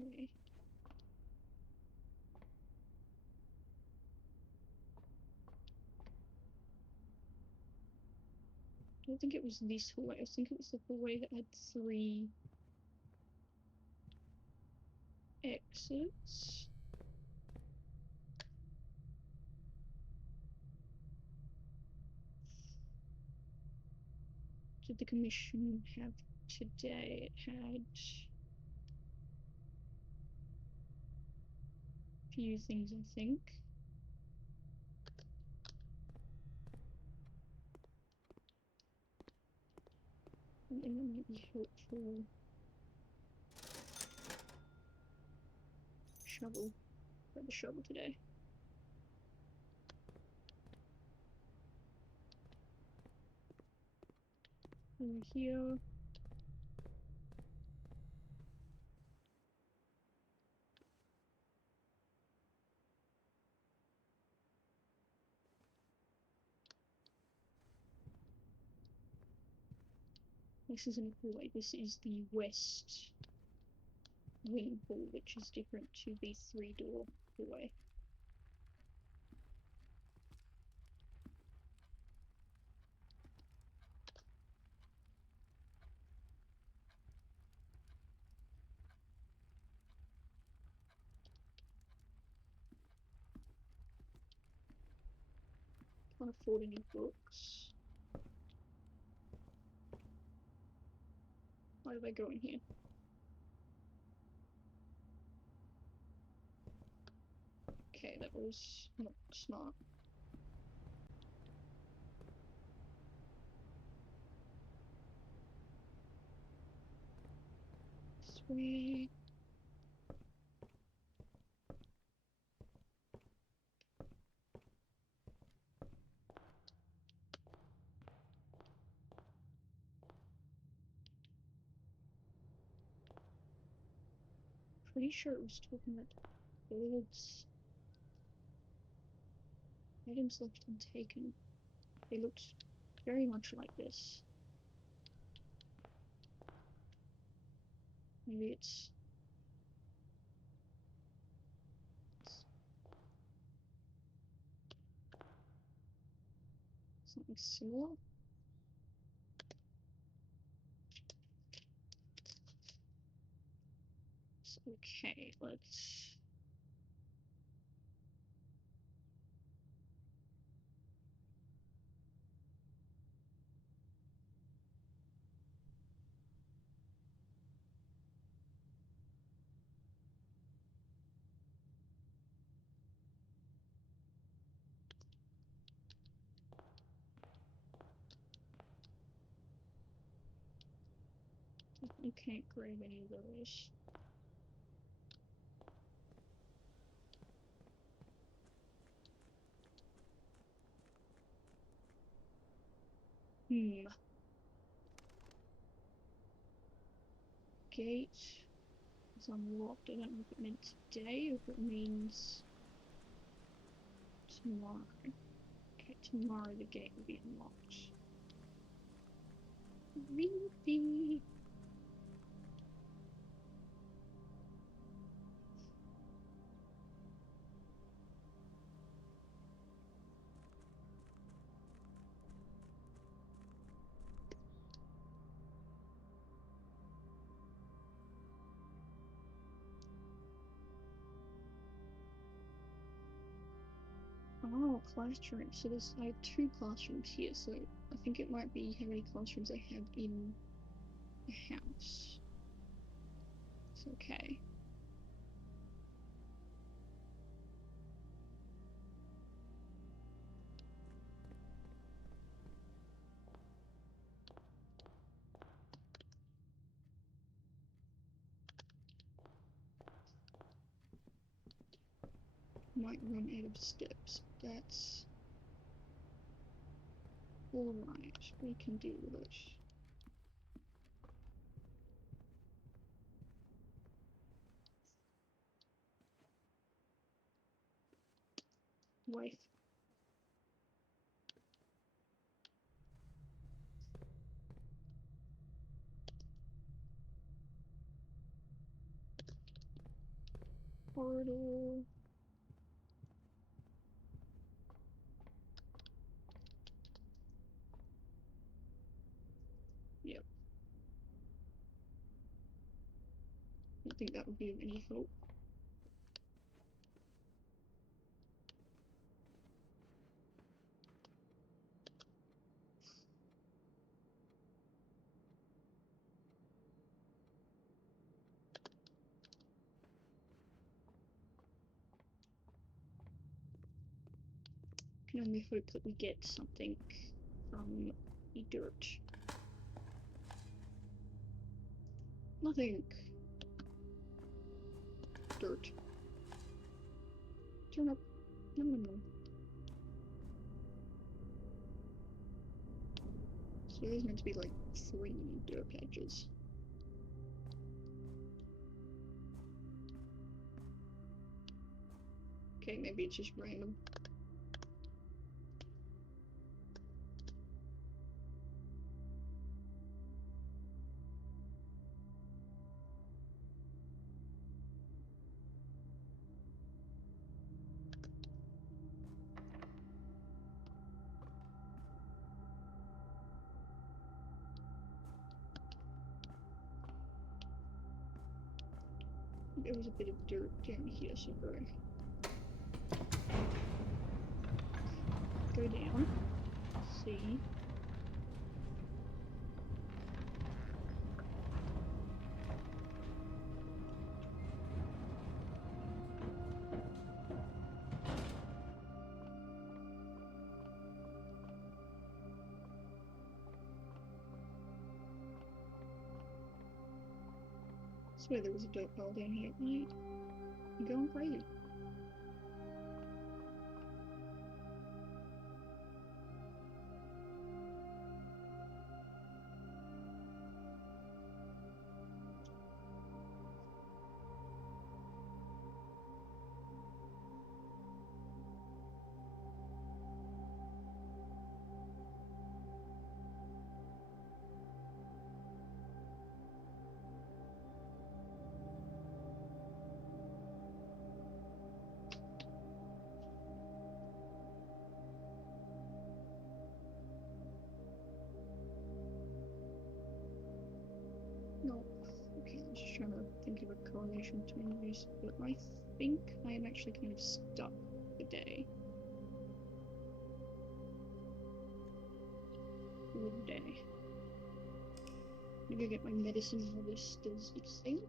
Okay. I don't think it was this hallway. I think it was the hallway that had 3 exits. Did the commission have today? It had a few things, I think. Something that might be helpful. Shovel. Grab a shovel today. Over here. This isn't a hallway. This is the west wing hall, which is different to the 3-door hallway. Can't afford any books. Why did I go in here? Okay, that was not smart. Sweet. Pretty sure it was talking about birds. Items left untaken. They looked very much like this. Maybe it's something similar. Okay, let's... You can't grab any of those. Gate is unlocked. I don't know if it meant today or if it means tomorrow. Okay, tomorrow the gate will be unlocked. Creepy. classrooms. So I have 2 classrooms here, so I think it might be how many classrooms I have in the house. It's okay. Might run out of steps. That's alright. We can deal with it. Wife. Corridor. Yep. I think that would be of any help. Can only hope that we get something from the dirt. Nothing. Dirt. Turn up. No. So there's meant to be like 3 dirt patches. Okay, maybe it's just random. There was a bit of dirt down here somewhere. Go down. See. I swear there was a dirt pile down here at night. I'm going crazy. No. Okay, I'm just trying to think of a correlation between these, but I think I am actually kind of stuck today. For the day. I'm gonna get my medicine list as a thing.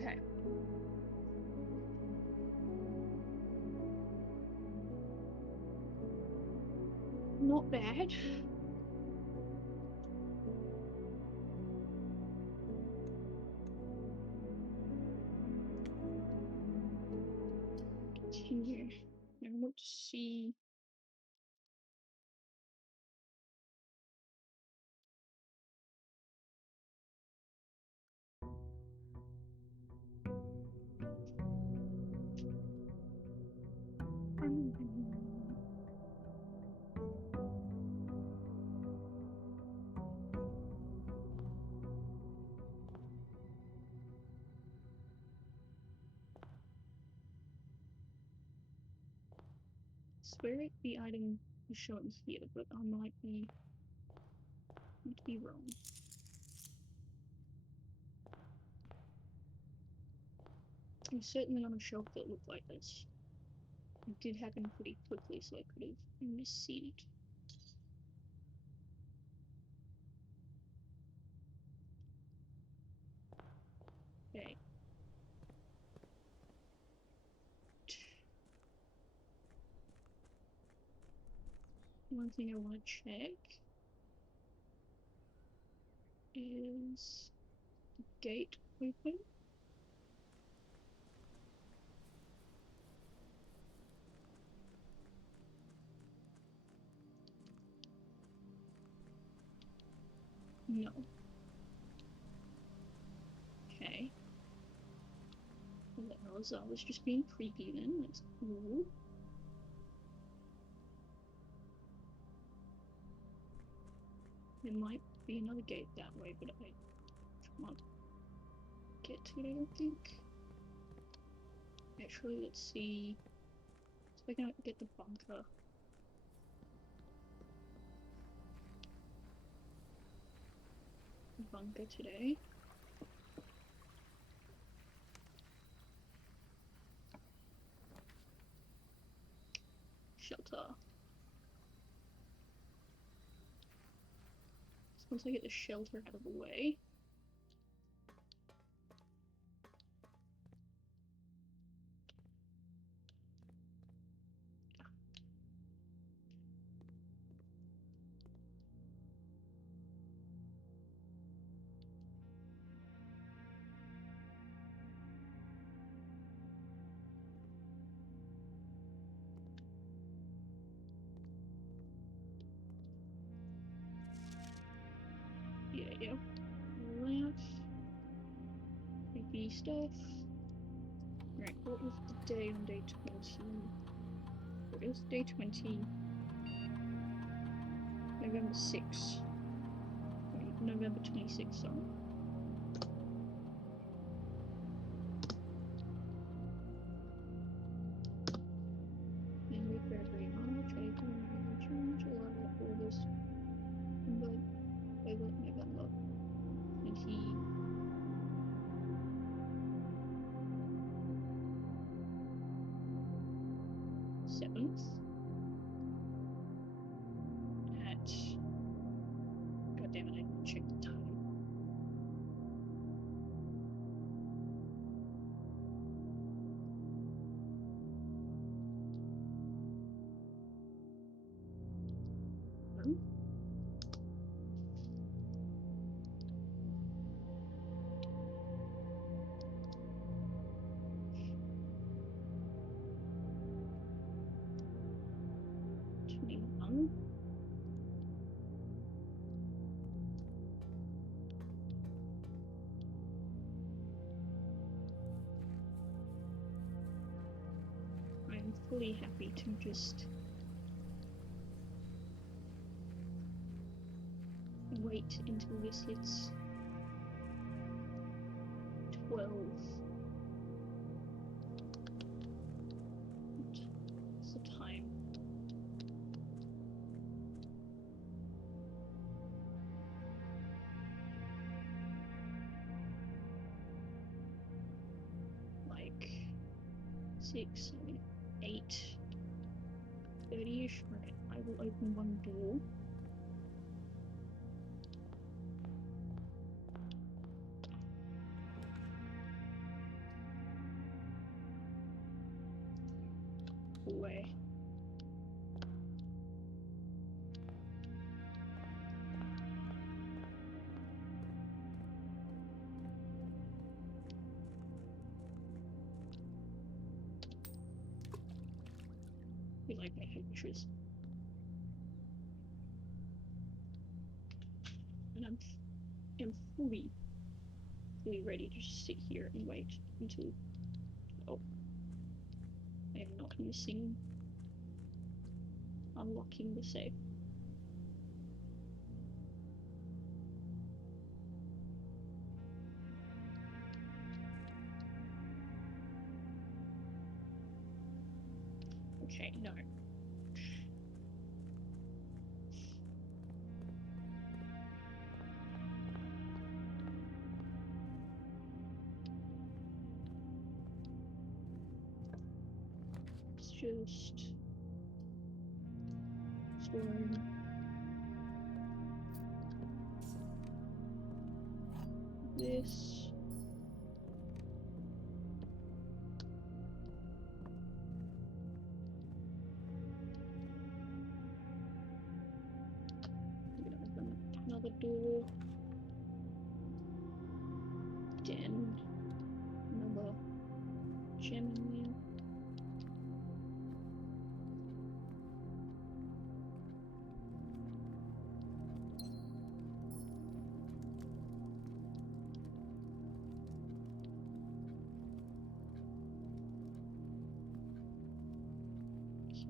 Okay. Not bad. Continue. I want to see. Swear the item is shown here, but I might be wrong. It's certainly on a shelf that looked like this. It did happen pretty quickly, so I could have misseen it. Okay. One thing I want to check is the gate open. No. Okay. Well, I was just being creepy then. That's cool. There might be another gate that way, but I can't get to it, I don't think. Actually, let's see if I can get the bunker. Bunker today. Shelter. So once I get the shelter out of the way. Yeah. That. Creepy stuff. Right, what was the day on day 20? What is day 20? November 6th. Wait, November 26th, sorry. January, February, March, April, May, June, July, August, September, October, November. 27th at, god damn it, I didn't check the time. Hmm? 21. I'm fully happy to just wait until this hits 12. What's the time? Like 6, 7, 8, 30-ish. Right, I will open one door. hallway. We like making pictures. And I'm fully ready to just sit here and wait until, oh, I am not missing unlocking the safe. Okay, no. It's just storing this. I'm gonna open another door. Den. Another gem in there.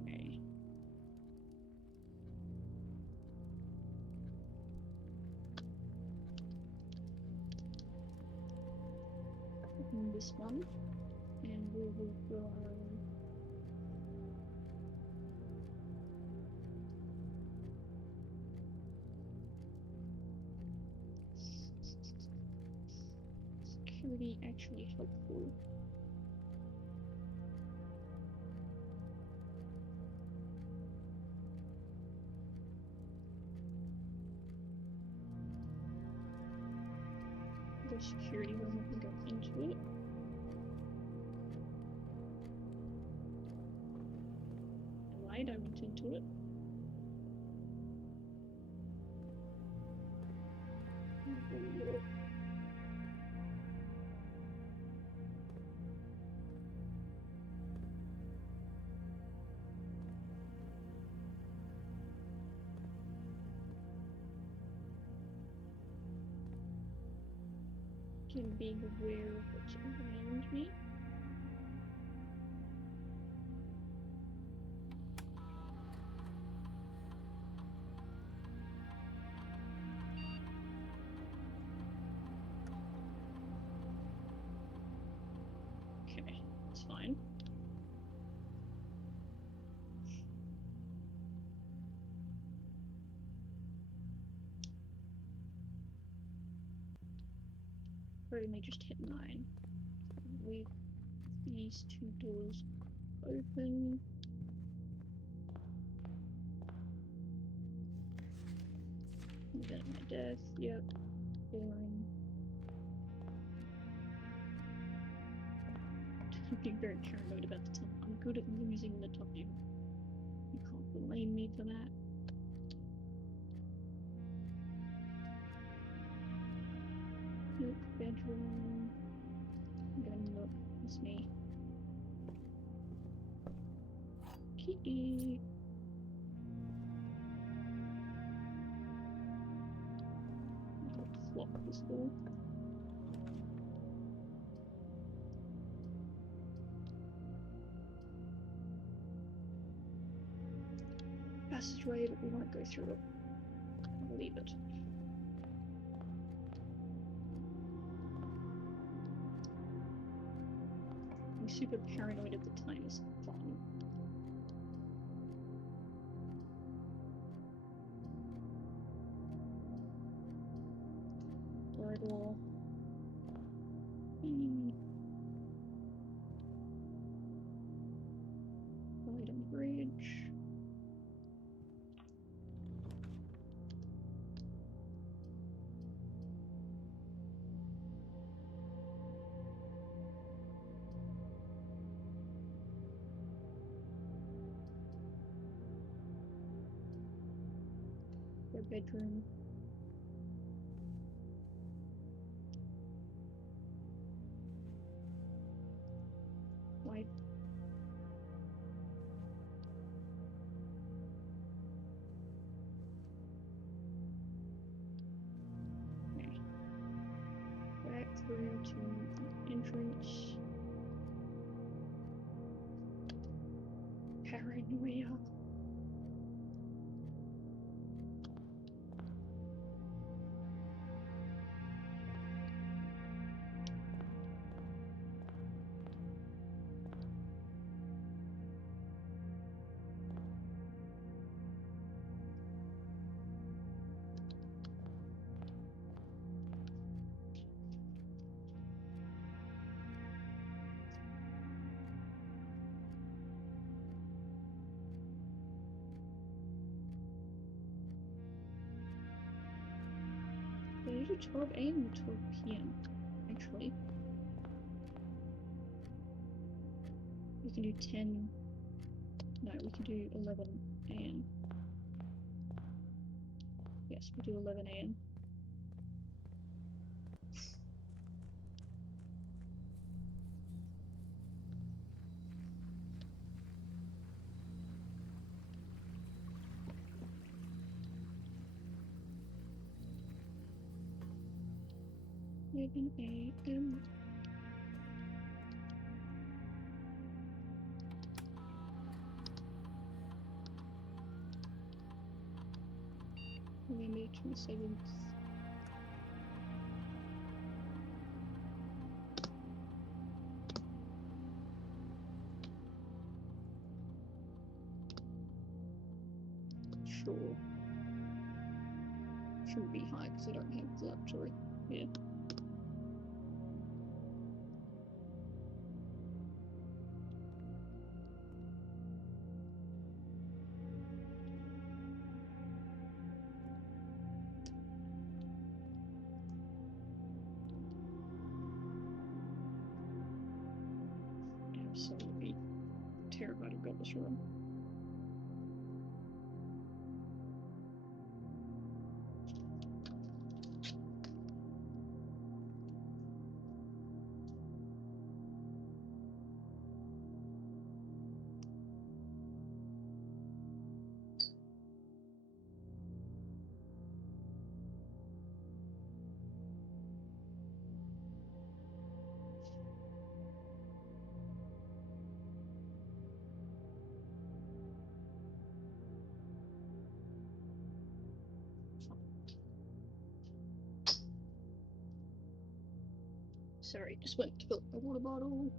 Okay. Open this one, and we will go. Security actually helpful. The security room, we can go into it. I lied, I went into it. Again, being aware of what's around me. Okay, it's fine. Or it may just hit 9. Leave these 2 doors open. Event my death, yep. Boring. Being very paranoid about the tunnel. I'm good at losing the tunnel. You can't blame me for that. Nope, bedroom. I'm gonna look. It's me. Kitty. Lock this door. Passageway, but we won't go through it. I'll leave it. Being super paranoid at the time is fun. Corridor. Right on the bridge. bedroom. Wife. Okay. Back through to the entrance. Paranoia. Can you do 12 a.m. or 12 p.m. actually? We can do 10. No, we can do 11 a.m. Yes, we'll do 11 a.m. November 27th. Sure. Shouldn't be high because I don't have the luxury. Yeah. Absolutely terrified I've got this wrong. Sorry, just went to fill up my water bottle.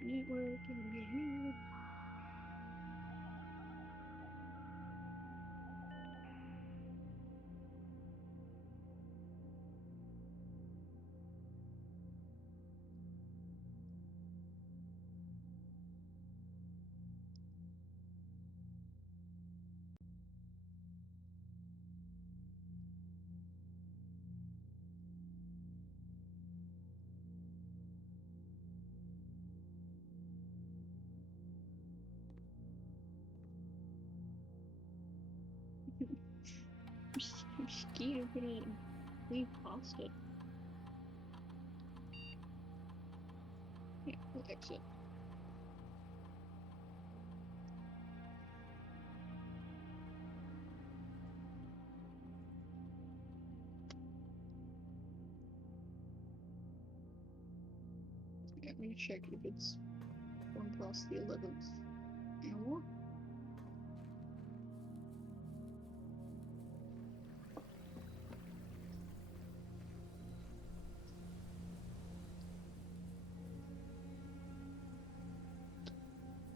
Network. I'm scared I'm gonna leave past it. Yeah, we'll exit. Yeah, I'm gonna check if it's 1.5 past the 11th hour.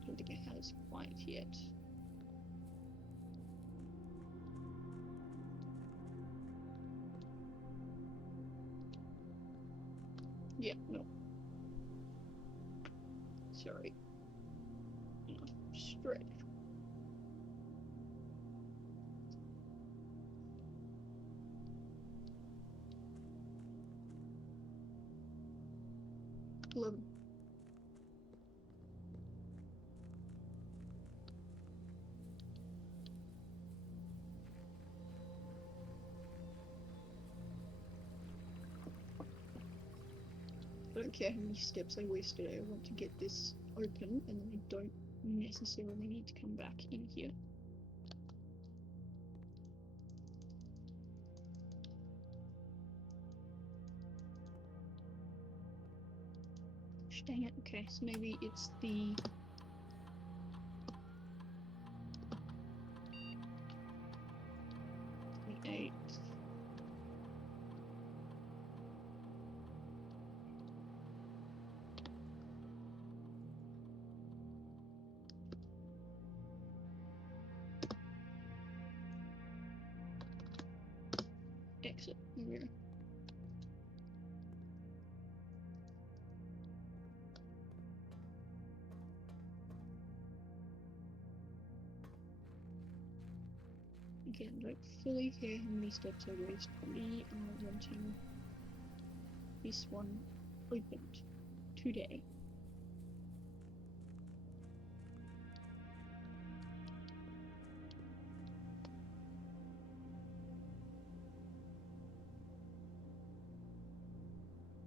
I don't think it has quite yet. Yeah, no. Sorry. Stretch. Look. I don't care how many steps I wasted. I want to get this open, and then I don't necessarily need to come back in here. Dang it. Okay, so maybe it's the eighth. Exit. Here we go. Again, don't fully care how many steps I waste. We are wanting this one opened today.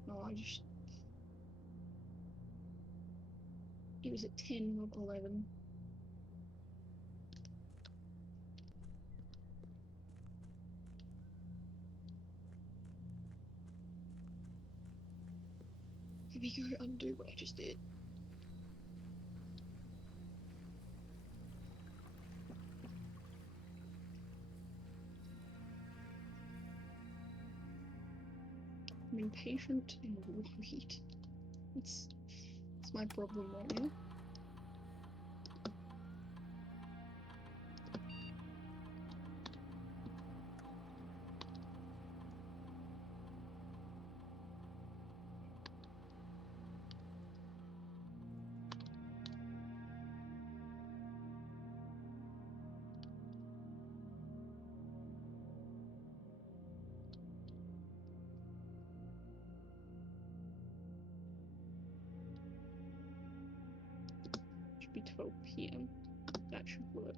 Oh, it was at 10, not 11. Here we go, undo what I just did. I'm impatient and worried. It's my problem right now. Should be 12 p.m. That should work.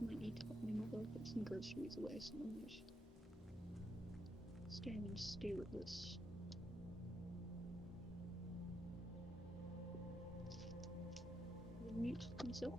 Might need to help my mother put some groceries away, so I'm just stand and stare at this. Mute myself.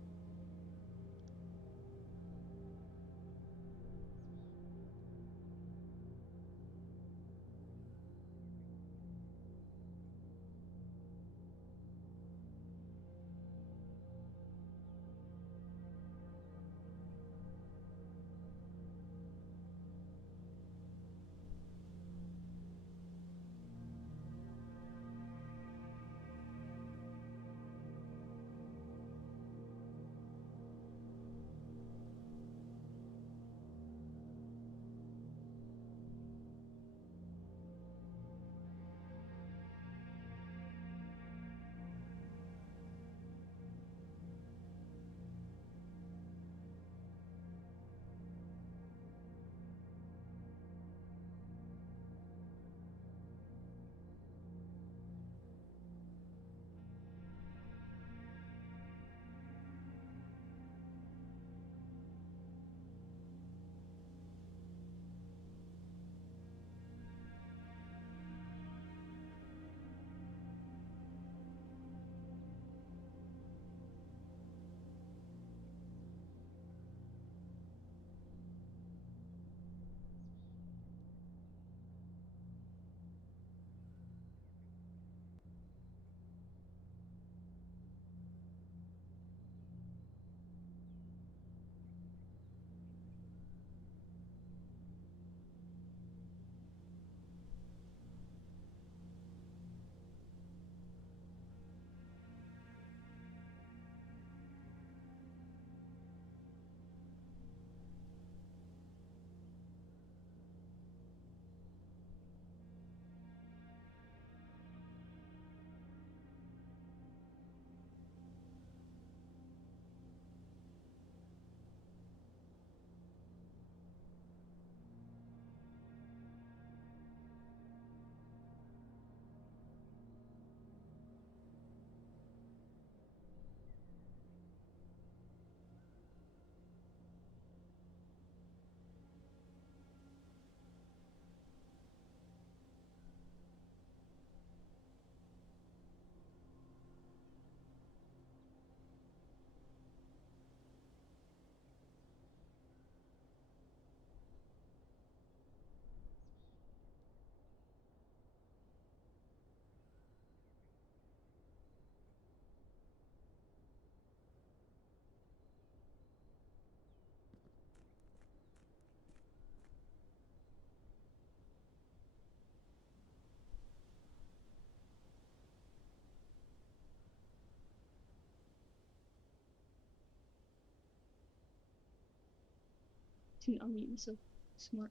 Didn't unmute myself. Smart.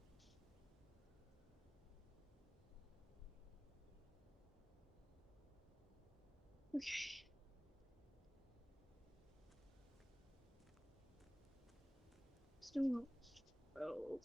Okay. Still not 12.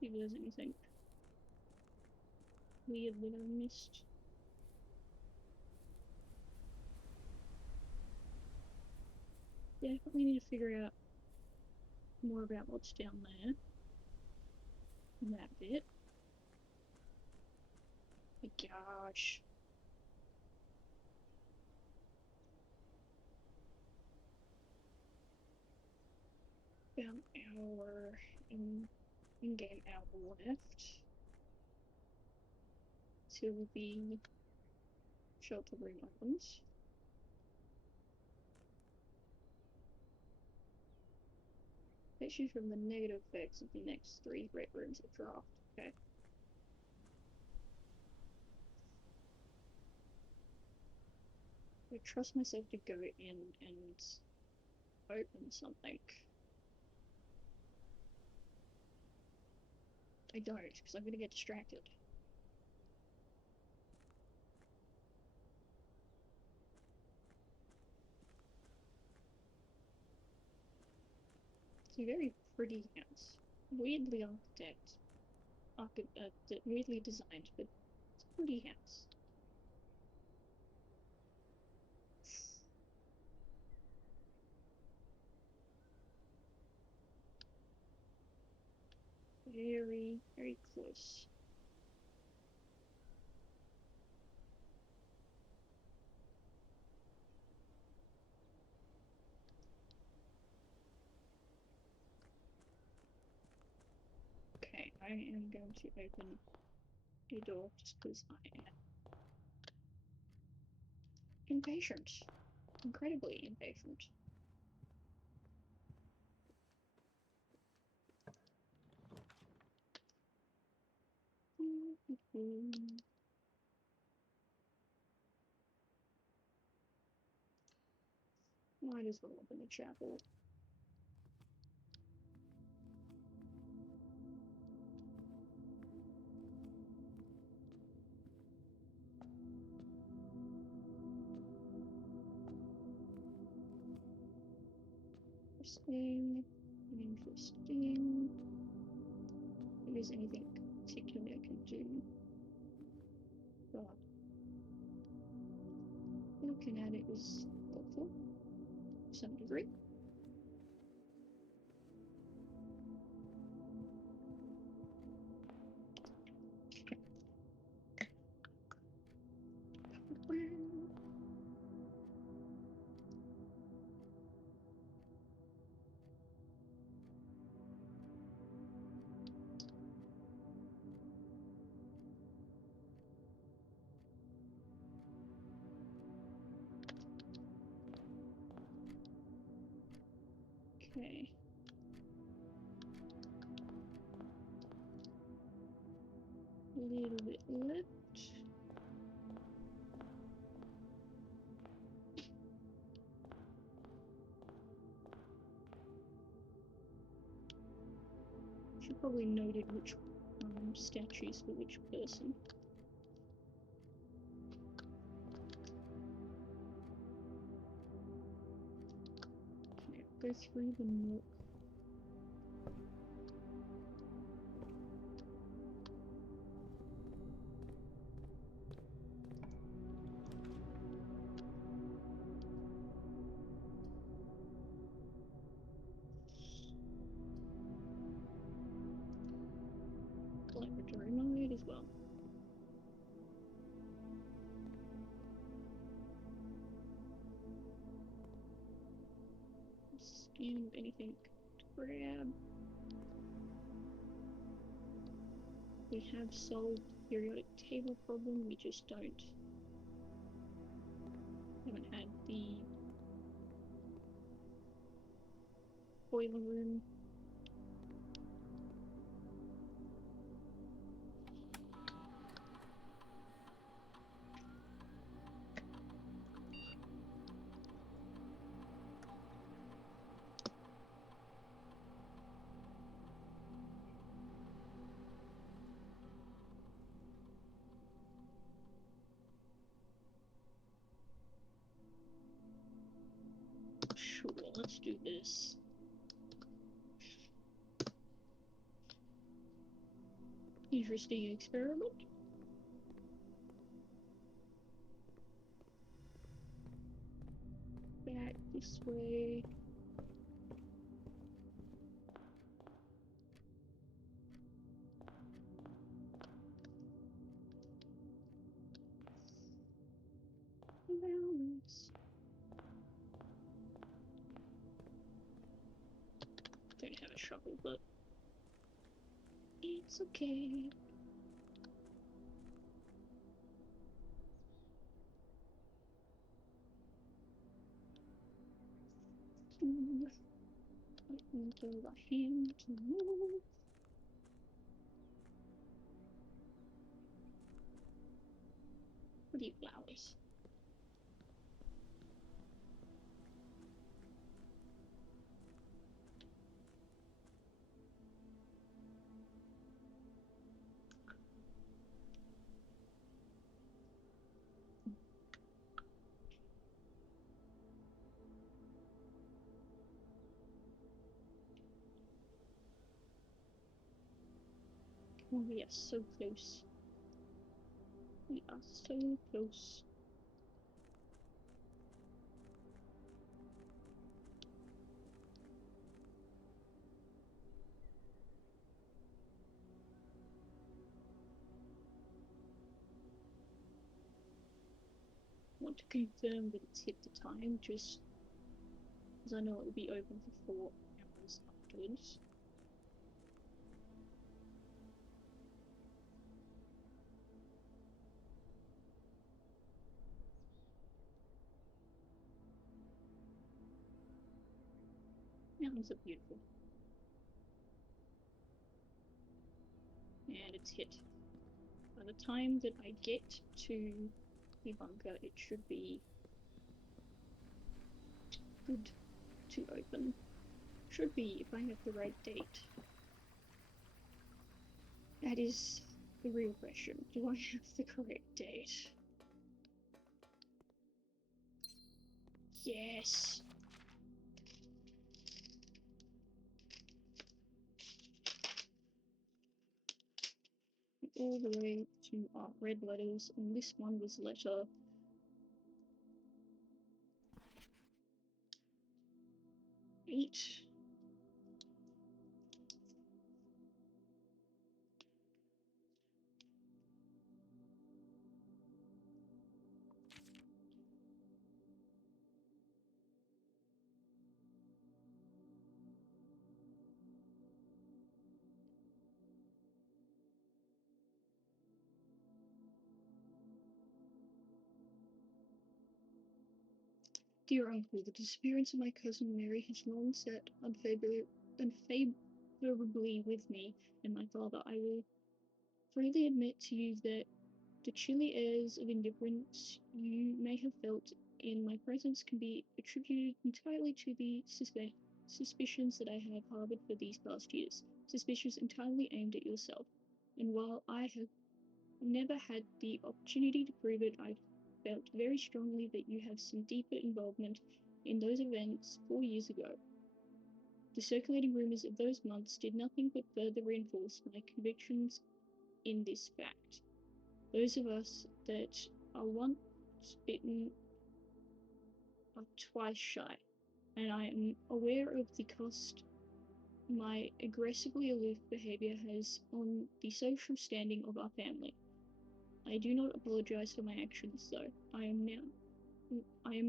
See if there's anything weird that I missed. Definitely need to figure out more about what's down there. In that bit. My gosh. About an hour in-game hour left till the shelter room opens. Takes you from the negative effects of the next 3 red rooms at draft. Okay. I trust myself to go in and open something. I don't, because I'm gonna get distracted. It's a very pretty house. Weirdly weirdly designed, but it's a pretty house. Very, very close. Okay, I am going to open a door just because I am impatient. Incredibly impatient. Might as well open the chapel. Interesting. Interesting. If there's anything particular I can do. But looking at it is helpful to some degree. Okay. A little bit left. probably noted which statues for which person. Okay, go through the nook. Laboratory mode as well. Scan of anything to grab. We have solved the periodic table problem, we just haven't had the boiler room. Sure, let's do this. Interesting experiment. Back this way. Balance. Don't have a shovel, but it's okay. Until the hand to move. Pretty flowers. Oh, we are so close. We are so close. I want to confirm that it's hit the time, just because I know it will be open for 4 hours afterwards. Mountains are beautiful. And it's hit. By the time that I get to the bunker, it should be good to open. Should be, if I have the right date. That is the real question. Do I have the correct date? Yes! All the way to our red letters, and this one was letter 8. Dear uncle, the disappearance of my cousin Mary has long sat unfavorably with me and my father. I will freely admit to you that the chilly airs of indifference you may have felt in my presence can be attributed entirely to the suspicions that I have harbored for these past years, suspicions entirely aimed at yourself. And while I have never had the opportunity to prove it, I felt very strongly that you have some deeper involvement in those events 4 years ago. The circulating rumors of those months did nothing but further reinforce my convictions in this fact. Those of us that are once bitten are twice shy, and I am aware of the cost my aggressively aloof behavior has on the social standing of our family. I do not apologize for my actions, though. I am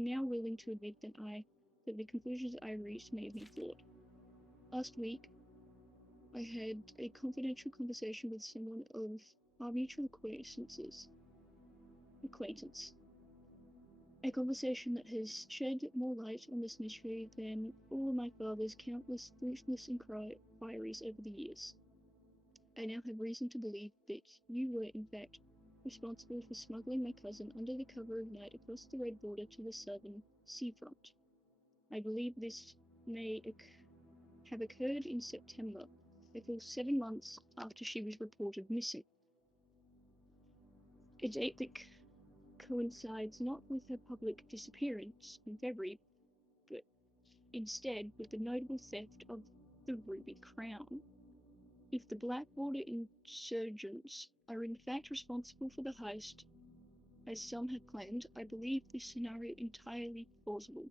now willing to admit that the conclusions I reached may have been flawed. Last week, I had a confidential conversation with someone of our mutual acquaintance. A conversation that has shed more light on this mystery than all of my father's countless fruitless inquiries over the years. I now have reason to believe that you were, in fact, responsible for smuggling my cousin under the cover of night across the red border to the southern seafront. I believe this may have occurred in September, a full 7 months after she was reported missing. A date that coincides not with her public disappearance in February, but instead with the notable theft of the ruby crown. If the Black Border insurgents are in fact responsible for the heist, as some have claimed, I believe this scenario entirely plausible.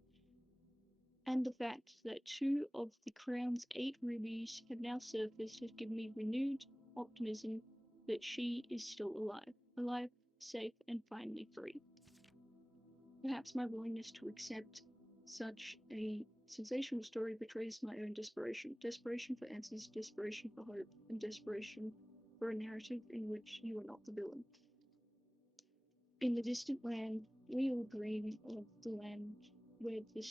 And the fact that 2 of the crown's 8 rubies have now surfaced has given me renewed optimism that she is still alive, safe, and finally free. Perhaps my willingness to accept such a sensational story betrays my own desperation. Desperation for answers, desperation for hope, and desperation for a narrative in which you are not the villain. In the distant land, we all dream of the land where the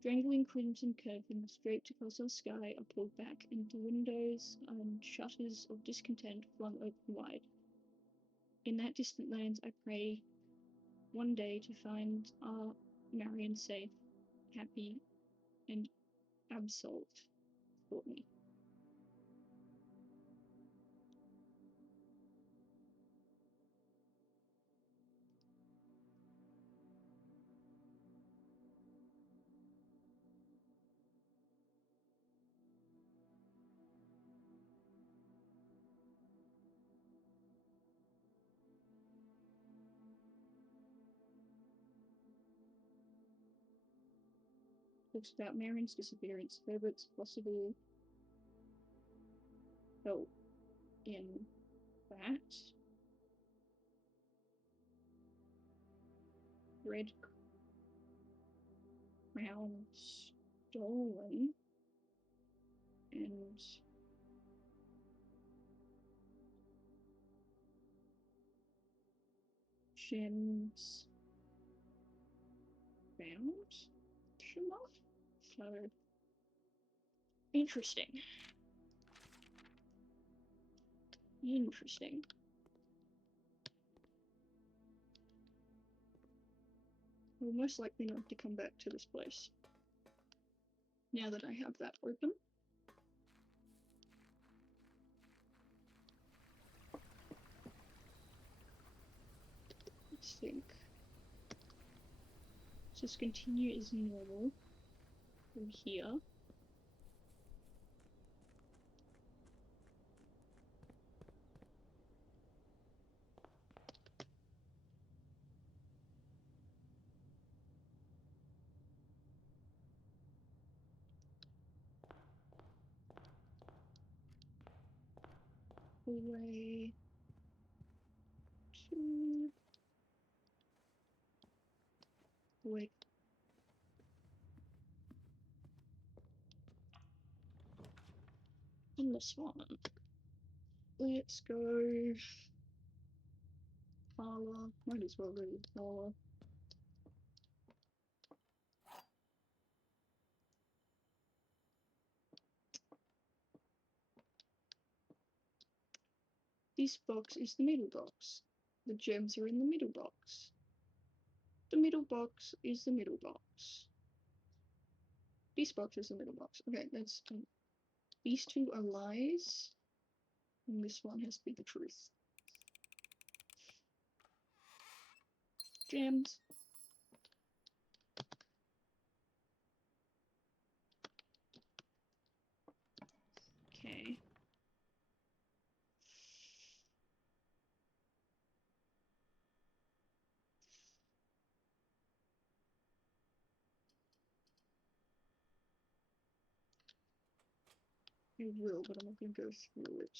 strangling crimson curtains draped across our sky are pulled back, and the windows and shutters of discontent flung open wide. In that distant land, I pray one day to find our Marion safe, happy, and absolved for me. Talks about Marion's disappearance, Herbert's possible help in that. Red crown stolen, and gems found? So interesting. Interesting. We'll most likely not have to come back to this place now that I have that open. Let's think. Just continue as normal from here. Way to wait. On this one. Let's go parlor. Might as well go to parlor. This box is the middle box. The gems are in the middle box. The middle box is the middle box. This box is a little box. Okay, that's these two are lies, and this one has to be the truth. Gems. Okay. You will, but I'm not going to go through it.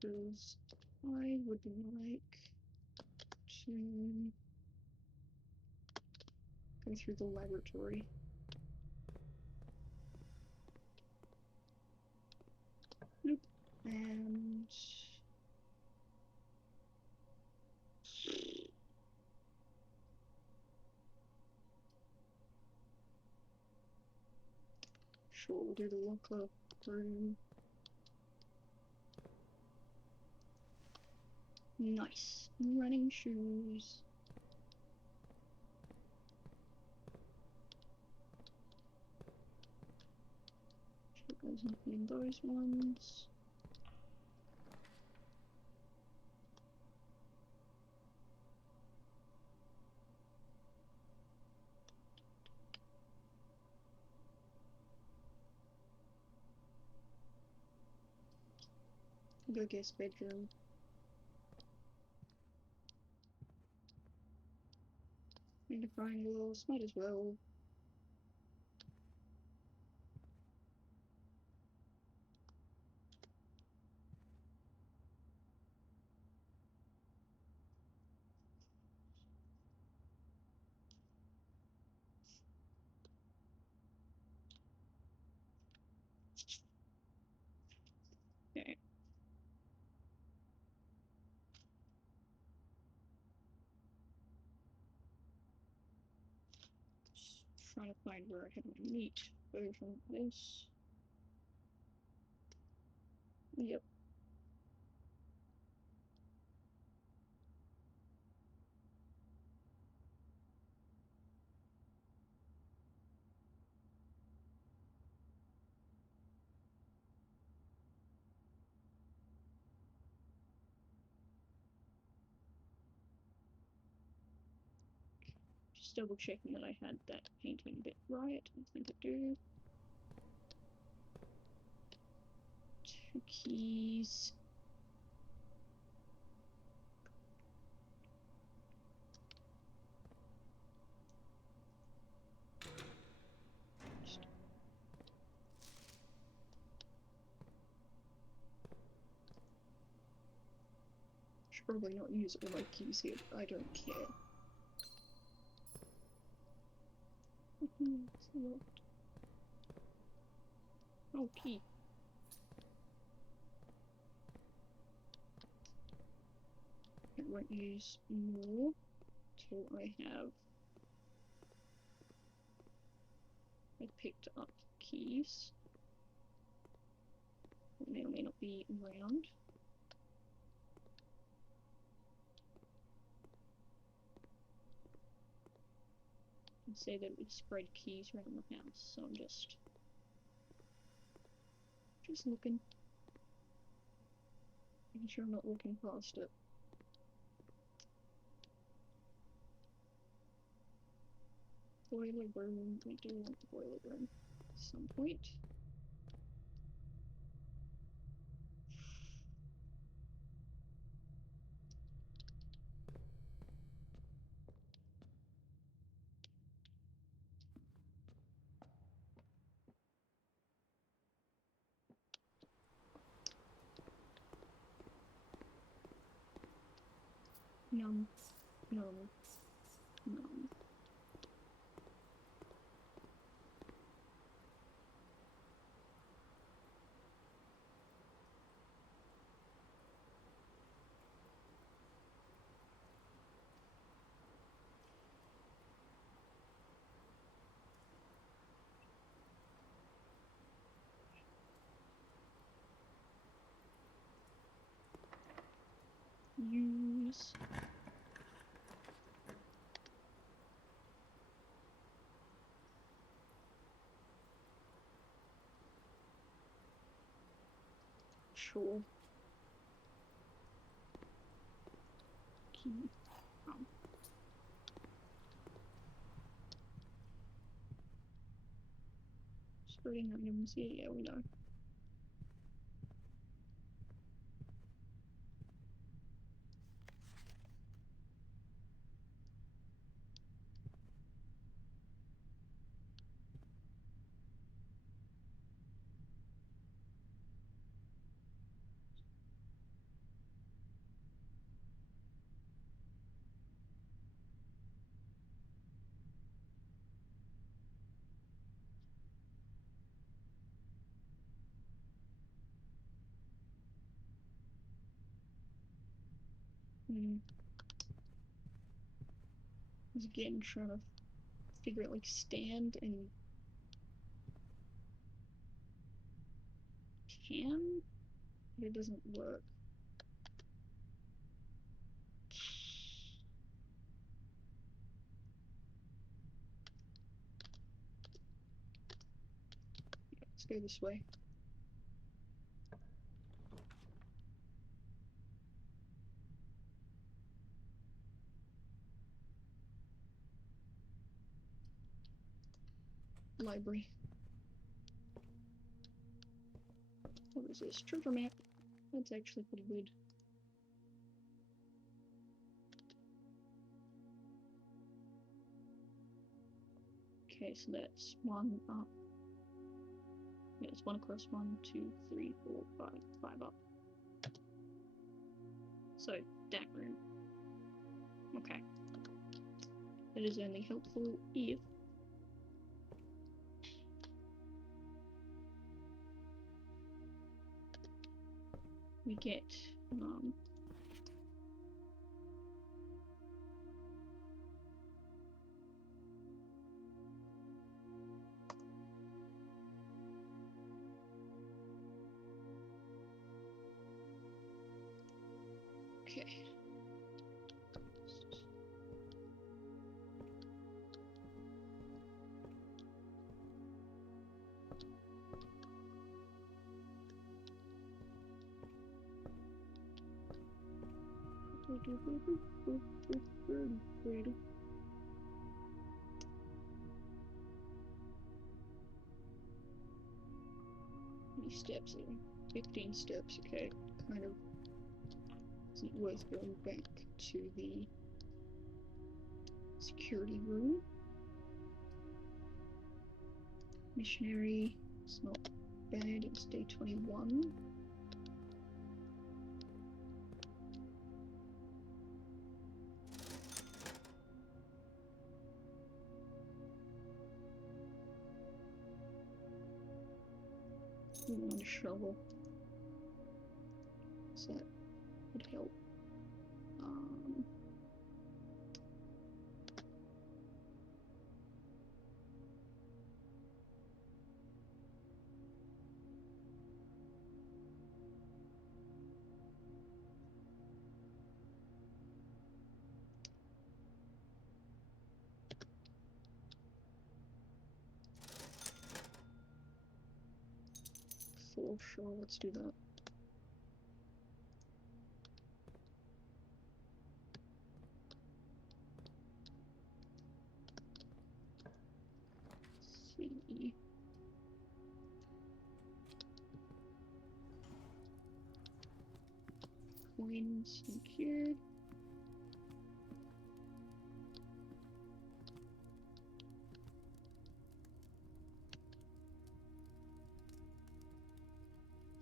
Because I would like to go through the laboratory. Nope. And sure, we'll do the locker room. Nice. Running shoes. Sure, there's nothing in those ones. Go guest bedroom. Magnifying glass, might as well. Okay. Just trying to find where I have my neat version of this. Yep. Just double checking that I had that painting bit right. I think I do. 2 keys. Should probably not use all my keys here, but I don't care. Oh, key. I won't use more till I have picked up keys. That may or may not be around. And say that we spread keys around the house, so I'm just looking. Making sure I'm not walking past it. Boiler room. We do want the boiler room at some point. Num. Num. Num. Use. sure. Key. Sorting items. Yeah, we know. Again, trying to figure out like stand and can, but it doesn't work. Let's go this way. Library. What is this? Treasure map. That's actually pretty good. Okay, so that's one up. Yeah, it's one across. 1, 2, 3, 4, 5 up. So, that room. Okay. That is only helpful if we get okay. How many steps are there? 15 steps, okay. Kind of isn't worth going back to the security room. Missionary, it's not bad, it's day 21. On a shovel. So that would help. For sure, let's do that. See. Coins secured.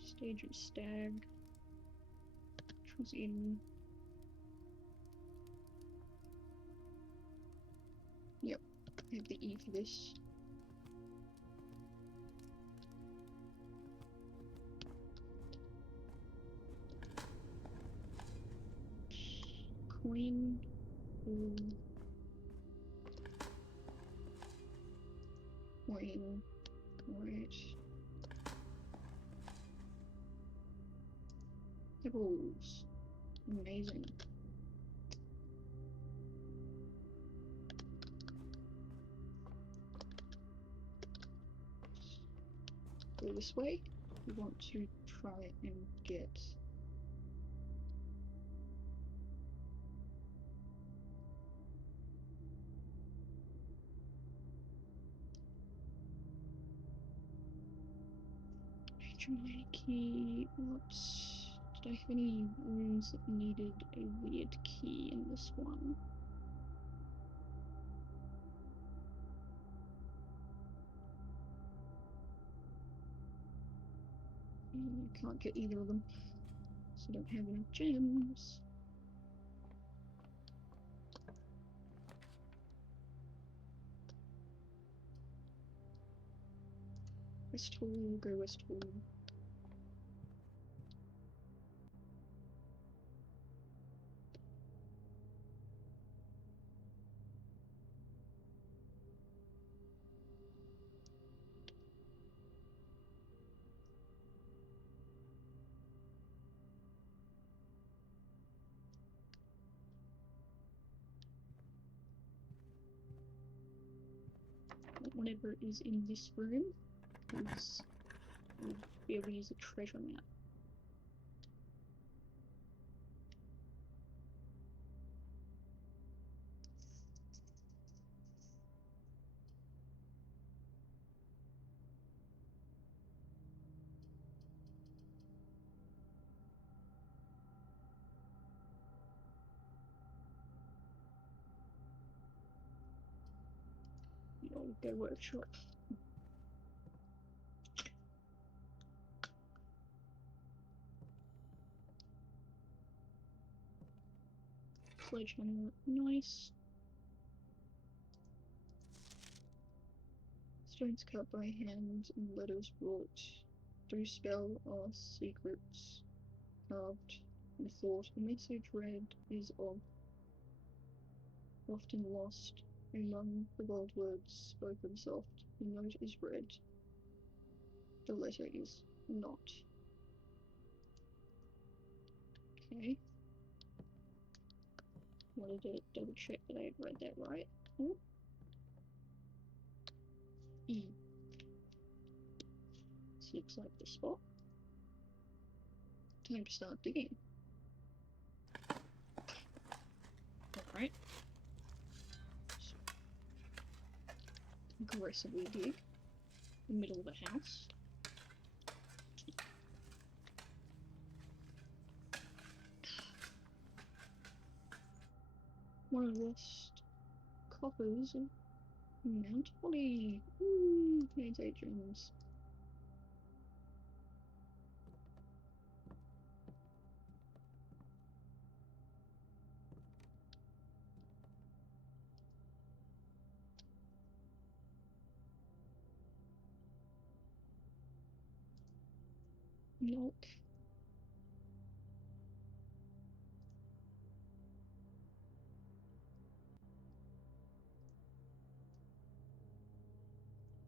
Stage of stag. Which was in. Yep, I have the E for this. Coin. Coin. Right. Pebbles. Amazing. Go this way. We want to try and get my key. What? Did I have any rooms that needed a weird key in this one? I can't get either of them, so I don't have enough gems. West Hall, go West Hall. Whatever is in this room, because we'll be able to use a treasure map. Go workshop. Sledgehammer, nice. Stones cut by hand and letters wrought. Through spell or secrets carved in thought. The message read is of often lost among the bold words spoken soft. The note is read. The letter is not. Okay. Wanted to double check that I had read that right. Ooh. E. This looks like the spot. Time to start digging. Alright. Aggressively dig. The middle of the house. One of the lost coppers of Mount Holly. Ooh, needs 8 gems. Nope.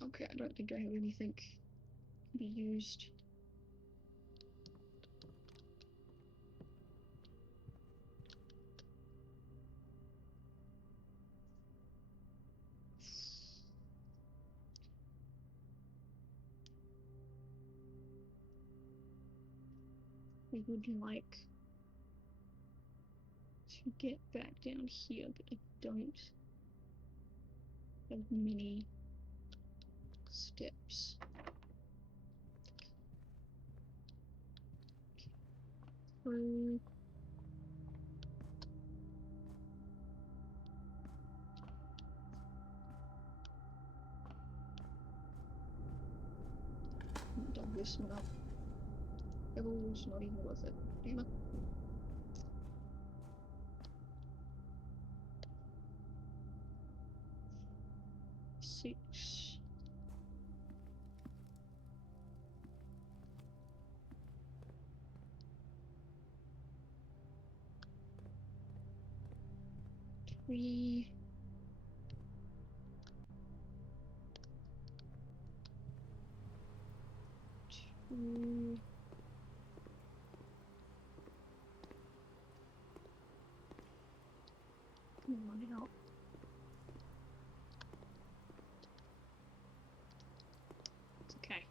Okay, I don't think I have anything to be used. I would like to get back down here, but I don't have many steps. Through. Dug this one up. Devil's not even worth it. Damn it. Six. Three. Two. Come on out. Okay.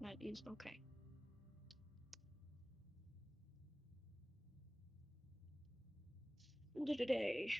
That is okay. Today.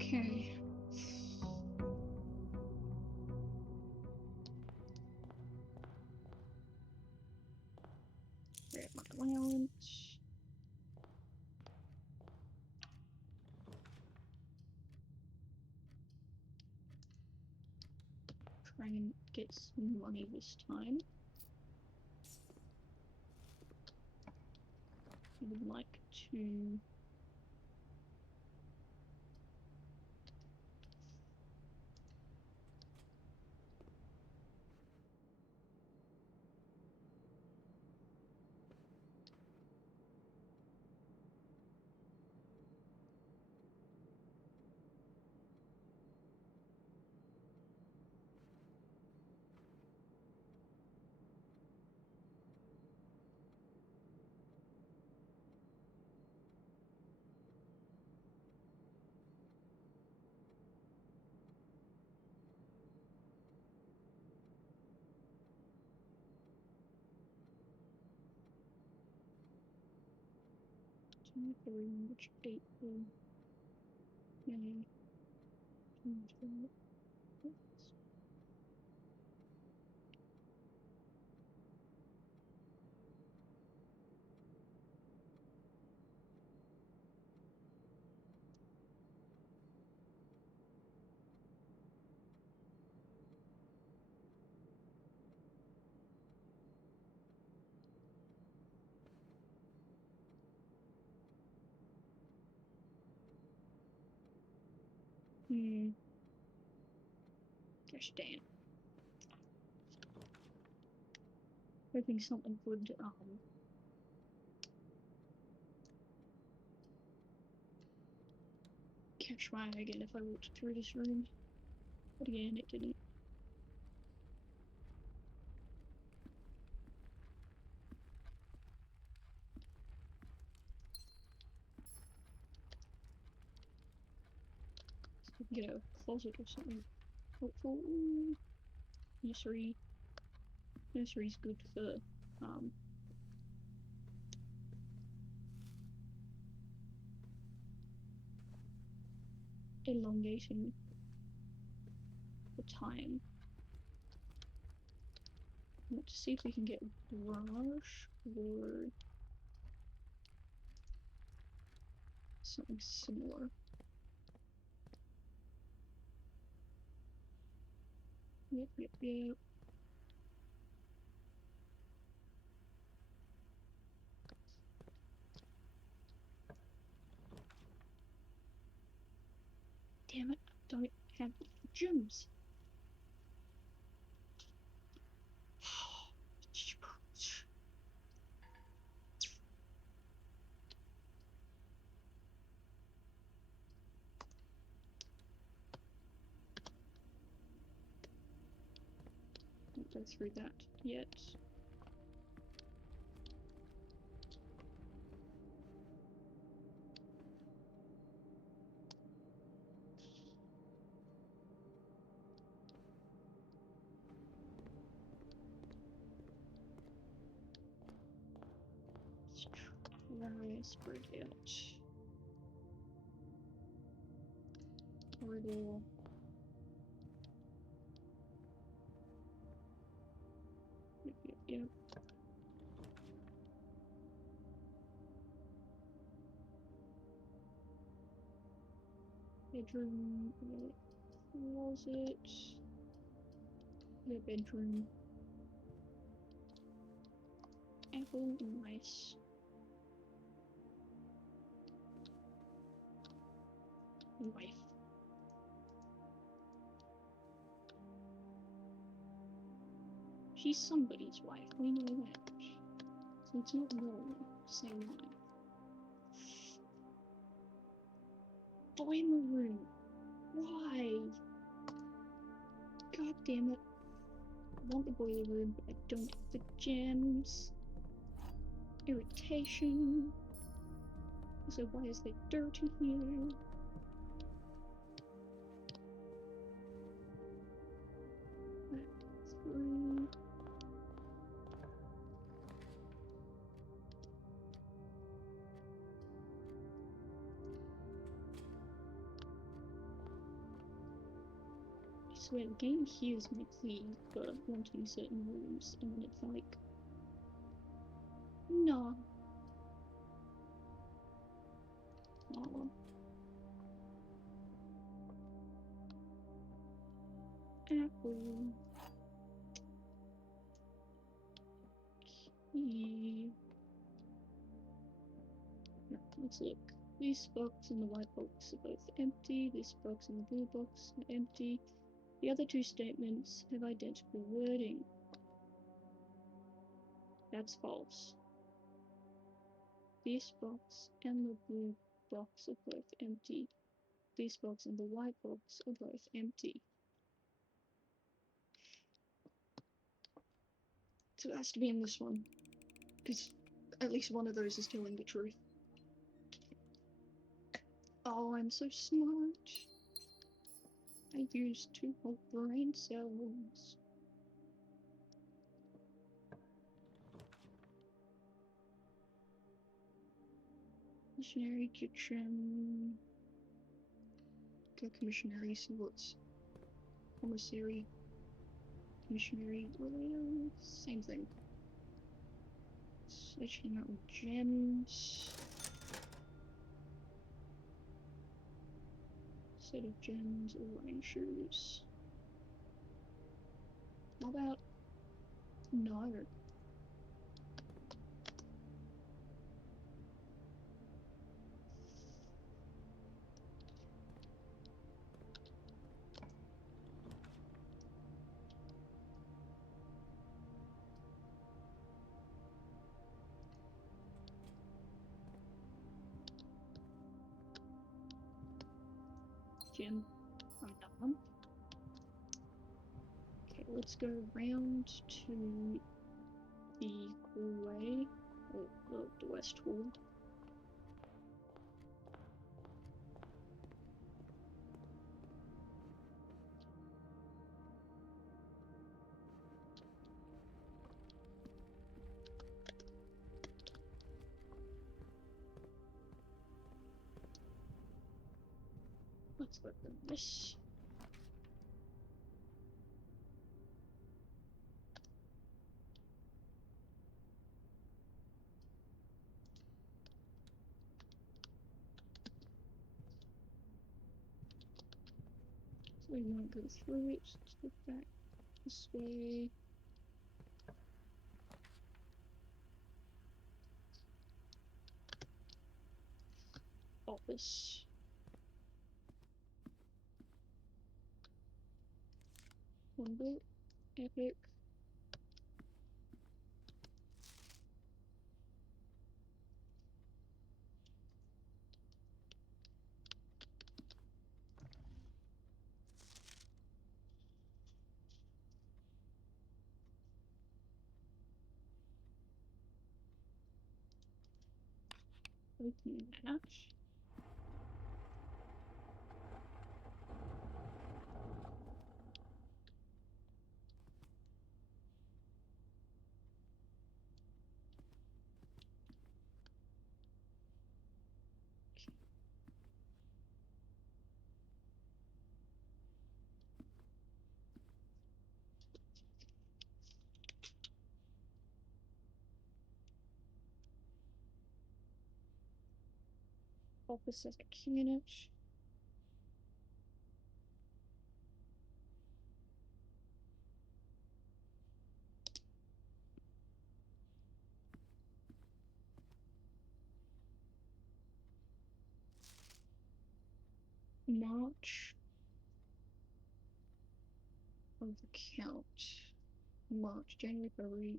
Okay. Grab my allowance. Try and get some money this time. I would like to do the which 8 will may gosh dang. Hoping something would catch my eye again if I walked through this room. But again, it didn't. So I can get a closet or something helpful. Nursery. Nursery's good for elongating the time. Let's see if we can get garage or something similar. Yep. Damn it, I don't have gems. Don't go through that yet. Let's try spread out. Corridor. Yep. Bedroom, closet. Yeah, bedroom. Apple, nice. Wife. She's somebody's wife, we know that. So it's not normal to say wife. Boiler room. Why? God damn it. I want the boiler room, but I don't have the gems. Irritation. So why is there dirt in here? Back through. I swear, the game hears my plea for wanting certain rooms, and then it's like, nah. Oh. Apple. Key. No, let's look. This box and the white box are both empty. This box and the blue box are empty. The other two statements have identical wording. That's false. This box and the blue box are both empty. This box and the white box are both empty. So it has to be in this one, because at least one of those is telling the truth. Oh, I'm so smart. I used 2 whole brain cells. Missionary kitchen. Go missionary, see what's commissary. Missionary, well, same thing. Switching out with gems. Set of gems or rain shoes. How about no? Gem. I'm done. Okay, let's go round to the hallway, or the west hall. Let's open this. So we won't go through it. Let's go back this way. Office. One boat. Epic. Open that. Office as a cabinet. March of the count. March, January,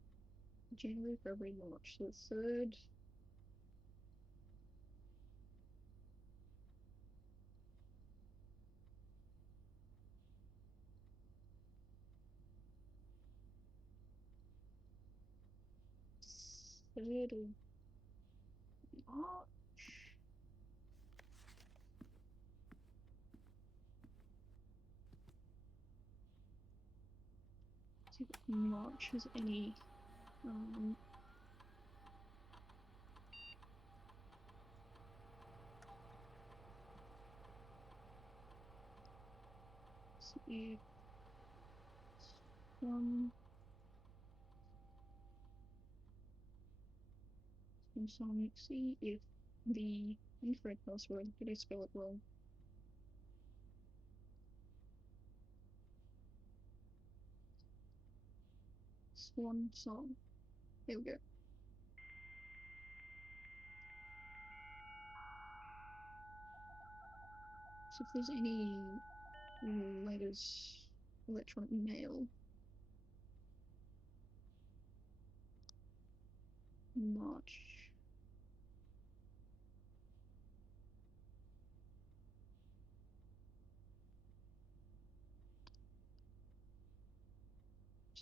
February, March. So the third. Third of March. See if March has any. See if um, Sonic. See if the incorrect password. Did I spell it wrong? Swan song. There we go. So if there's any letters, electronic mail, March.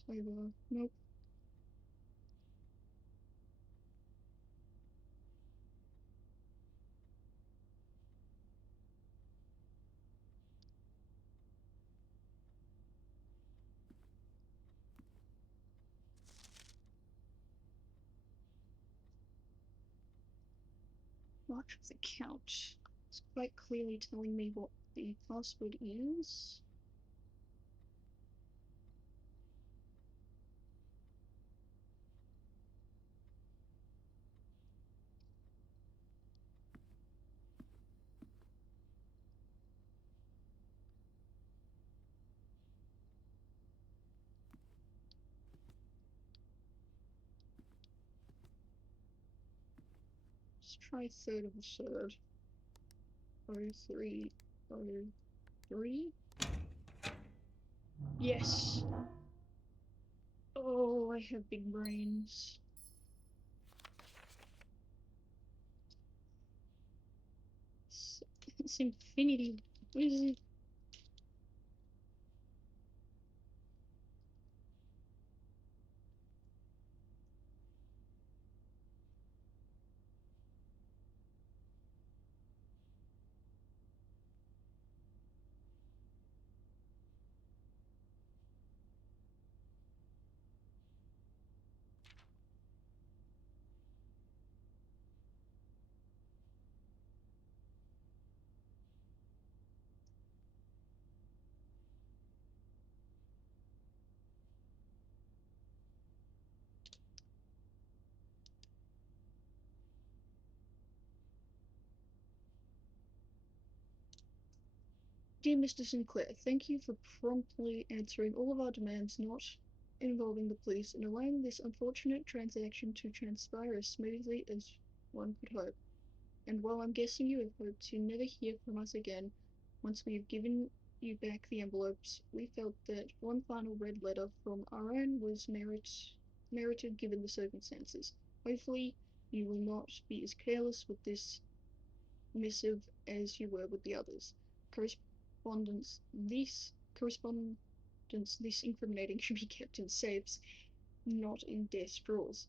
October. Nope. March of the count. It's quite clearly telling me what the password is. Let's try third of the third. 0303. Yes. Oh, I have big brains. It's infinity. What is it? Dear Mr. Sinclair, thank you for promptly answering all of our demands not involving the police and allowing this unfortunate transaction to transpire as smoothly as one could hope. And while I'm guessing you have hoped to never hear from us again once we have given you back the envelopes, we felt that one final red letter from our own was merited given the circumstances. Hopefully, you will not be as careless with this missive as you were with the others. Correspondence this incriminating should be kept in safes, not in desk drawers.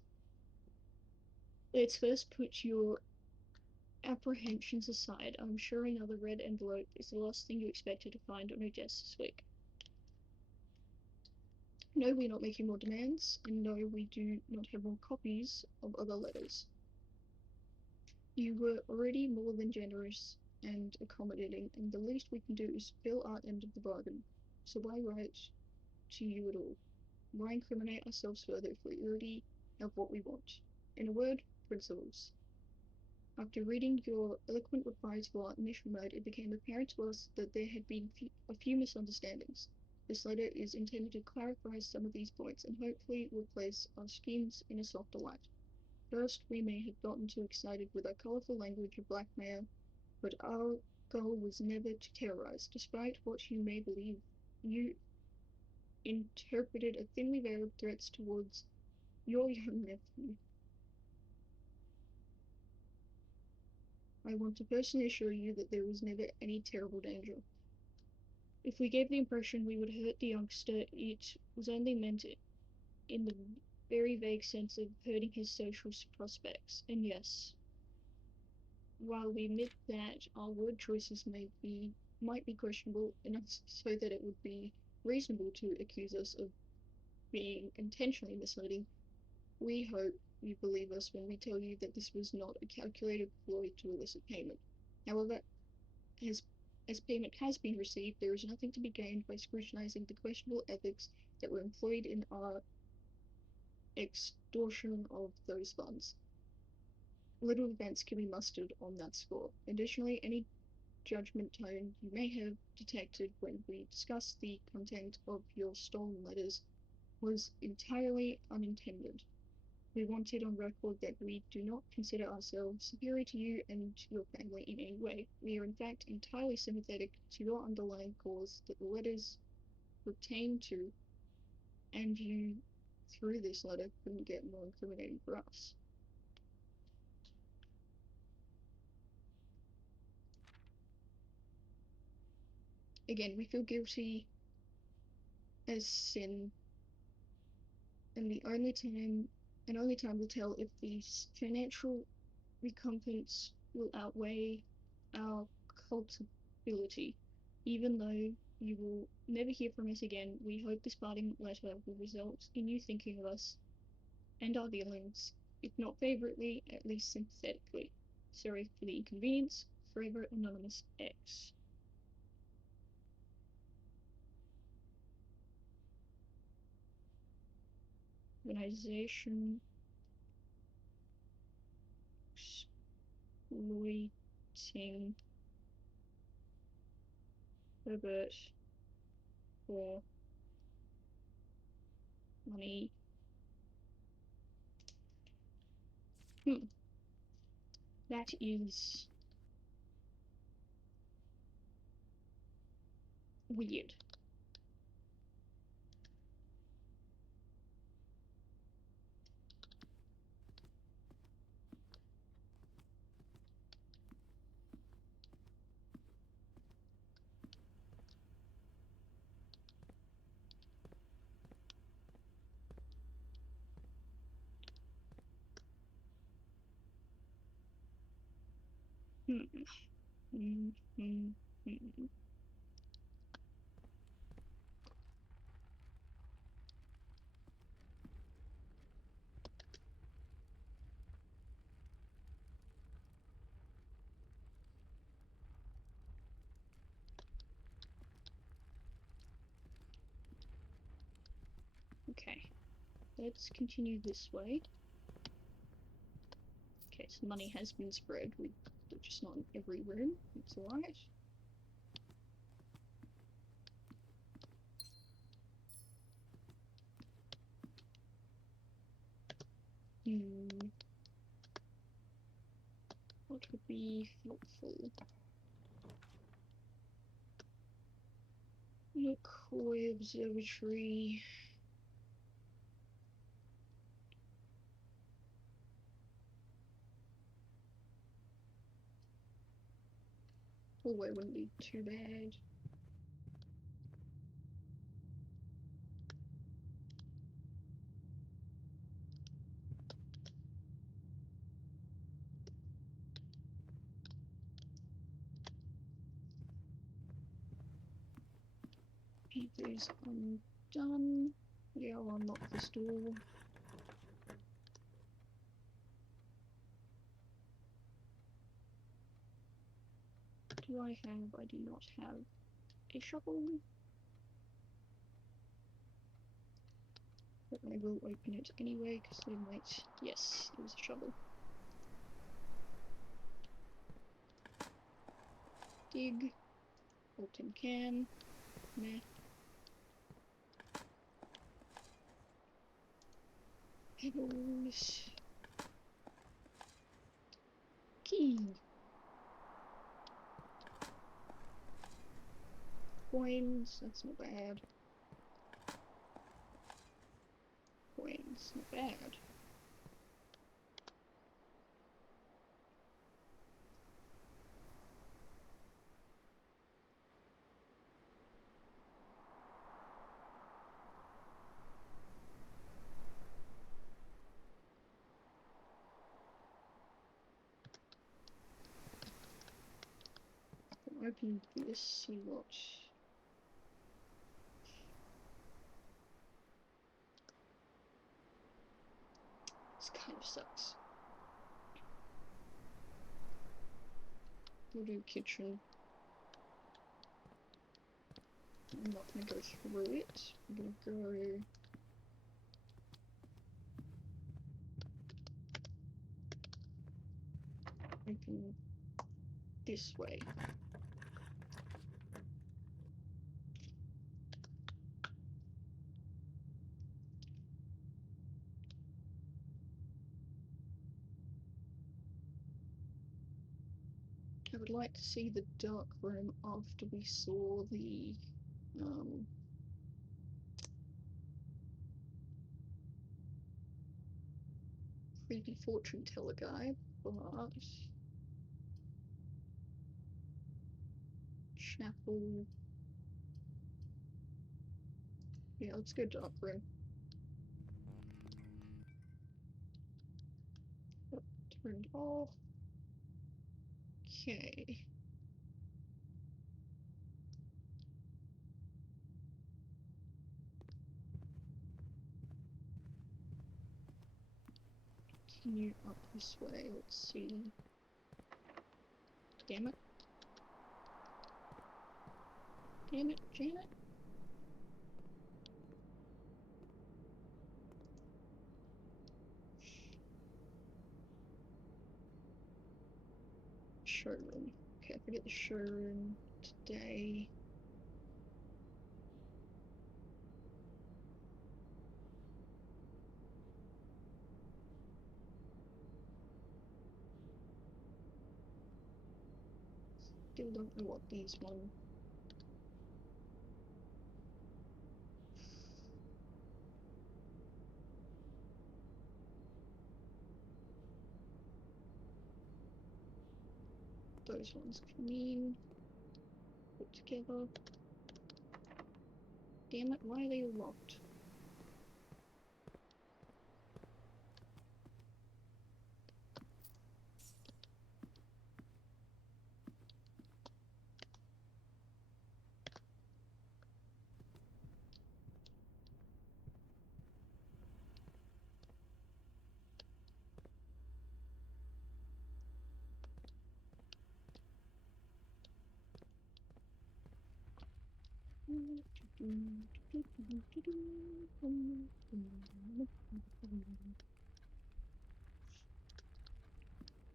Let's first put your apprehensions aside. I'm sure another red envelope is the last thing you expected to find on your desk this week. No, we're not making more demands, and no, we do not have more copies of other letters. You were already more than generous and accommodating, and the least we can do is fill our end of the bargain. So why write to you at all? Why incriminate ourselves further if we already have what we want? In a word, principles. After reading your eloquent reply to our initial note, it became apparent to us that there had been a few misunderstandings. This letter is intended to clarify some of these points and hopefully will place our schemes in a softer light. First, we may have gotten too excited with our colorful language of blackmail, but our goal was never to terrorize, despite what you may believe. You interpreted a thinly veiled threats towards your young nephew. I want to personally assure you that there was never any terrible danger. If we gave the impression we would hurt the youngster, it was only meant in the very vague sense of hurting his social prospects. And yes, while we admit that our word choices might be questionable enough so that it would be reasonable to accuse us of being intentionally misleading, we hope you believe us when we tell you that this was not a calculated ploy to elicit payment. However, as as payment has been received, there is nothing to be gained by scrutinizing the questionable ethics that were employed in our extortion of those funds. Little events can be mustered on that score. Additionally, any judgment tone you may have detected when we discussed the content of your stolen letters was entirely unintended. We want it on record that we do not consider ourselves superior to you and your family in any way. We are, in fact, entirely sympathetic to your underlying cause that the letters pertain to, and you, through this letter, couldn't get more incriminating for us. Again, we feel guilty as sin, and the only time will tell if the financial recompense will outweigh our culpability. Even though you will never hear from us again, we hope this parting letter will result in you thinking of us and our dealings, if not favourably, at least sympathetically. Sorry for the inconvenience. Forever Anonymous X. Organization exploiting Herbert for money. That is weird. Okay, let's continue this way. Okay, so money has been spread. We're just not in every room. It's alright. What would be helpful? McCoy Observatory. Oh, it wouldn't be too bad. Papers undone. Yeah, I'll unlock this door. Do I have? I do not have a shovel. But I will open it anyway because they might. Yes, it was a shovel. Dig. Old tin can. Meh. Pebbles. Key. Coins, that's not bad. Coins, not bad. Open this, see what. This kind of sucks. We'll do kitchen. I'm not gonna go through it. I'm gonna go. Open this way. I would like to see the dark room after we saw the creepy fortune teller guy, but chapel. Yeah, let's go dark room. Oh, turned off. Okay. Continue up this way. Let's see. Damn it. Damn it, Janet. Showroom. Okay, I forget the showroom today. Still don't know what these one. Those ones come in. Put together. Damn it, why are they locked?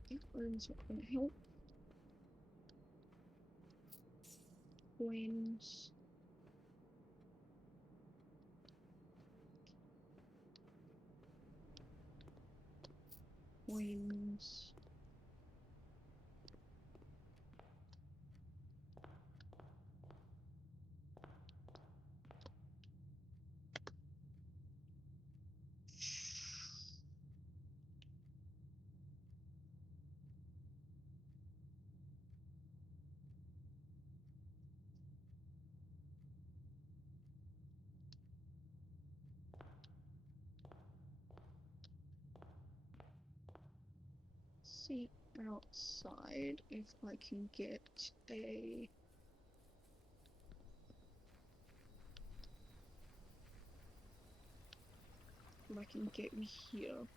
That room's not gonna help. Coins. Coins. See outside if I can get a. If I can get me here.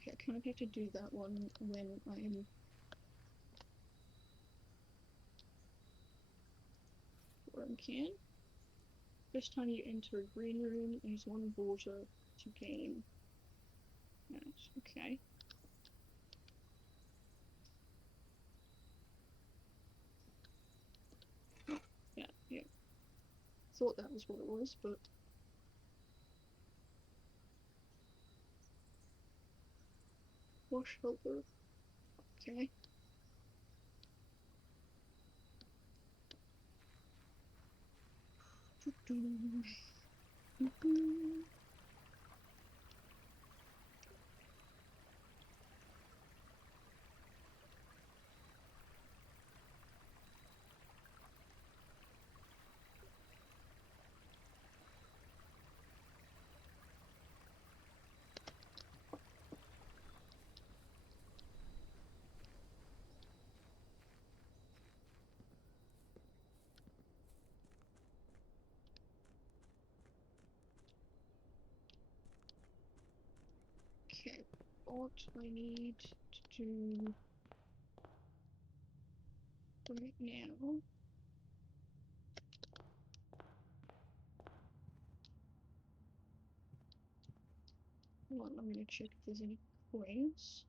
Okay, I kind of have to do that one when I'm. Where I can. First time you enter a green room, use one water to gain. Yes, okay. Oh, yeah, yeah. Thought that was what it was, but Wash helper. Okay. Okay, what I need to do right now. Well, I'm gonna check if there's any coins.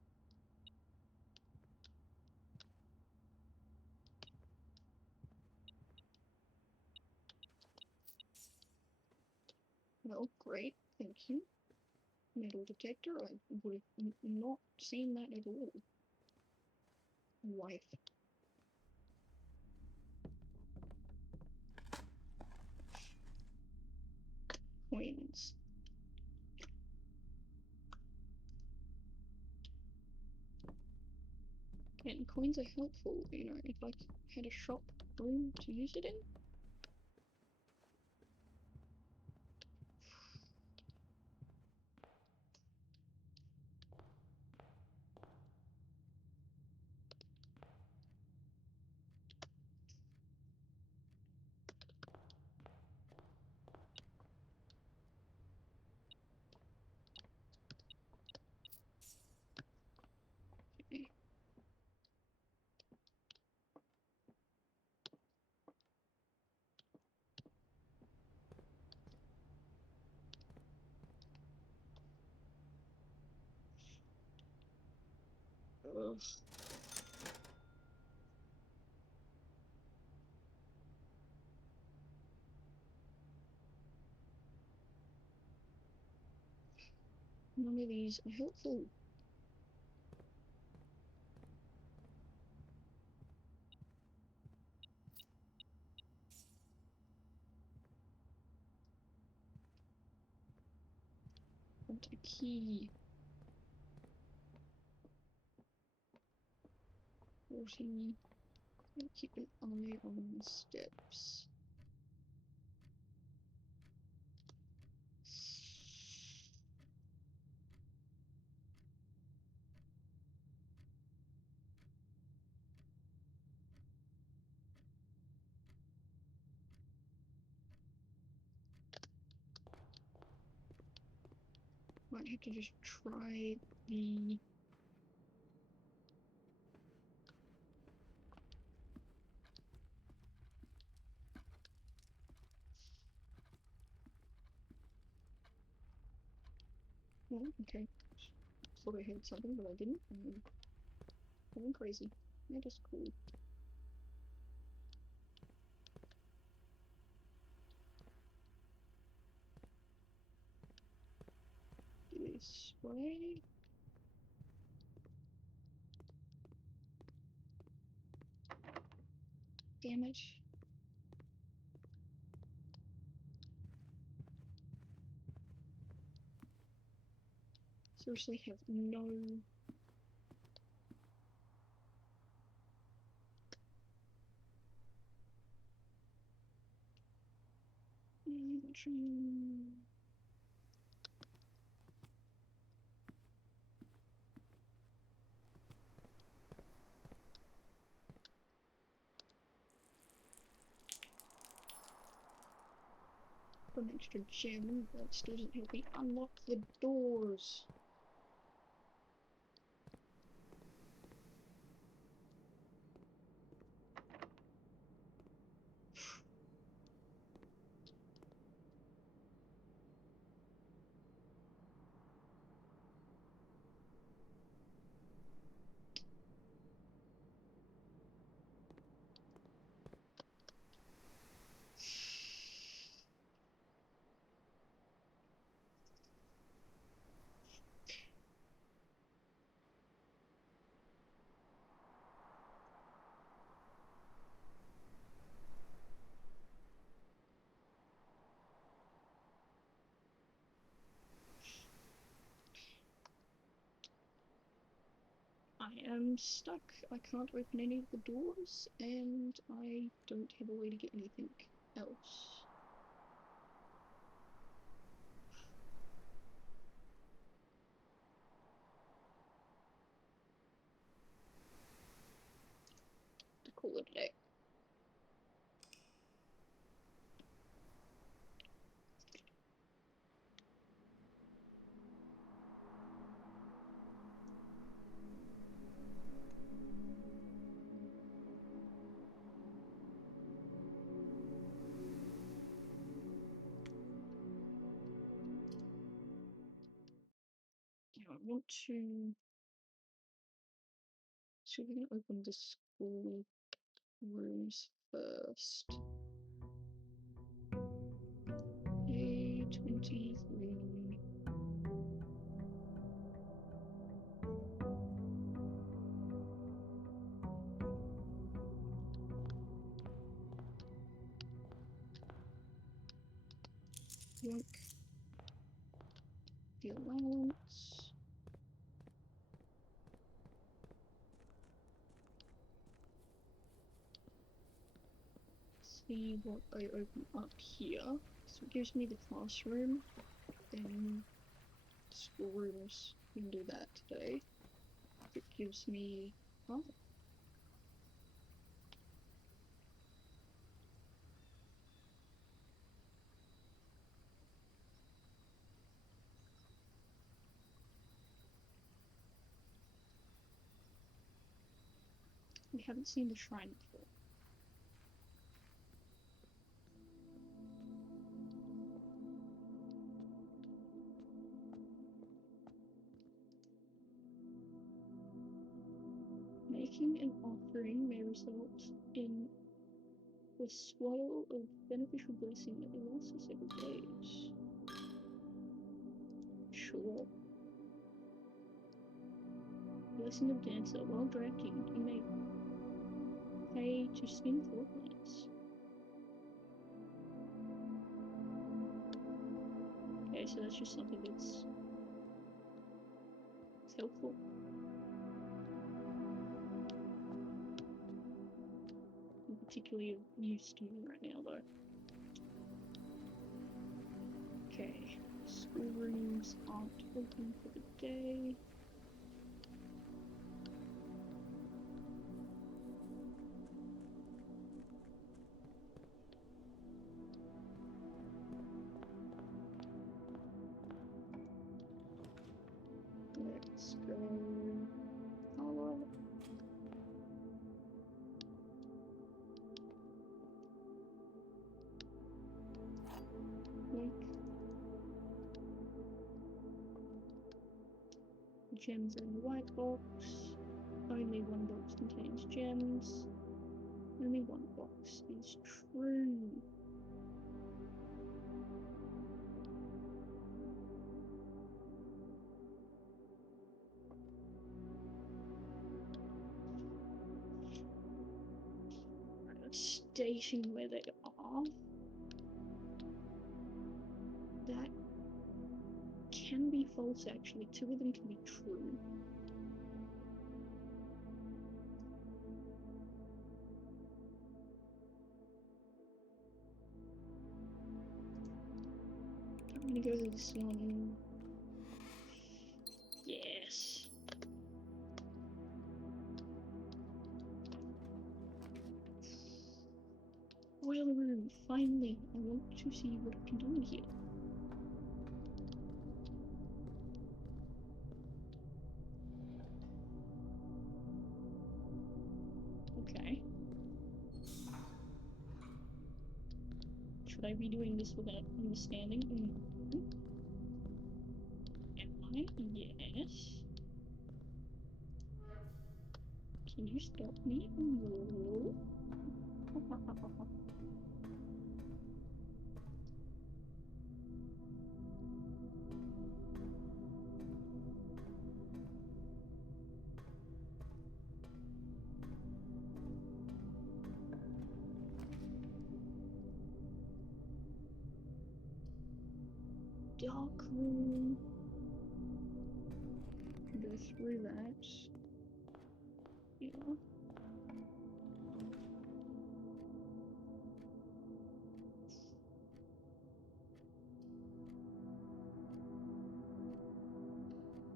Well, great, thank you. Metal detector, I would have not seen that at all. Wife. Coins. And coins are helpful, you know, if I had a shop room to use it in. Okay. Ugh. None of these are helpful. Want a key. 40. Keep an eye on the steps. Might have to just try the... Oh, okay. Thought I heard something, but I didn't. I'm crazy. That is cool. This way. Damn it. Seriously, have no... Put an extra gem, but still doesn't help me unlock the doors. I am stuck. I can't open any of the doors, and I don't have a way to get anything else. To call it a day. Now I want to. So we're going to open the school rooms first. A23. Yoink. The allowance. See what I open up here. So it gives me the classroom, then schoolrooms. We can do that today. It gives me. Oh. We haven't seen the shrine before. Making an offering may result in a swallow of beneficial blessing that will last for several days. Sure. Blessing of Dancer. While drafting, you may pay to spin 4 planets. Okay, so that's just something that's helpful. Not particularly of use to me right now, though. Okay, schoolrooms aren't open for the day. Let's go power. Like gems in the white box. Only one box contains gems. Only one box is true. Stating where they are. That can be false, actually. 2 of them can be true. I'm gonna go to this one. Yes. Oil room, finally. I want to see what I can do in here. Okay. Should I be doing this without understanding? Mm-hmm. Am I? Yes. Can you stop me? No. Dark room. Go through that. Yeah.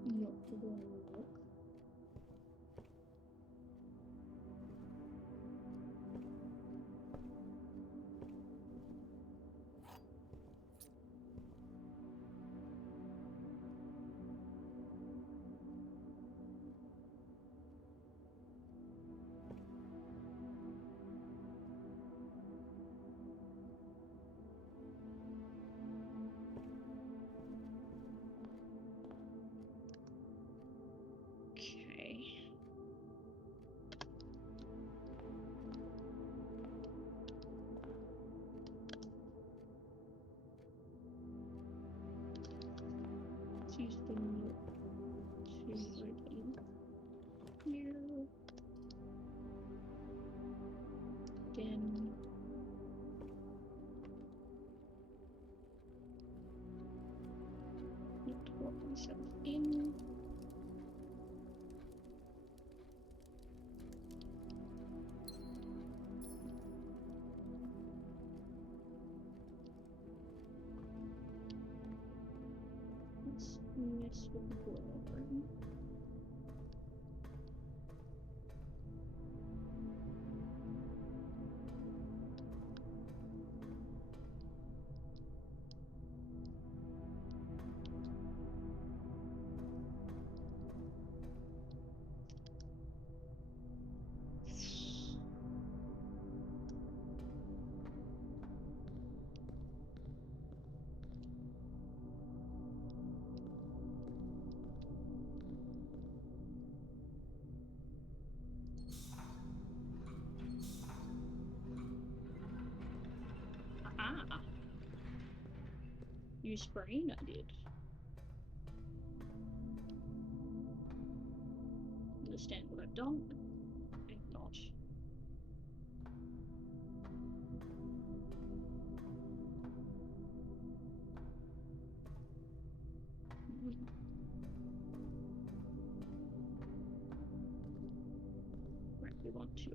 Not the wrong look. Okay. Let's use the note to open here. Again. Not to lock myself in. Let's mess with the boiler room. Ah, use brain, I did. Understand what I've done? I have not. Right, we want to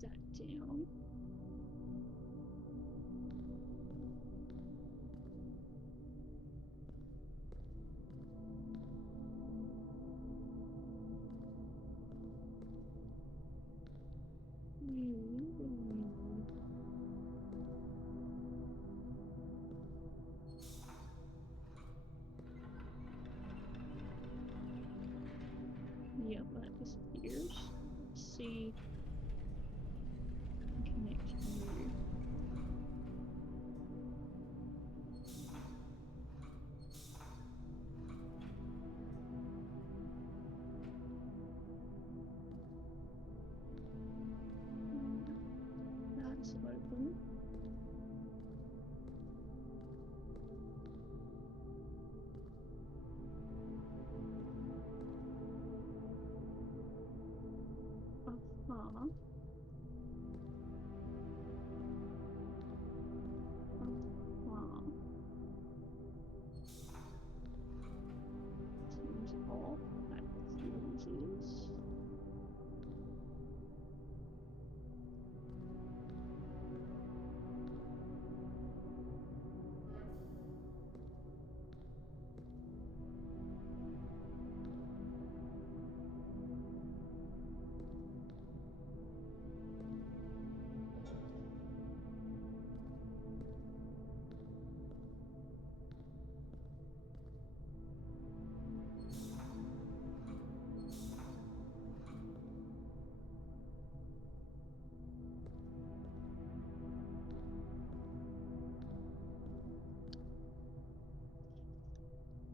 that down. Yeah, that disappears. Let's see. Connect you. That's open. Uh-huh. Uh-huh. Seems off. That closes.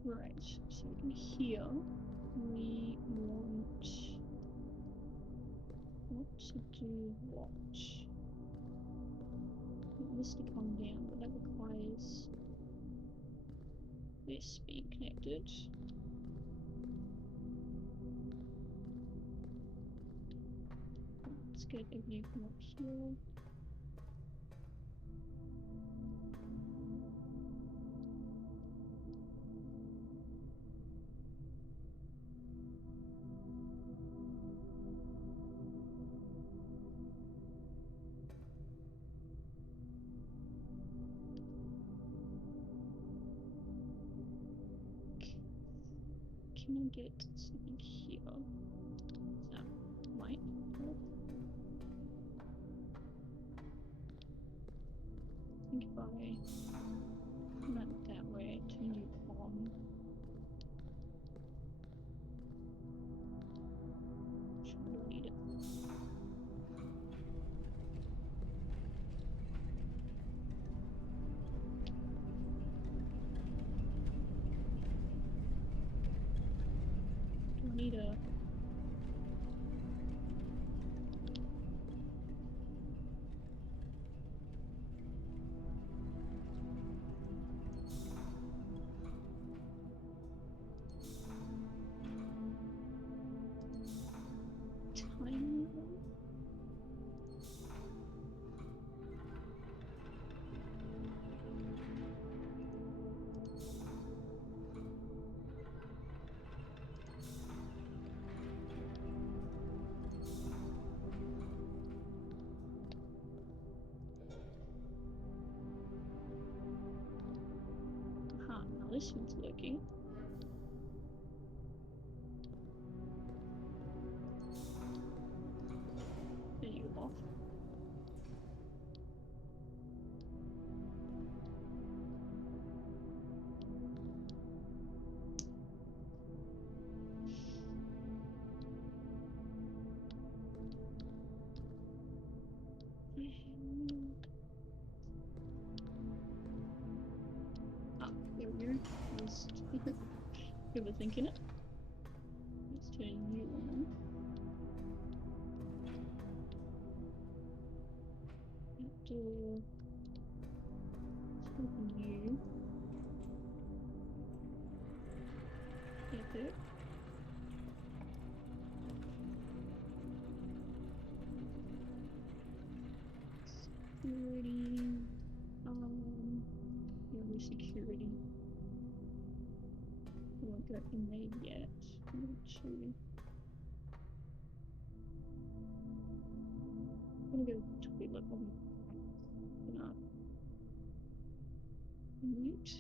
Right, so in here we want what to do what. I want this to come down, but that requires this being connected. Let's get everything from up here. can I get something here? That might help. I think if I run it that way, turn you on. Should I need it? Do I need a... timer? Aha, now this one's working. Are you off? Ah, there we go. Just overthinking it. Let's turn you on. Door. Let's open you. Epic. Security. No security. I won't go in there yet. I'm gonna go toilet. I'm gonna mute.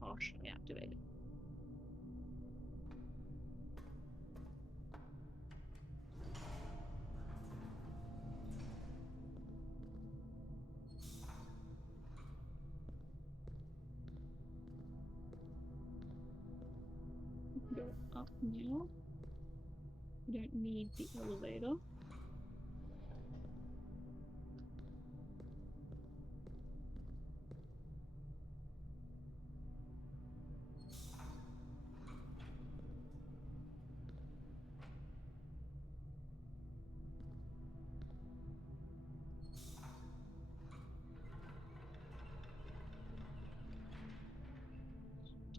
partially activated. Go up now. We don't need the elevator.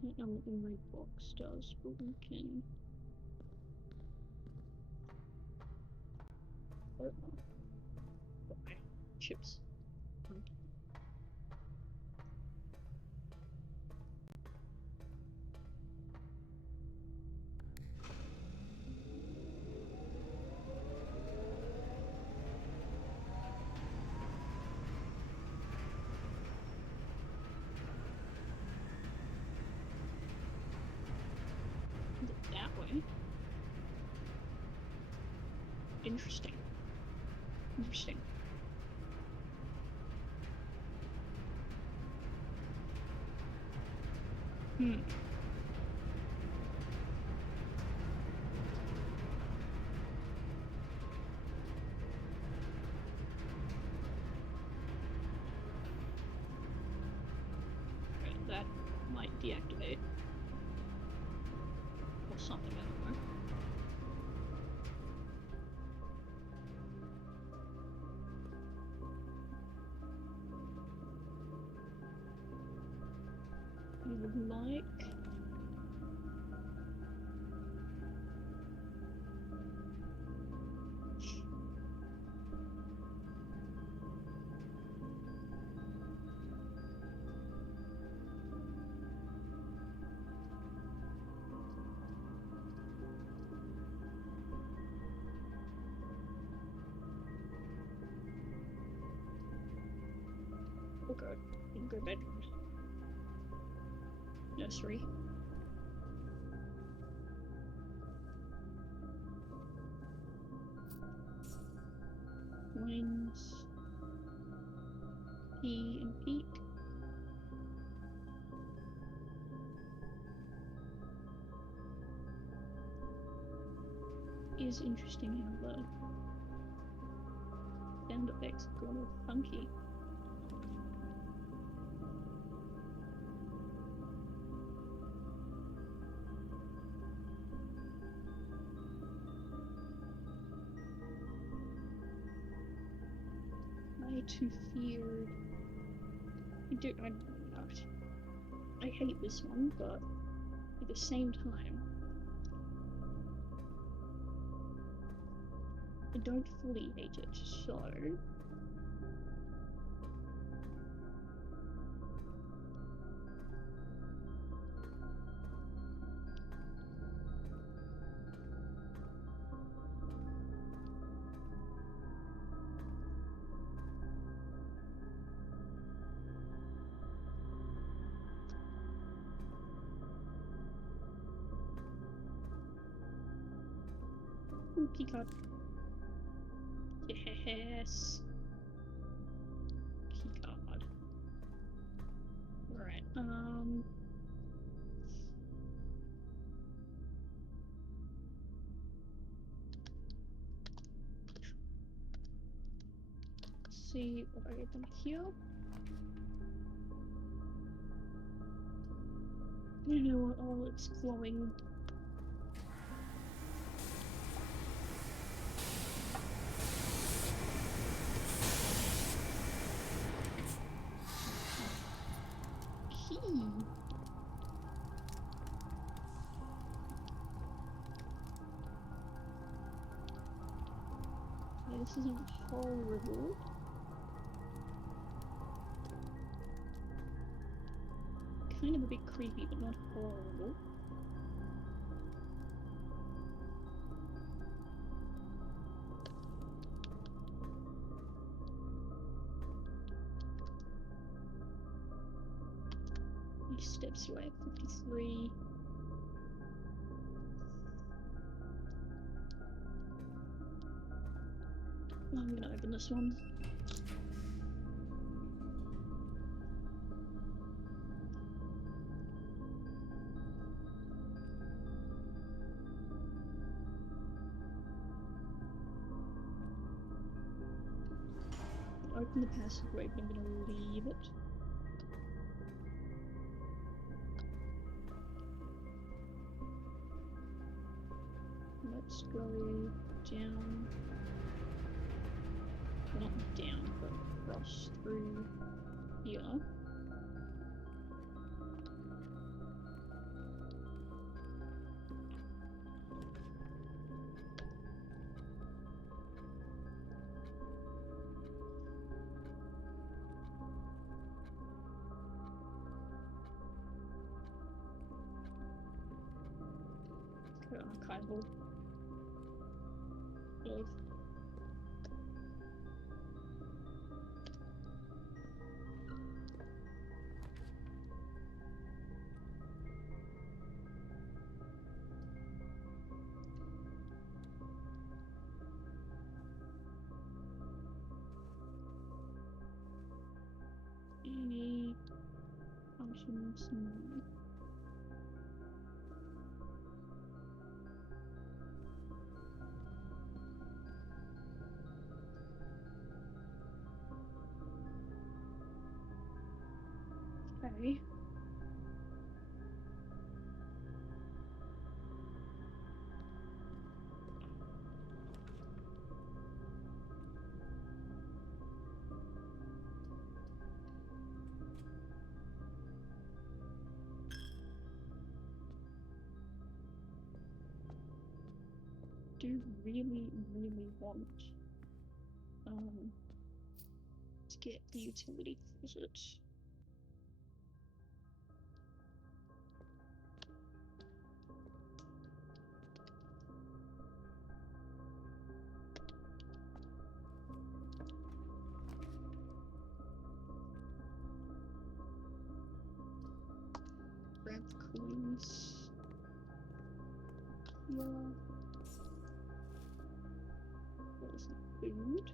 Don't know what the red box does, but we can. Oh, okay. Chips. That way. Interesting. Interesting. That might deactivate. Or something, I don't know. We would like oh god, we can go bedrooms. Nursery. Wines. Pee and peek. Is interesting how the sound effects go all funky. I too feared. I hate this one, but at the same time, I don't fully hate it, so keycard. Yes. Keycard. Right, see what I open here. You know what? Oh, it's glowing. Key. Yeah, this isn't horrible. Kind of a bit creepy, but not horrible. steps do I have? 53. I'm gonna open this one. Open the passageway, but I'm gonna leave it. Let's go down. Not down, but across through here. Archival. Both. Any functions? No. Okay. Do really want to get the utility closet. Grab the coins. Yeah. There's some food.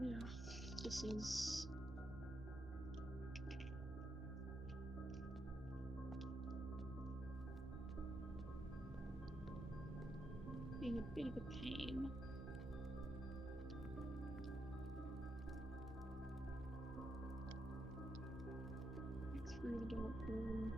Yeah, this is being a bit of a pain. Back through the dark room.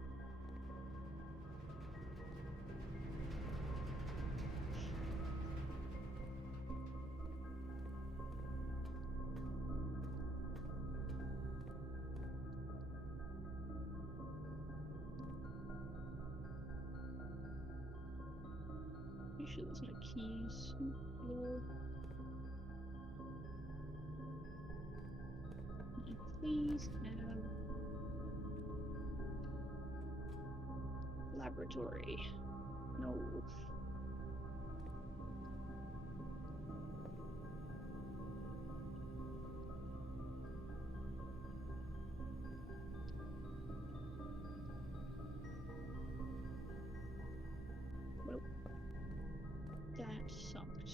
Pretty sure there's no keys on the floor. Can I please have laboratory? No. Well, that sucked.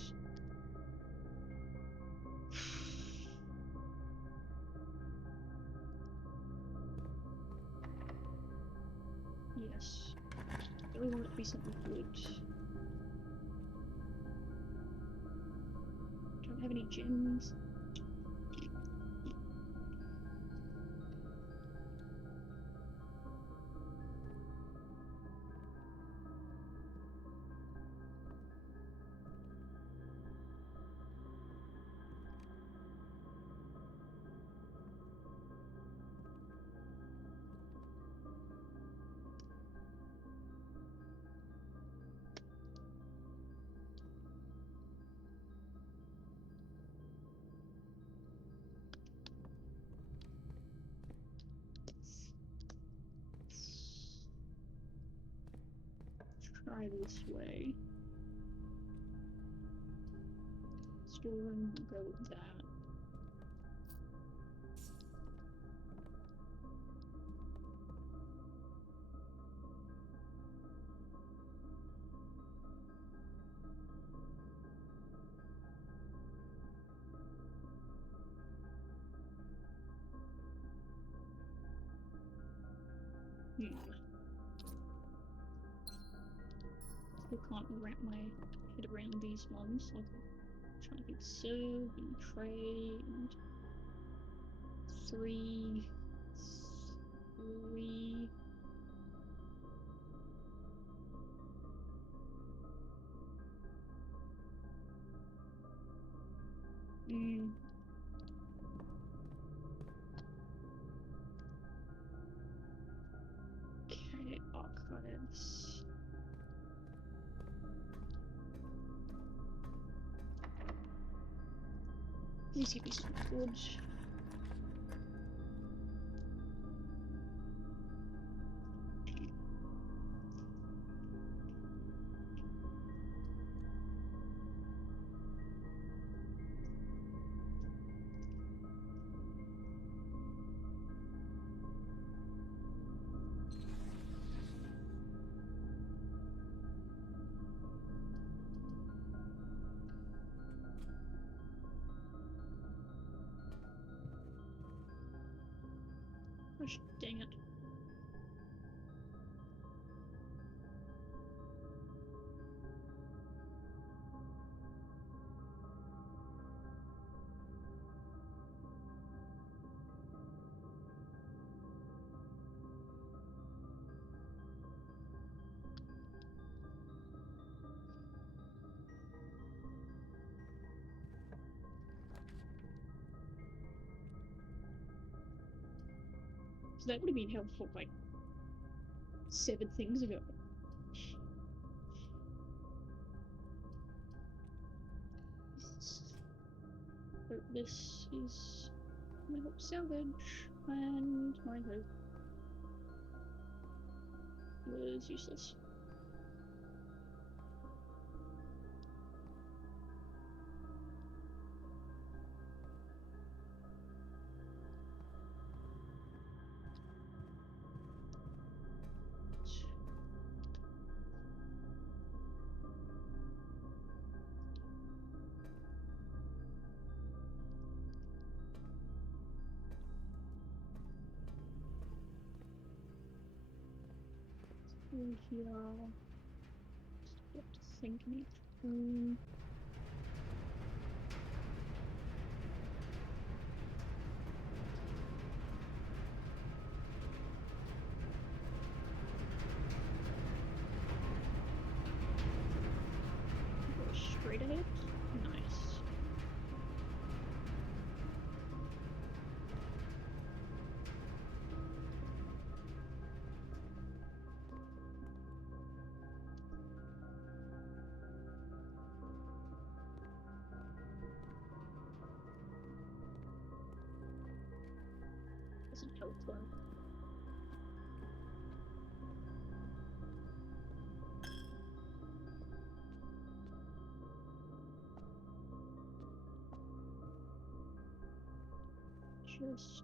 Yes. I really want it to be something good. Don't have any gems. try this way. Storeroom, we'll go with that. Still can't wrap my head around these ones. Like, trying to think serve and tray and 3. Okay, archives. Let me see if this is good. Gosh, dang it. So that would have been helpful like 7 things ago. So this is my hope salvage, and my hope was useless. Here, have to think me through. Go straight ahead. Nice. Doesn't help though. Just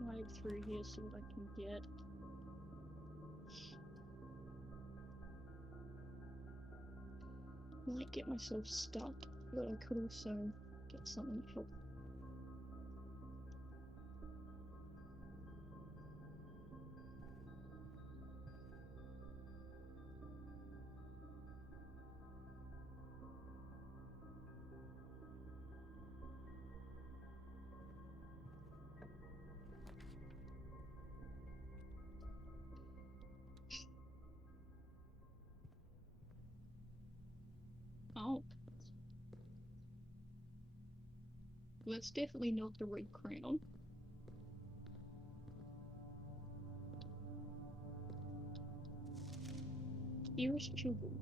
dive through here, see what I can get. Might get myself stuck, but I could also get something helpful. Oh. Well, that's definitely not the red crown. Dearest children,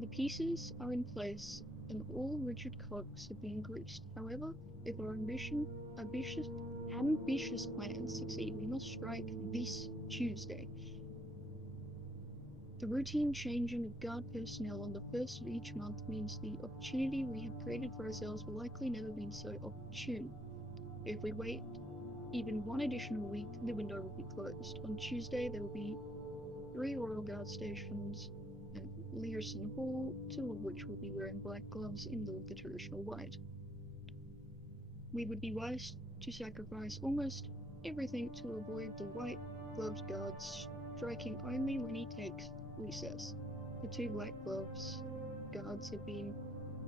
the pieces are in place and all rigid cogs have been greased. However, if our ambitious plans succeed, we must strike this Tuesday. The routine changing of guard personnel on the first of each month means the opportunity we have created for ourselves will likely never be so opportune. If we wait even one additional week, the window will be closed. On Tuesday, there will be 3 Royal Guard stations at Learson Hall, 2 of which will be wearing black gloves in lieu of the traditional white. We would be wise to sacrifice almost everything to avoid the white-gloved guards striking only when he takes recess. The 2 black-gloves guards have been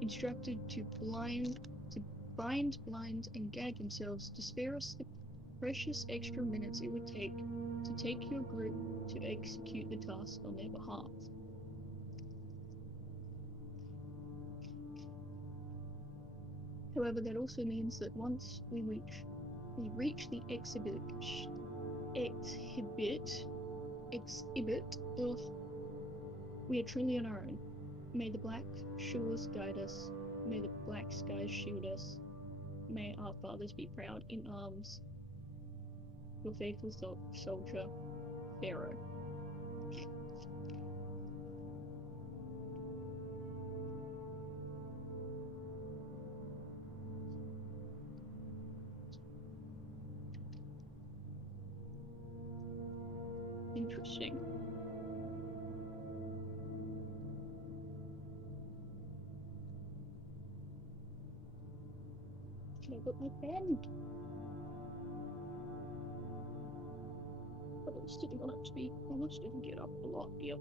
instructed to bind, blind, and gag themselves to spare us the precious extra minutes it would take to take your group to execute the task on their behalf. However, that also means that once we reach the exhibit, we are truly on our own. May the black shores guide us. May the black skies shield us. May our fathers be proud in arms. Your faithful soldier, Pharaoh. Interesting. I got my pen. But I was sitting on it to be honest, didn't get up a lot. Yep.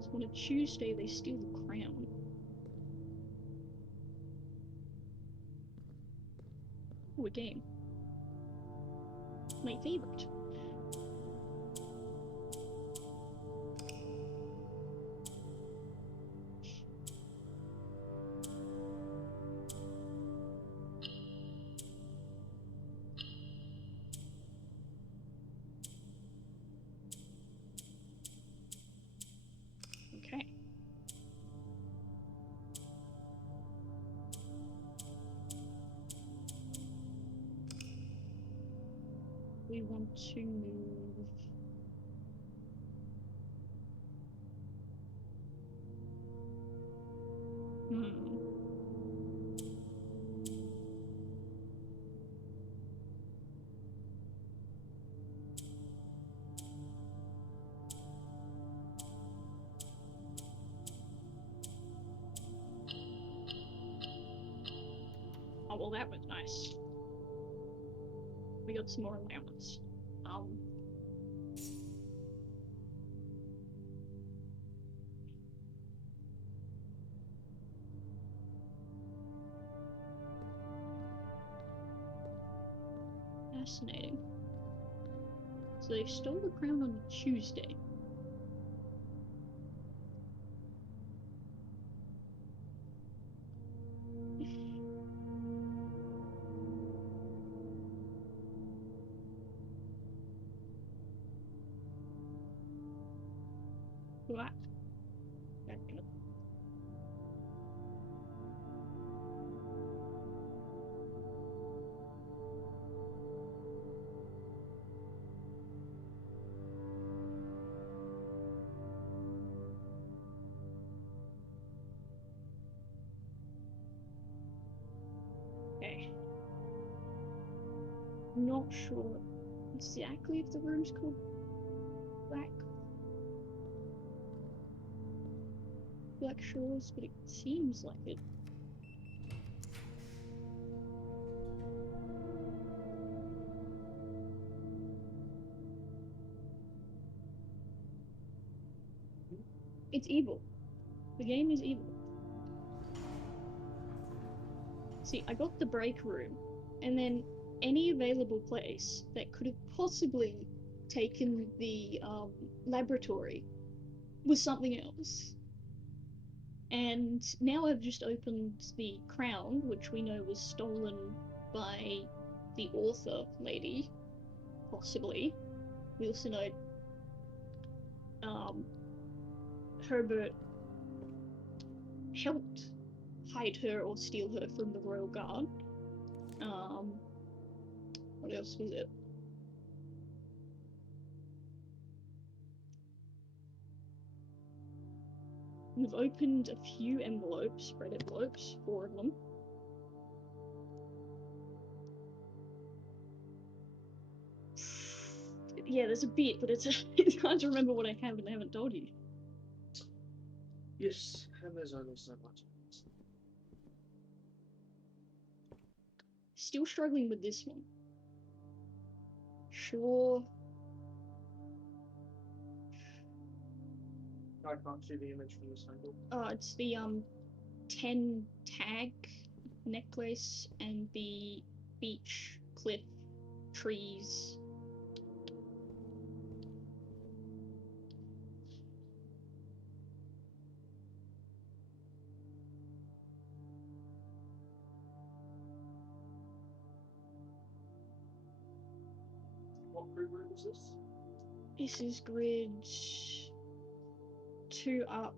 So on a Tuesday, they steal the crown. Oh, a game. My favorite. Okay. We want to move. Oh, well, that was nice. We got some more allowance. Fascinating. So they stole the crown on Tuesday. What? Okay. Not sure exactly if the room's called Black Shores, but it seems like it. It's evil. The game is evil. See, I got the break room, and then any available place that could have possibly taken the laboratory was something else. And now I've just opened the crown, which we know was stolen by the author lady, possibly. We also know Herbert helped hide her or steal her from the royal guard. What else was it? We've opened a few envelopes, red envelopes, 4 of them. Yeah, there's a bit, but it's hard to remember what I have and I haven't told you. Yes, and there's only so much. Still struggling with this one. Sure. I can't see the image from this angle. It's the 10 tag necklace and the beach, cliff, trees. What grid is this? This is grid 2 up,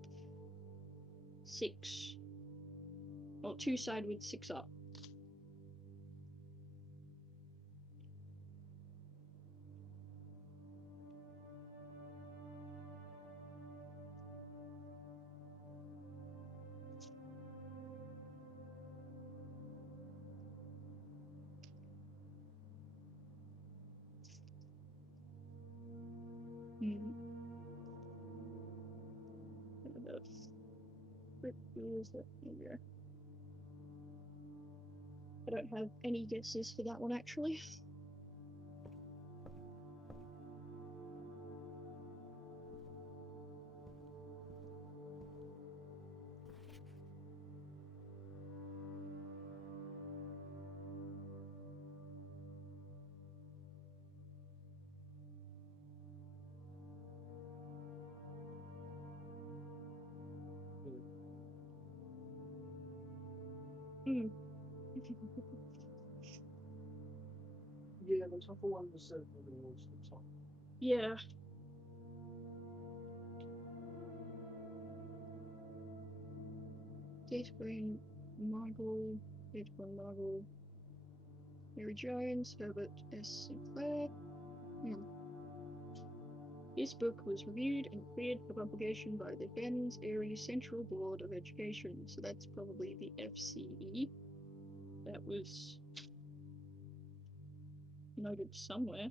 6. Well, 2 side with 6 up. I don't have any guesses for that one actually. Yeah, the tougher one was certainly towards the top. Yeah. Gatesbury Margle, Mary Jones, Herbert S. Sinclair. This book was reviewed and cleared for publication by the Ben's Area Central Board of Education, so that's probably the FCE. That was noted somewhere.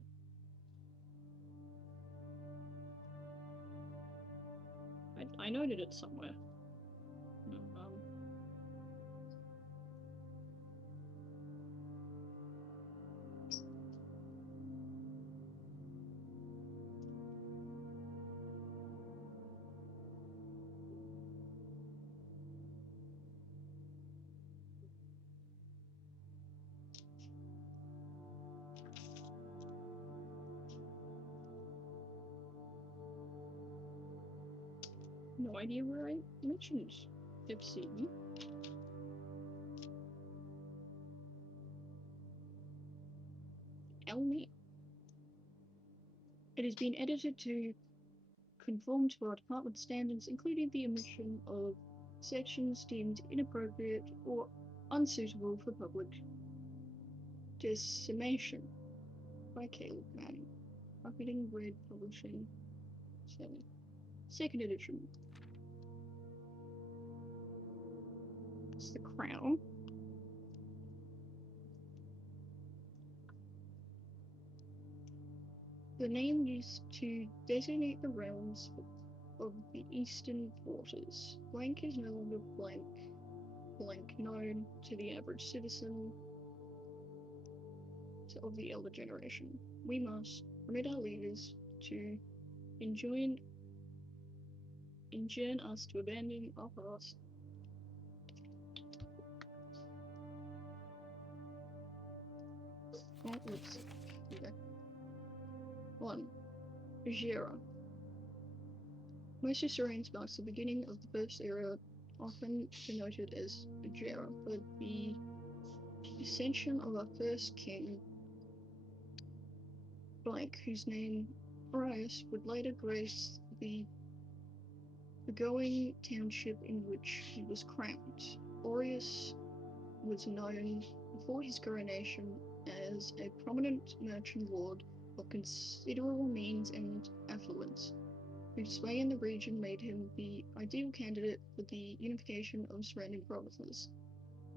I noted it somewhere. No idea where I mentioned FCE. Elmi. It has been edited to conform to our department standards, including the omission of sections deemed inappropriate or unsuitable for public dissemination by Caleb Manning. Marketing, Red Publishing, 2nd edition. It's the crown. The name used to designate the realms of the eastern waters. Blank is no longer blank. Blank known to the average citizen of the elder generation. We must permit our leaders to enjoin us to abandon our past. Oh, oops. Okay. 1. Jera. Most historians marks the beginning of the first era often denoted as Jera, but the ascension of our first king, blank, whose name Arius would later grace the going township in which he was crowned. Arius was known before his coronation as a prominent merchant lord of considerable means and affluence, whose sway in the region made him the ideal candidate for the unification of surrounding provinces.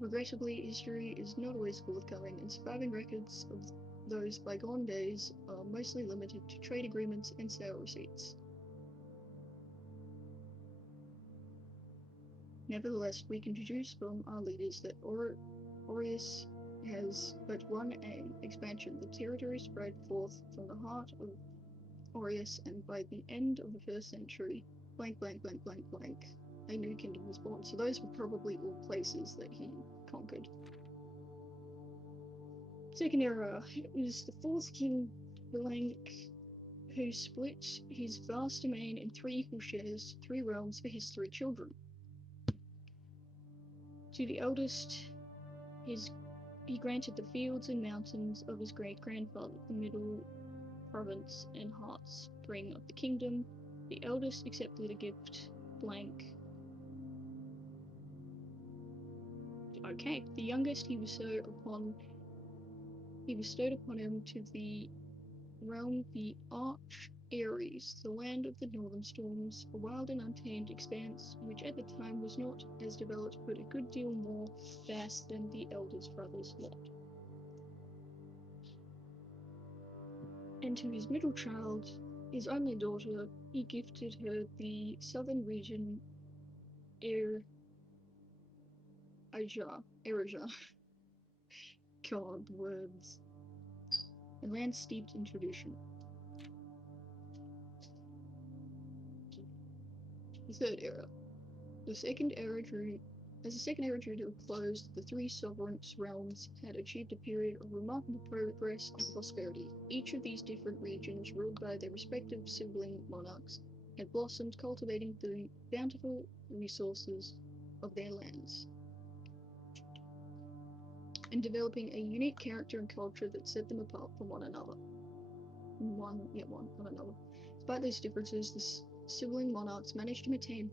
Regrettably, history is not always forthcoming, and surviving records of those bygone days are mostly limited to trade agreements and sale receipts. Nevertheless, we can deduce from our leaders that Aureus has but one aim: expansion. The territory spread forth from the heart of Aureus, and by the end of the first century, blank, blank, blank, blank, blank, a new kingdom was born. So those were probably all places that he conquered. Second era, it was the fourth king, blank, who split his vast domain in 3 equal shares, 3 realms for his 3 children. To the eldest, he granted the fields and mountains of his great-grandfather, the middle province and heartspring of the kingdom. The eldest accepted a gift, blank. Okay, the youngest he bestowed upon him to the realm the Arch Ares, the land of the northern storms, a wild and untamed expanse which at the time was not as developed but a good deal more vast than the eldest brother's lot. And to his middle child, his only daughter, he gifted her the southern region Erija. God, words. A land steeped in tradition. The third era. As the second era drew to a close, the 3 sovereign realms had achieved a period of remarkable progress and prosperity. Each of these different regions, ruled by their respective sibling monarchs, had blossomed, cultivating the bountiful resources of their lands, and developing a unique character and culture that set them apart from one another. Despite these differences, the sibling monarchs managed to maintain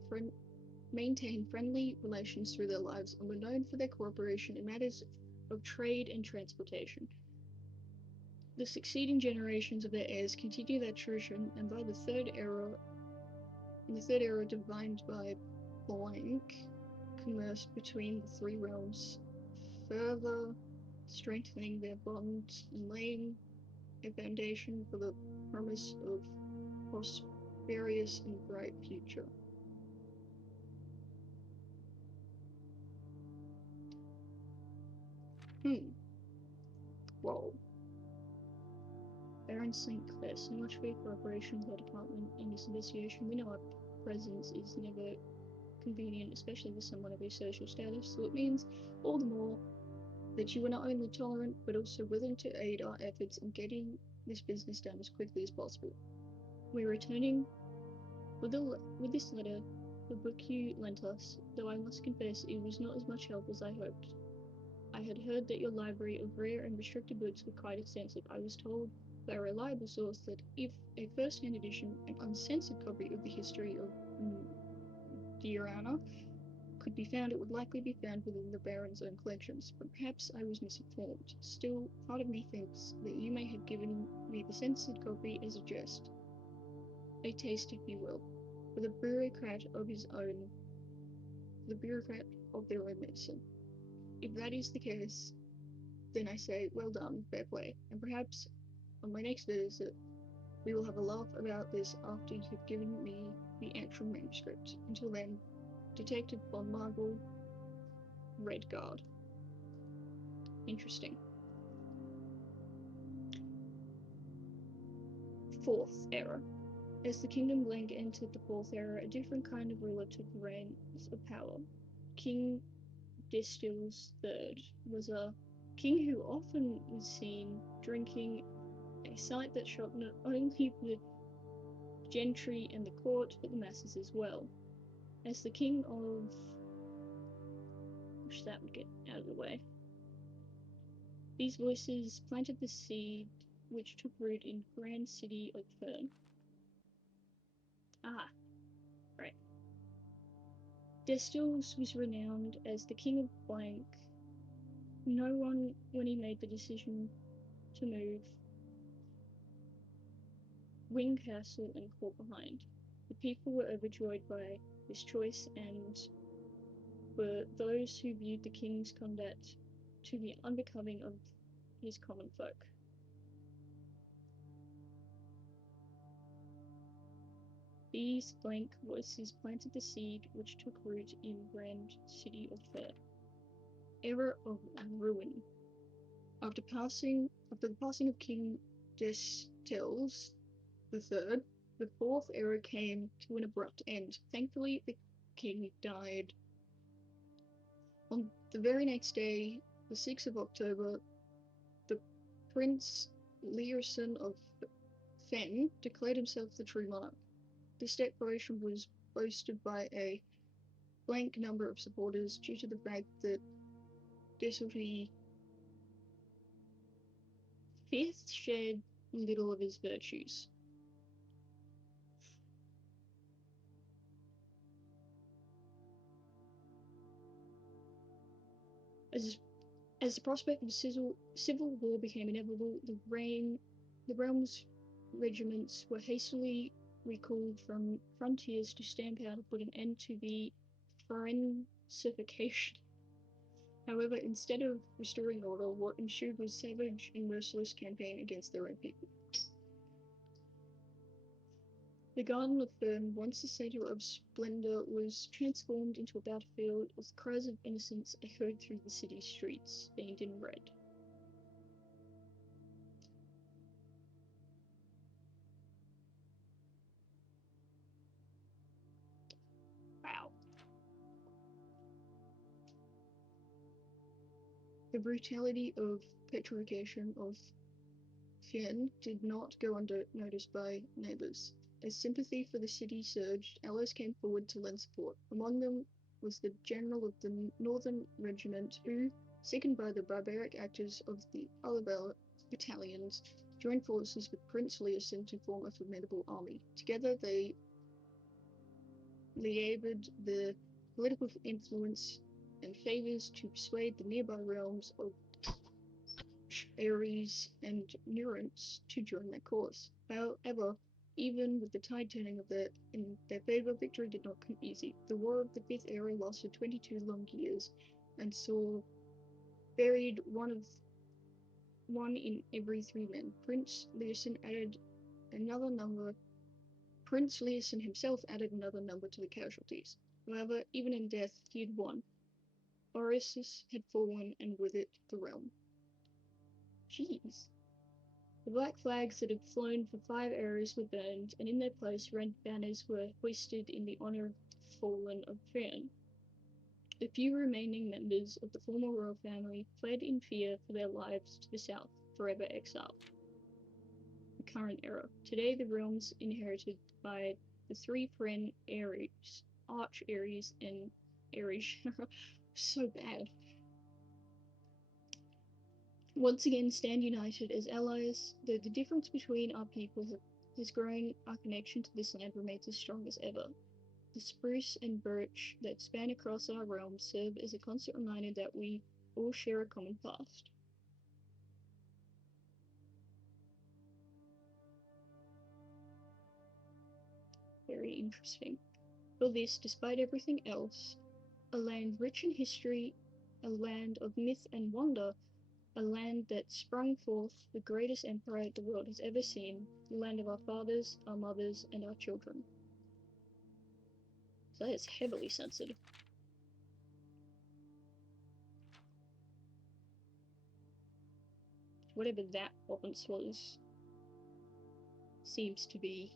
friendly relations through their lives and were known for their cooperation in matters of trade and transportation. The succeeding generations of their heirs continued that tradition, and by the third era, defined by blank, commerce between the 3 realms, further strengthening their bonds and laying a foundation for the promise of prosperous and bright future. Whoa. Baron St. Clair, so much for your cooperation with our department in this investigation. We know our presence is never convenient, especially with someone of your social status, so it means all the more that you are not only tolerant, but also willing to aid our efforts in getting this business done as quickly as possible. We're returning with this letter, the book you lent us, though I must confess it was not as much help as I hoped. I had heard that your library of rare and restricted books were quite extensive. I was told by a reliable source that if a first-hand edition and uncensored copy of the history of Diorana could be found, it would likely be found within the Baron's own collections, but perhaps I was misinformed. Still, part of me thinks that you may have given me the censored copy as a jest, a taste if you will, for the bureaucrat of their own medicine. If that is the case, then I say, well done, fair play, and perhaps on my next visit, we will have a laugh about this after you have given me the actual manuscript. Until then, Detective von Marvel, Redguard. Interesting. Fourth era. As the Kingdom Blank entered the Fourth Era, a different kind of ruler took the reins of power. King Distil's III was a king who often was seen drinking, a sight that shocked not only the gentry and the court, but the masses as well. As the king of Wish that would get out of the way. These voices planted the seed which took root in grand city of Fern. Ah, right. Destilles was renowned as the king of blank. No one, when he made the decision to move Wing Castle and Court behind. The people were overjoyed by this choice and were those who viewed the king's conduct to be unbecoming of his common folk. These blank voices planted the seed which took root in grand city of Fair. Era of ruin. After the passing of King Destilles III, the fourth era came to an abrupt end. Thankfully, the king died. On the very next day, the 6th of October, the Prince Learson of Fen declared himself the true monarch. This declaration was boasted by a blank number of supporters due to the fact that Desultory V shared little of his virtues. As the prospect of civil war became inevitable, the realm's regiments were hastily recalled from frontiers to stamp out and put an end to the foreignification. However, instead of restoring order, what ensued was savage and merciless campaign against their own people. The Garden of Fern, once a centre of splendour, was transformed into a battlefield as cries of innocence echoed through the city streets, stained in red. Wow. The brutality of petrification of Fien did not go unnoticed by neighbours. As sympathy for the city surged, allies came forward to lend support. Among them was the general of the Northern Regiment, who, sickened by the barbaric actors of the other battalions, joined forces with Prince Learson to form a formidable army. Together they liaised the political influence and favours to persuade the nearby realms of Ares and Neurons to join their cause. However, even with the tide turning in their favour, victory did not come easy. The War of the Fifth Era lasted 22 long years and saw buried one in every 3 men. Prince Learson himself added another number to the casualties. However, even in death, he had won. Oressus had fallen, and with it, the realm. Jeez. The black flags that had flown for 5 eras were burned, and in their place red banners were hoisted in the honour of the fallen of Fern. The few remaining members of the former royal family fled in fear for their lives to the south, forever exiled. The current era. Today the realms inherited by the 3 Pren Ares, Arch Ares, and Ares. So bad. Once again stand united as allies, though the difference between our people has grown, our connection to this land remains as strong as ever. The spruce and birch that span across our realm serve as a constant reminder that we all share a common past. Very interesting. For this, despite everything else, a land rich in history, a land of myth and wonder, a land that sprung forth the greatest empire the world has ever seen, the land of our fathers, our mothers, and our children. So that is heavily censored. Whatever that province was seems to be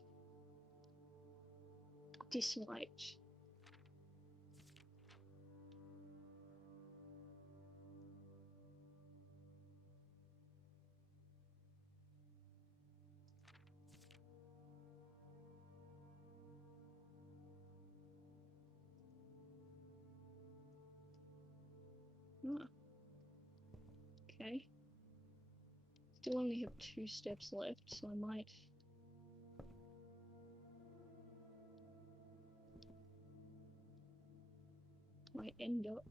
disliked. Ah. Okay. Still only have 2 steps left, so I might end up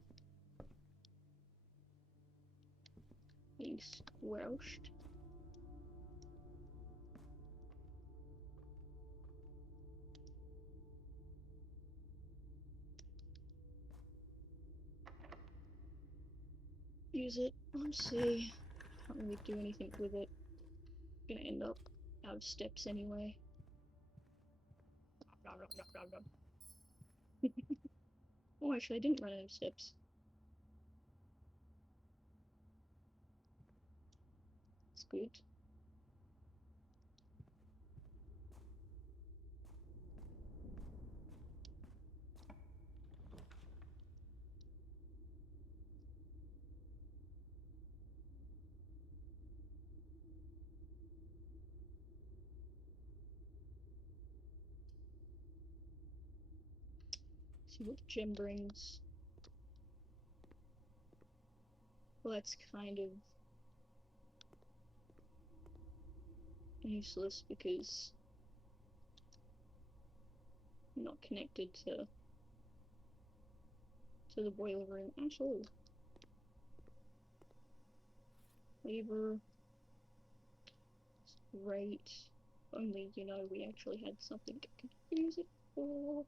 being squelched. Use it. Let's see. Can't really do anything with it. Gonna end up out of steps anyway. Oh, actually, I didn't run out of steps. It's good. See what the gem brings. Well, that's kind of useless because I'm not connected to the boiler room. Actually, lever. Great. Only, you know, we actually had something I could use it for.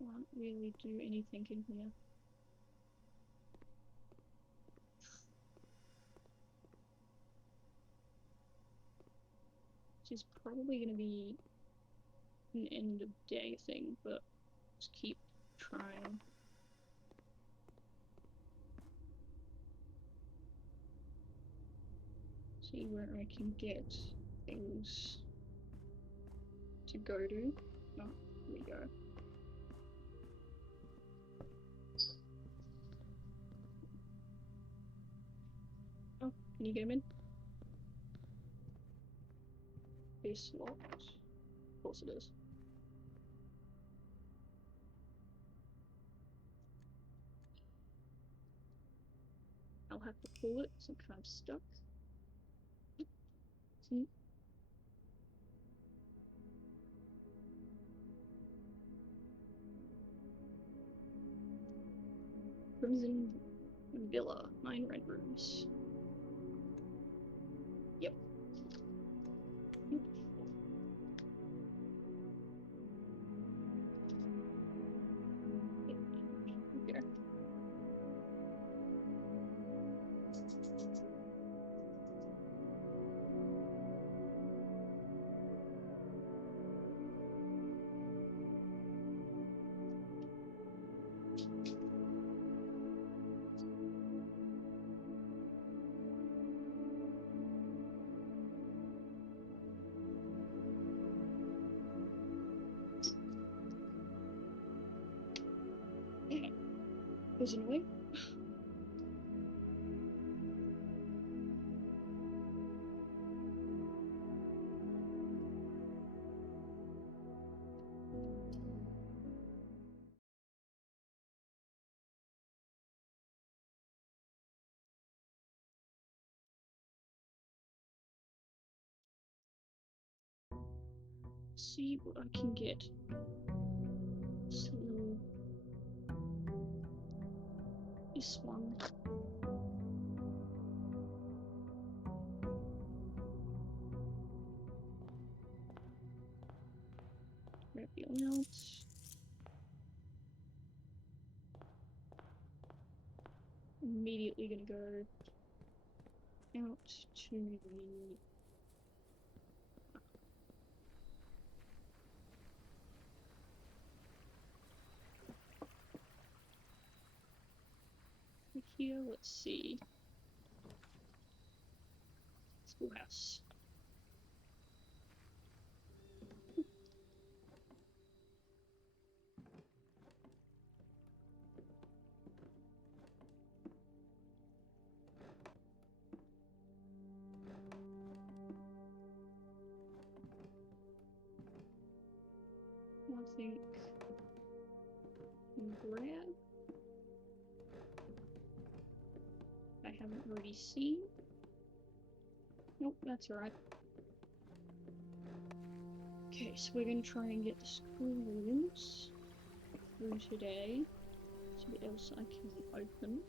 Can't really do anything in here. Which is probably going to be an end of day thing, but just keep trying. See where I can get things to go to. Oh, here we go. Oh, can you get him in? It's locked. Of course it is. I'll have to pull it, so I'm kind of stuck. See? Crimson Villa, 9 red rooms. Yep. Okay. Yeah. Was annoying. See what I can get. So this one. Grab the allowance. Immediately gonna go out to the here. Let's see. Schoolhouse. Nothing. Grab. I haven't already seen. Nope, that's alright. Okay, so we're gonna try and get the schoolrooms through today. Something else I can open.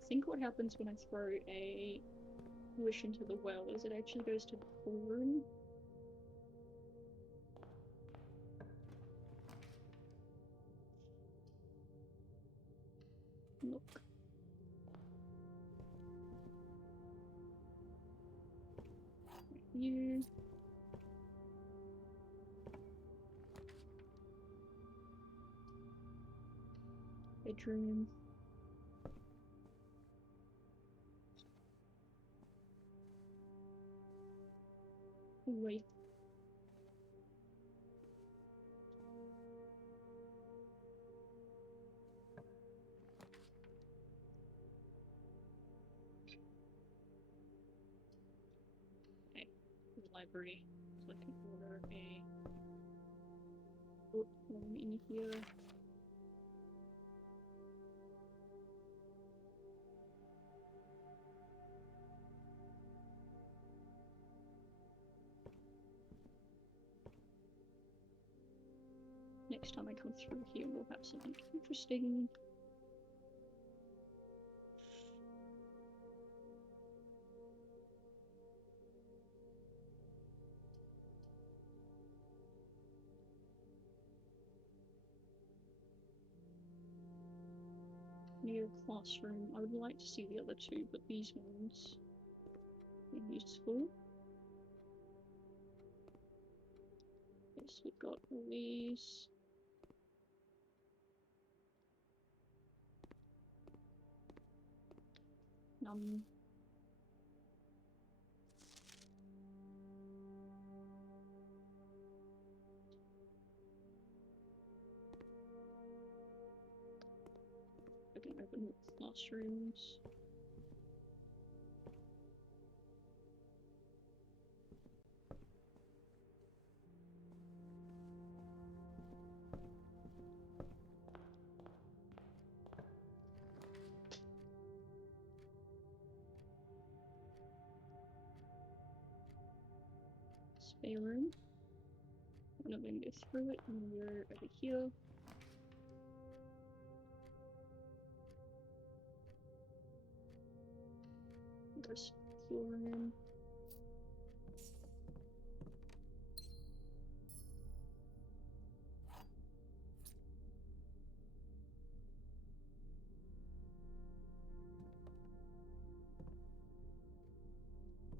I think what happens when I throw a wish into the well is it actually goes to the full room. Look. You. Bedroom. Wait. Okay. Library. So I can order a book from in here. Next time I come through here, we'll have something interesting. Near classroom. I would like to see the other two, but these ones are useful. Yes, we've got all these. I can open the classrooms. Spare room. I'm not going to go through it, and we're over here. There's floor room.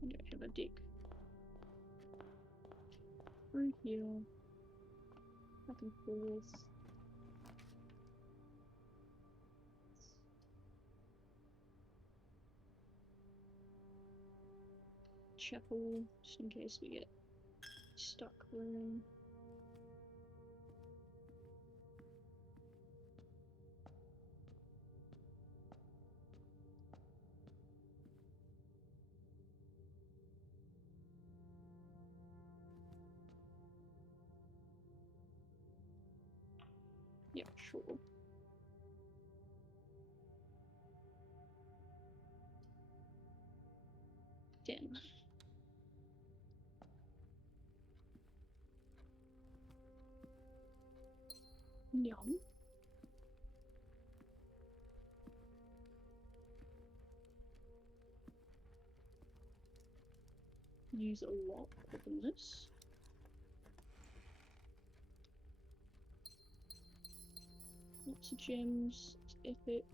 I don't have a deck. Through here. Back and forth. Chapel, just in case we get stuck room. Yeah, sure. Den. Yum. Use a lot in this. Lots of gems. It's epic.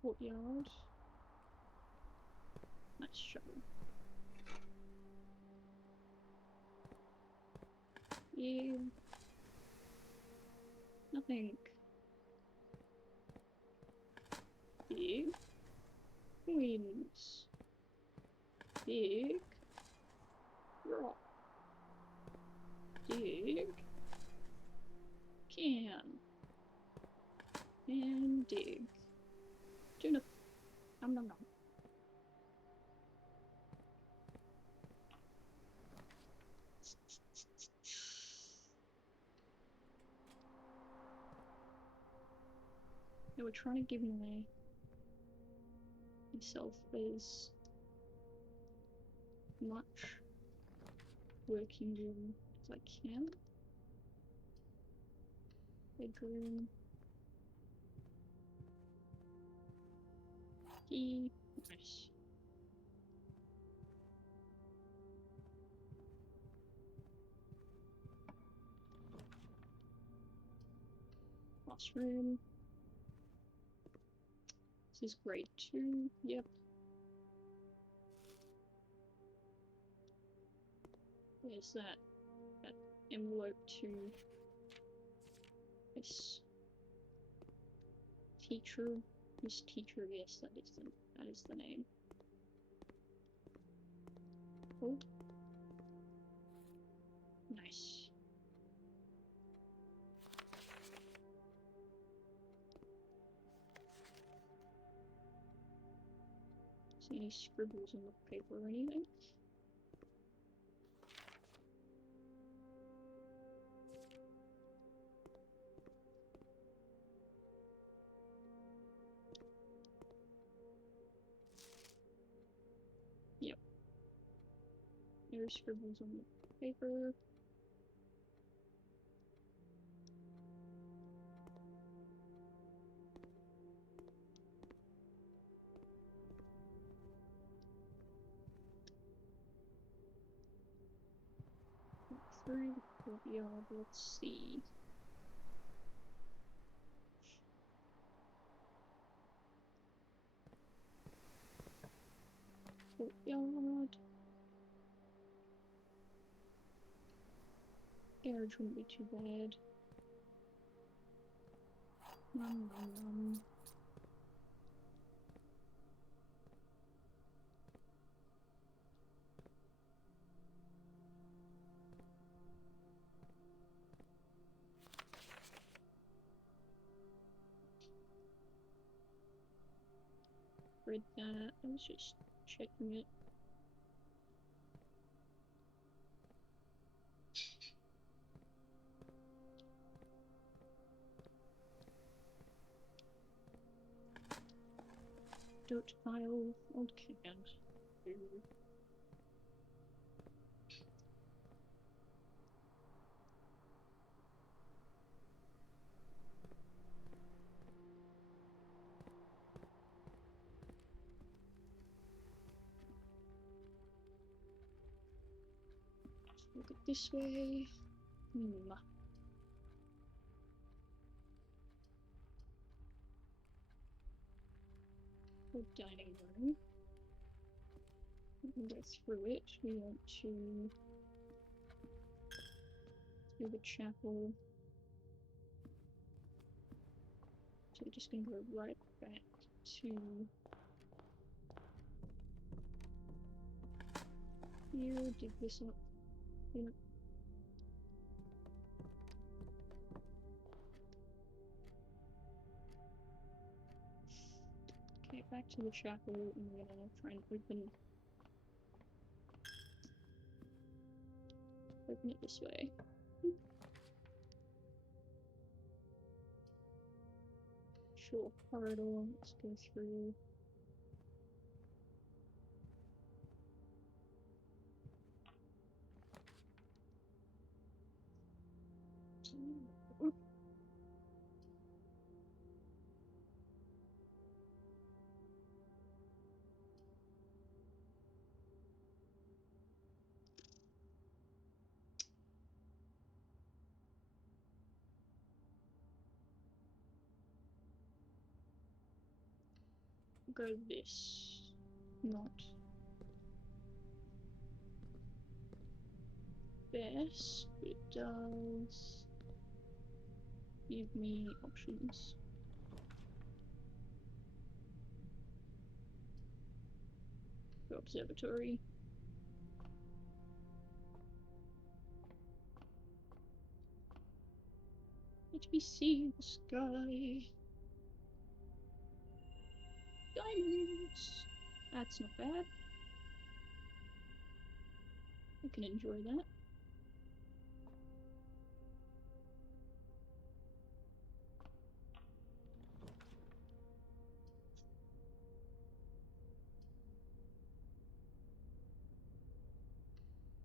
Courtyard. Nice shovel. Yeah. Nothing. Big. Coins. Big. Rock. Dig. Can. And dig. Tuna. Nom nom nom. They were trying to give myself as much working room as I can. Bedroom. Key. Nice. Classroom. This is grade 2. Yep. There's that envelope to this teacher. This teacher, yes, that is the name. Oh. Nice. See any scribbles on the paper or anything? Yep. There's scribbles on the paper. Through the courtyard, let's see. Courtyard. Garage wouldn't be too bad. Nom nom nom. Read that. I was just checking it. Dirt pile, old cans. Look it this way. The dining room. We can go through it. We want to through the chapel. So we're just gonna go right back to here, dig this up. Yep. Okay, back to the chapel, and we're gonna try and open it this way. Short corridor, let's go through. go this. Not best, but it does give me options. Go observatory. Let me see the sky. Diamonds! That's not bad. I can enjoy that.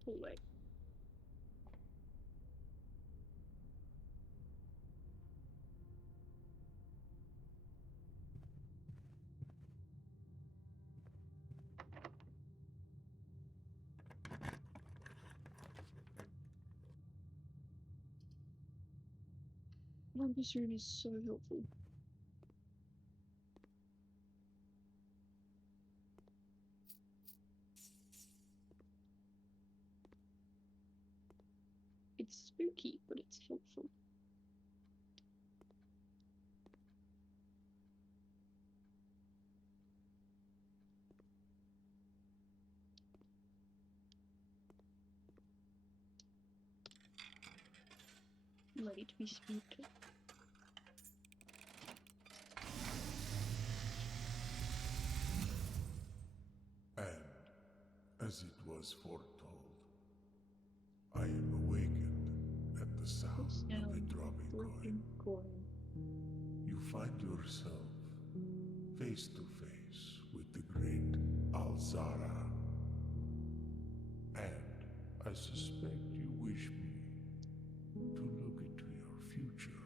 Hallway. Oh, this room is so helpful. It's spooky, but it's helpful. I'm ready to be spooked. And, as it was foretold, I am awakened at the sound of a dropping coin. You find yourself face to face with the great Alzara. And I suspect you wish me to look into your future.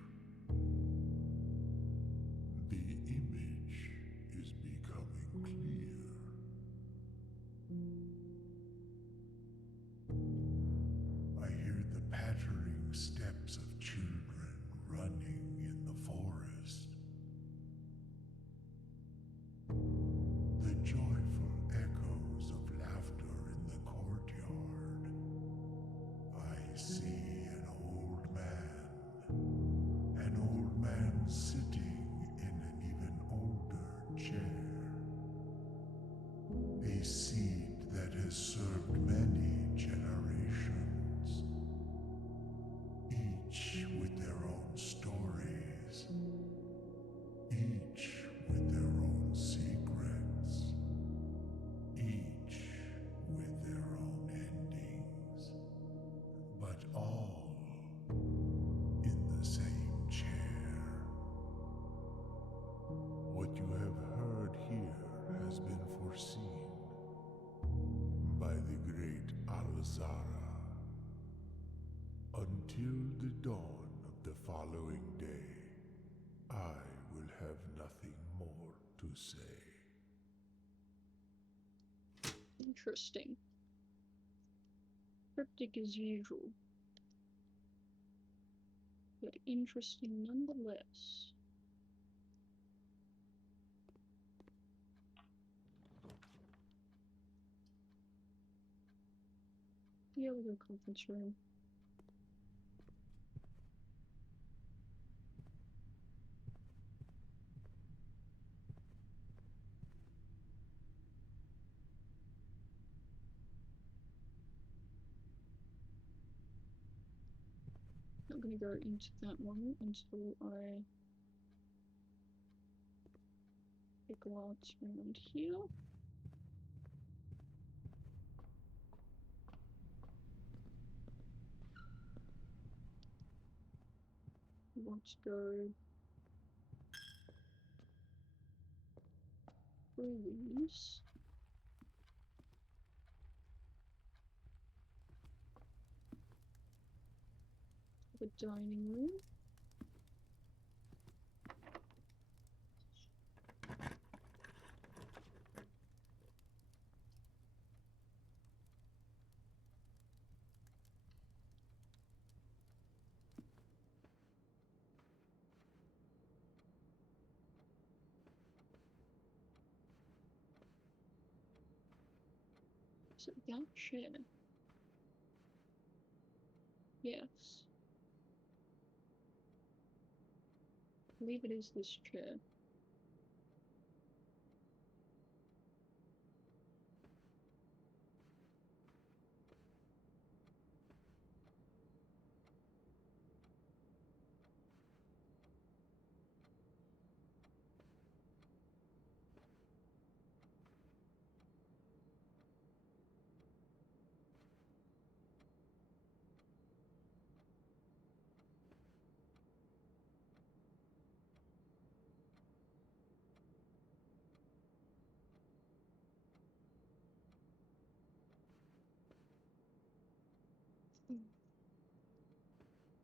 The image is becoming clear. I hear the pattering steps of children running in the forest. The joyful echoes of laughter in the courtyard. I see an old man sitting in an even older chair. A seed that has served many generations, each with their own stories, each with their own secrets, each with their own endings, but all in the same chair. What you have heard here has been foreseen by the great Alzara. Until the dawn of the following day, I will have nothing more to say. Interesting. Cryptic as usual. But interesting nonetheless. Yeah, we'll go conference room. Not gonna go into that one until I glance around here. We want to go through these. The dining room. Is it that chair? Yes. I believe it is this chair.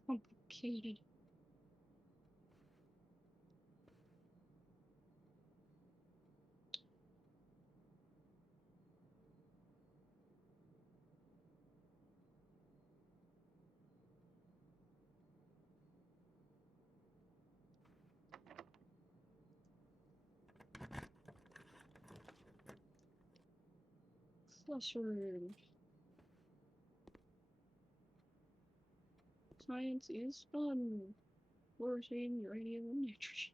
Complicated. Classroom. Science is fun. Fluorescein, uranium, and nitrogen.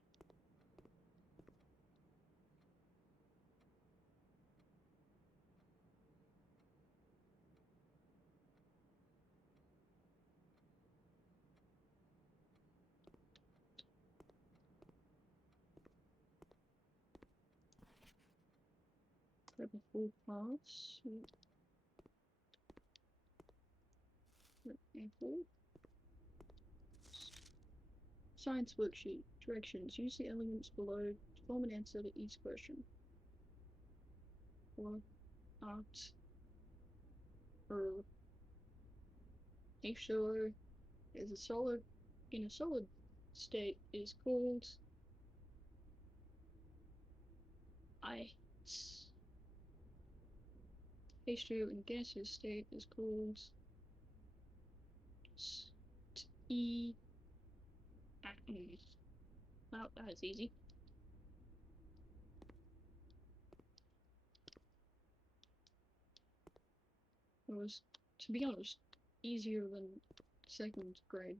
Grab a full pass. Apple. Science worksheet. Directions. Use the elements below to form an answer to each question. Or art. Or H2O is a solid in a solid state is called ice. H2O in gaseous state is called E. Well, that was easy. It was, to be honest, easier than second grade.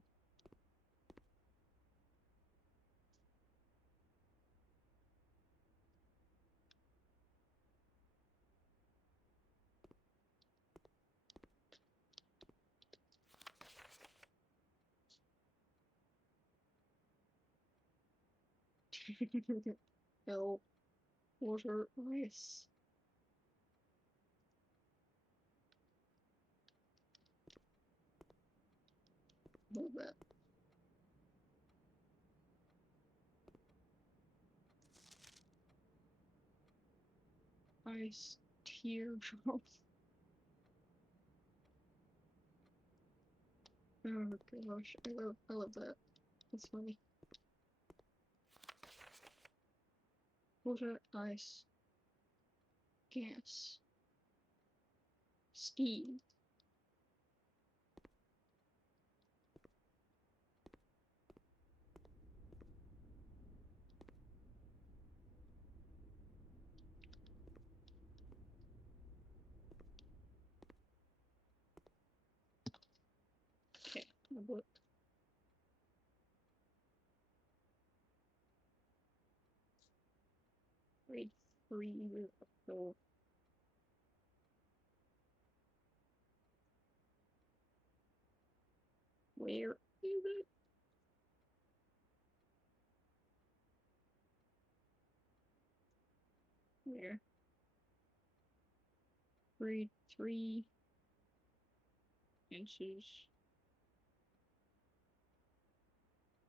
Hell, water, ice. Love that. Ice, teardrop. Oh gosh, I love that. That's funny. Water, ice, gas, steam. Okay, my book. Grade 3 with a 4. Where is it? Where? Grade 3 inches.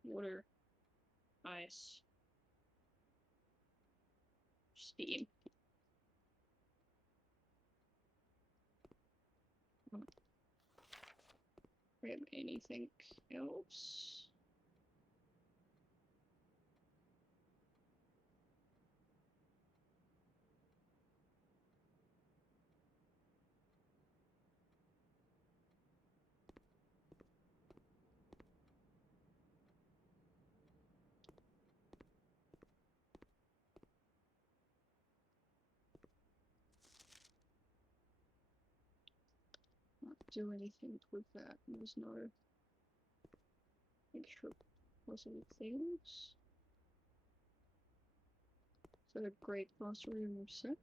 Water, ice, steam. Grab anything else? do anything with that. There's no extra puzzle things. So great classroom 6.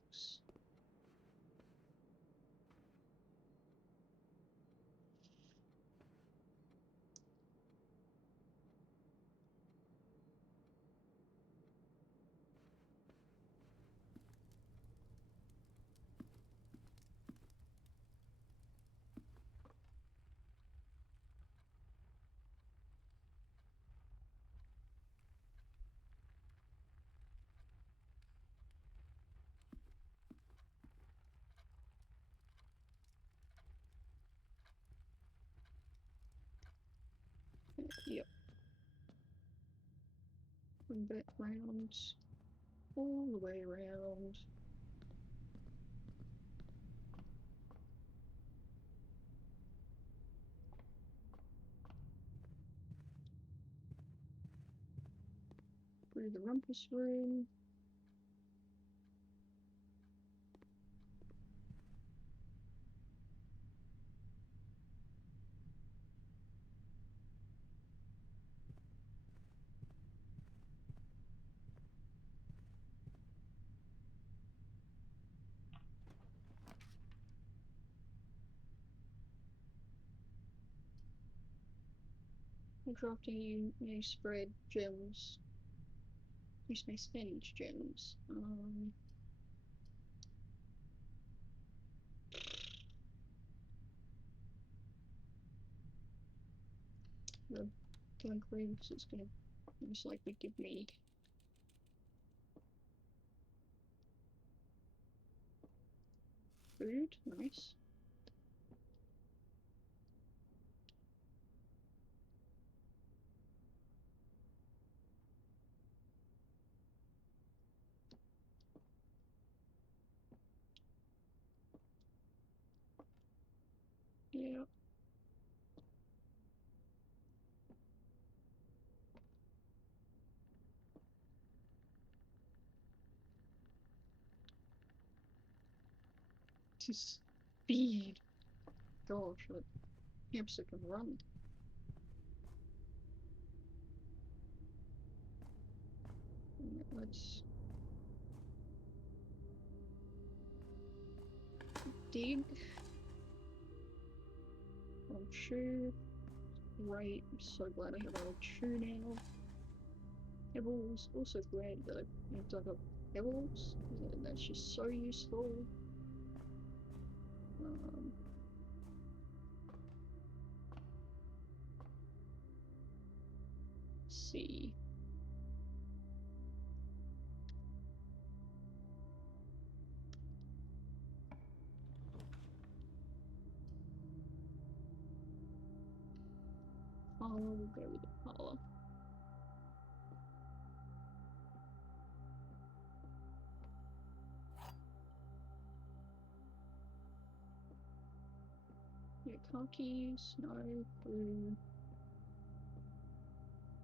Yep. From back round, all the way around. Through the rumpus room. Drafting you may spread gems. Use may spend gems. The blank rooms is gonna most likely give me food. Nice. Yeah. To speed. Gosh, that hamster can run. Let's dig. Old shoe. Right, I'm so glad I have an old shoe now. Pebbles, also glad that I've dug up pebbles. That's just so useful. Let's see. We'll go with the parlor. Yeah, car keys, no, blue.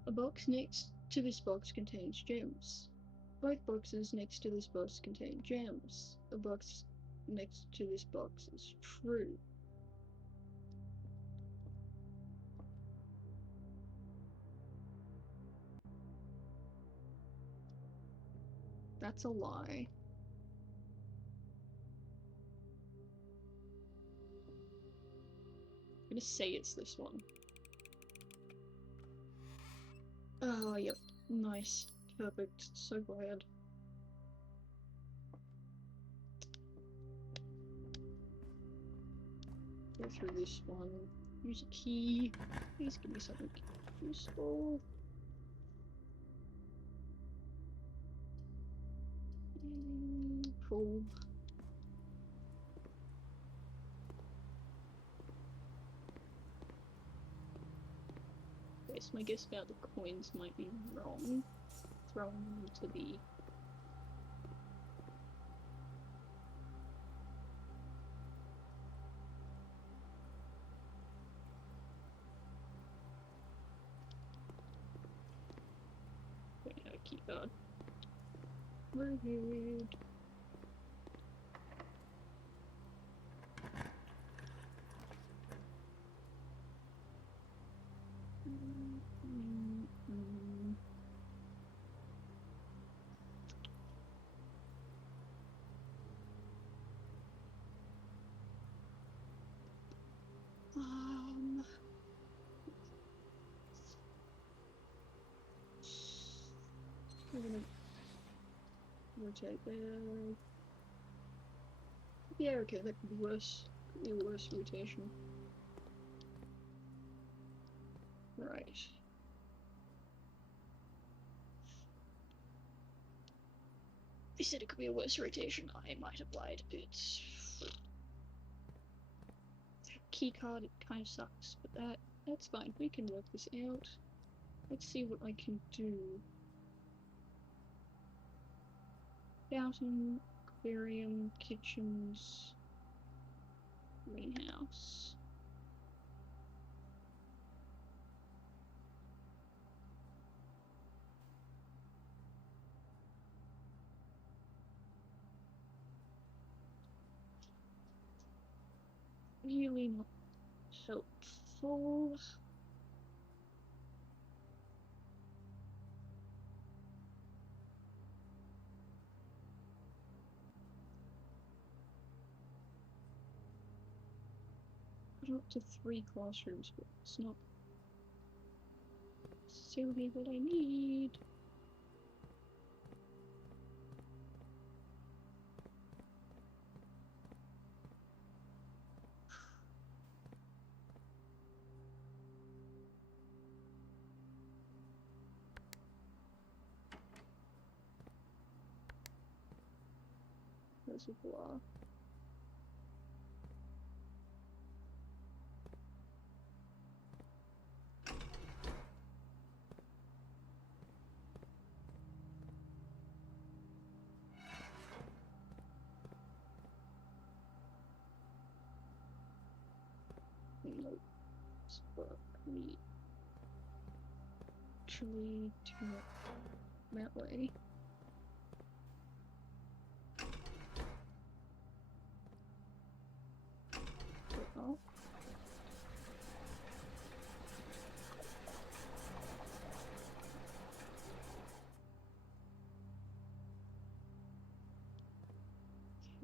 A box next to this box contains gems. Both boxes next to this box contain gems. A box next to this box is true. That's a lie. I'm gonna say it's this one. Oh, yep. Nice. Perfect. So glad. Go through this one. Use a key. Please give me something useful. Cool. Okay, so my guess about the coins might be wrong. Throw them into the... keycard. Rude. rotate there. Yeah, okay, that could be worse. Could be a worse rotation. Right. They said it could be a worse rotation. I might have lied. It's key card. It kind of sucks, but that's fine. We can work this out. Let's see what I can do. Fountain, aquarium, kitchens, greenhouse. Really not helpful. Put up to 3 classrooms, but it's not necessarily what I need. Reservoir. Nope. But we actually do it that way. Oh.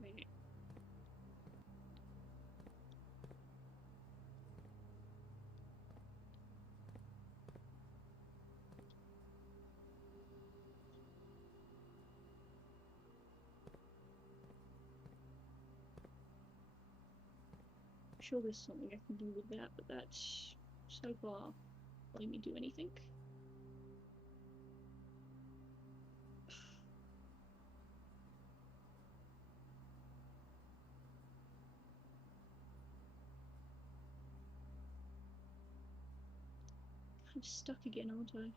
Okay. Sure there's something I can do with that, but that's so far letting me do anything. I'm stuck again, aren't I?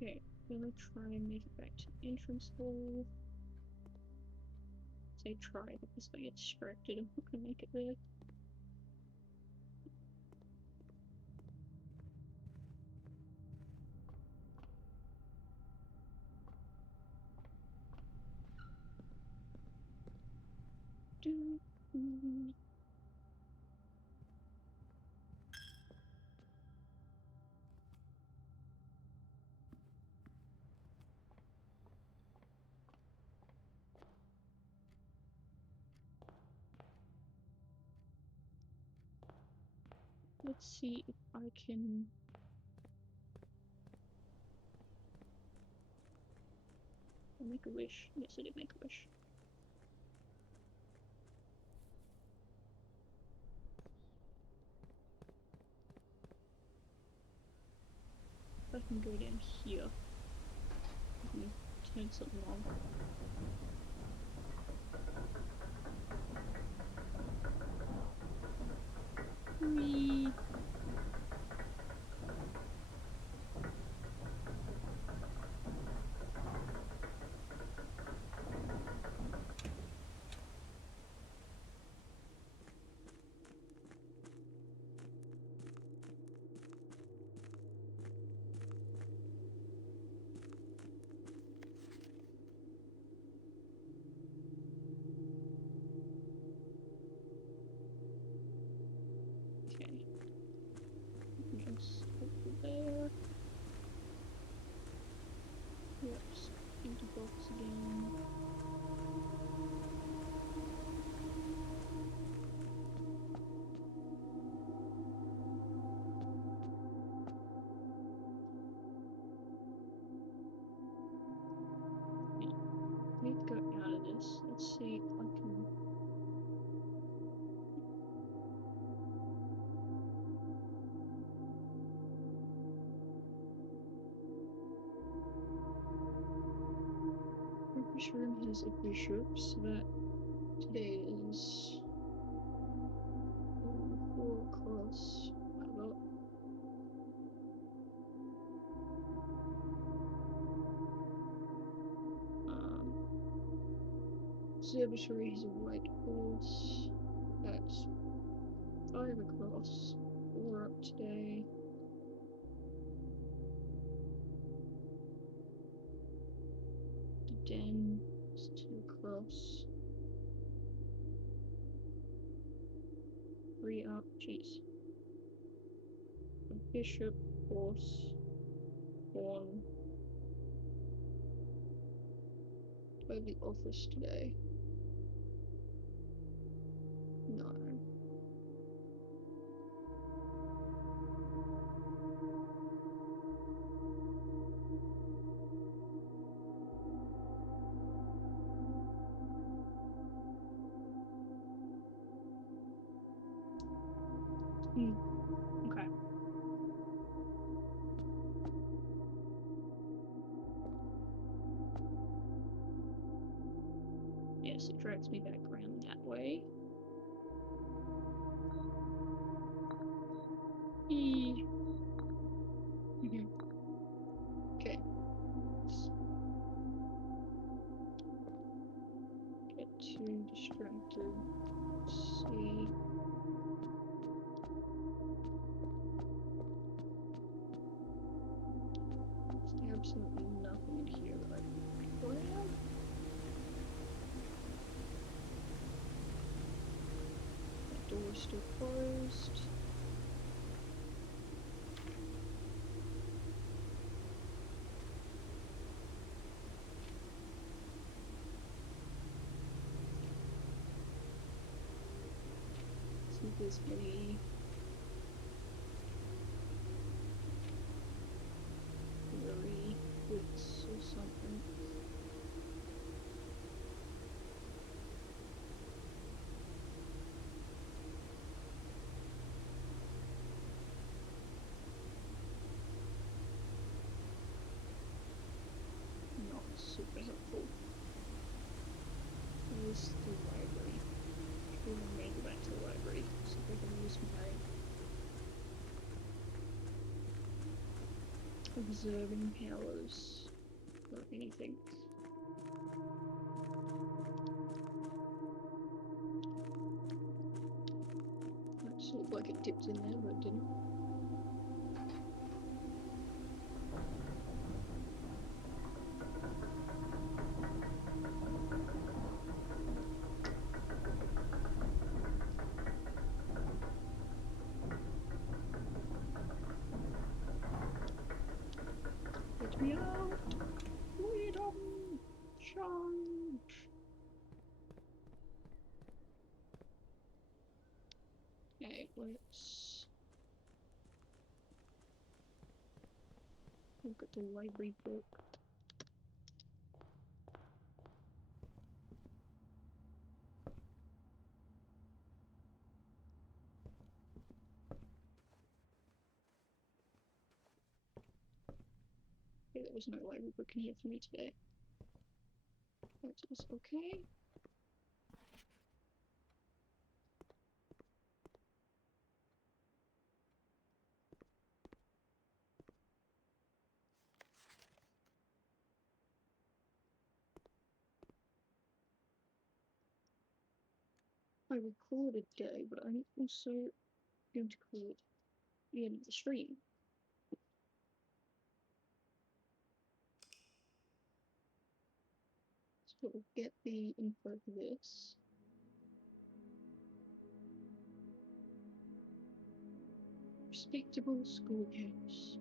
Okay, gonna try and make it back to the entrance hall. Say try because I get distracted. I'm not gonna make it there. Let's see if I can make a wish. Yes, I did make a wish. can go down here. I can turn something on. Whee! Okay. Just over there. Whoops. Empty box again. Need to go out of this. Let's see if I can. This room has a bishop, so that today is 4 across. About observatory has a white horse. That's 5 across. 4 up today. The den is 2 across. 3 up. Jeez. A bishop, horse, pawn. Do I have the office today? No. Okay. Yes, it drags me back around that way. Okay. Get too distracted. See. There's absolutely nothing in here that I can grab. That door's still closed. See if there's any blurry bits or something. Not super helpful. Where's the library? We're gonna go back to the library so I can use my observing powers or anything. That sort of like it dipped in there, but it didn't. Let me out! Freedom! Charge! Okay, let's look at the library book. Okay, there was no library book in here for me today. That is okay. I will call it a day, but I'm also going to call it the end of the stream. So we'll get the info for this. Respectable schoolhouse.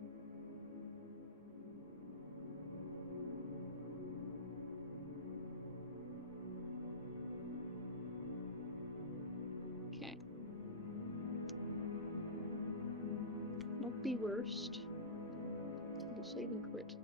Okay. Not the worst. We'll save and quit.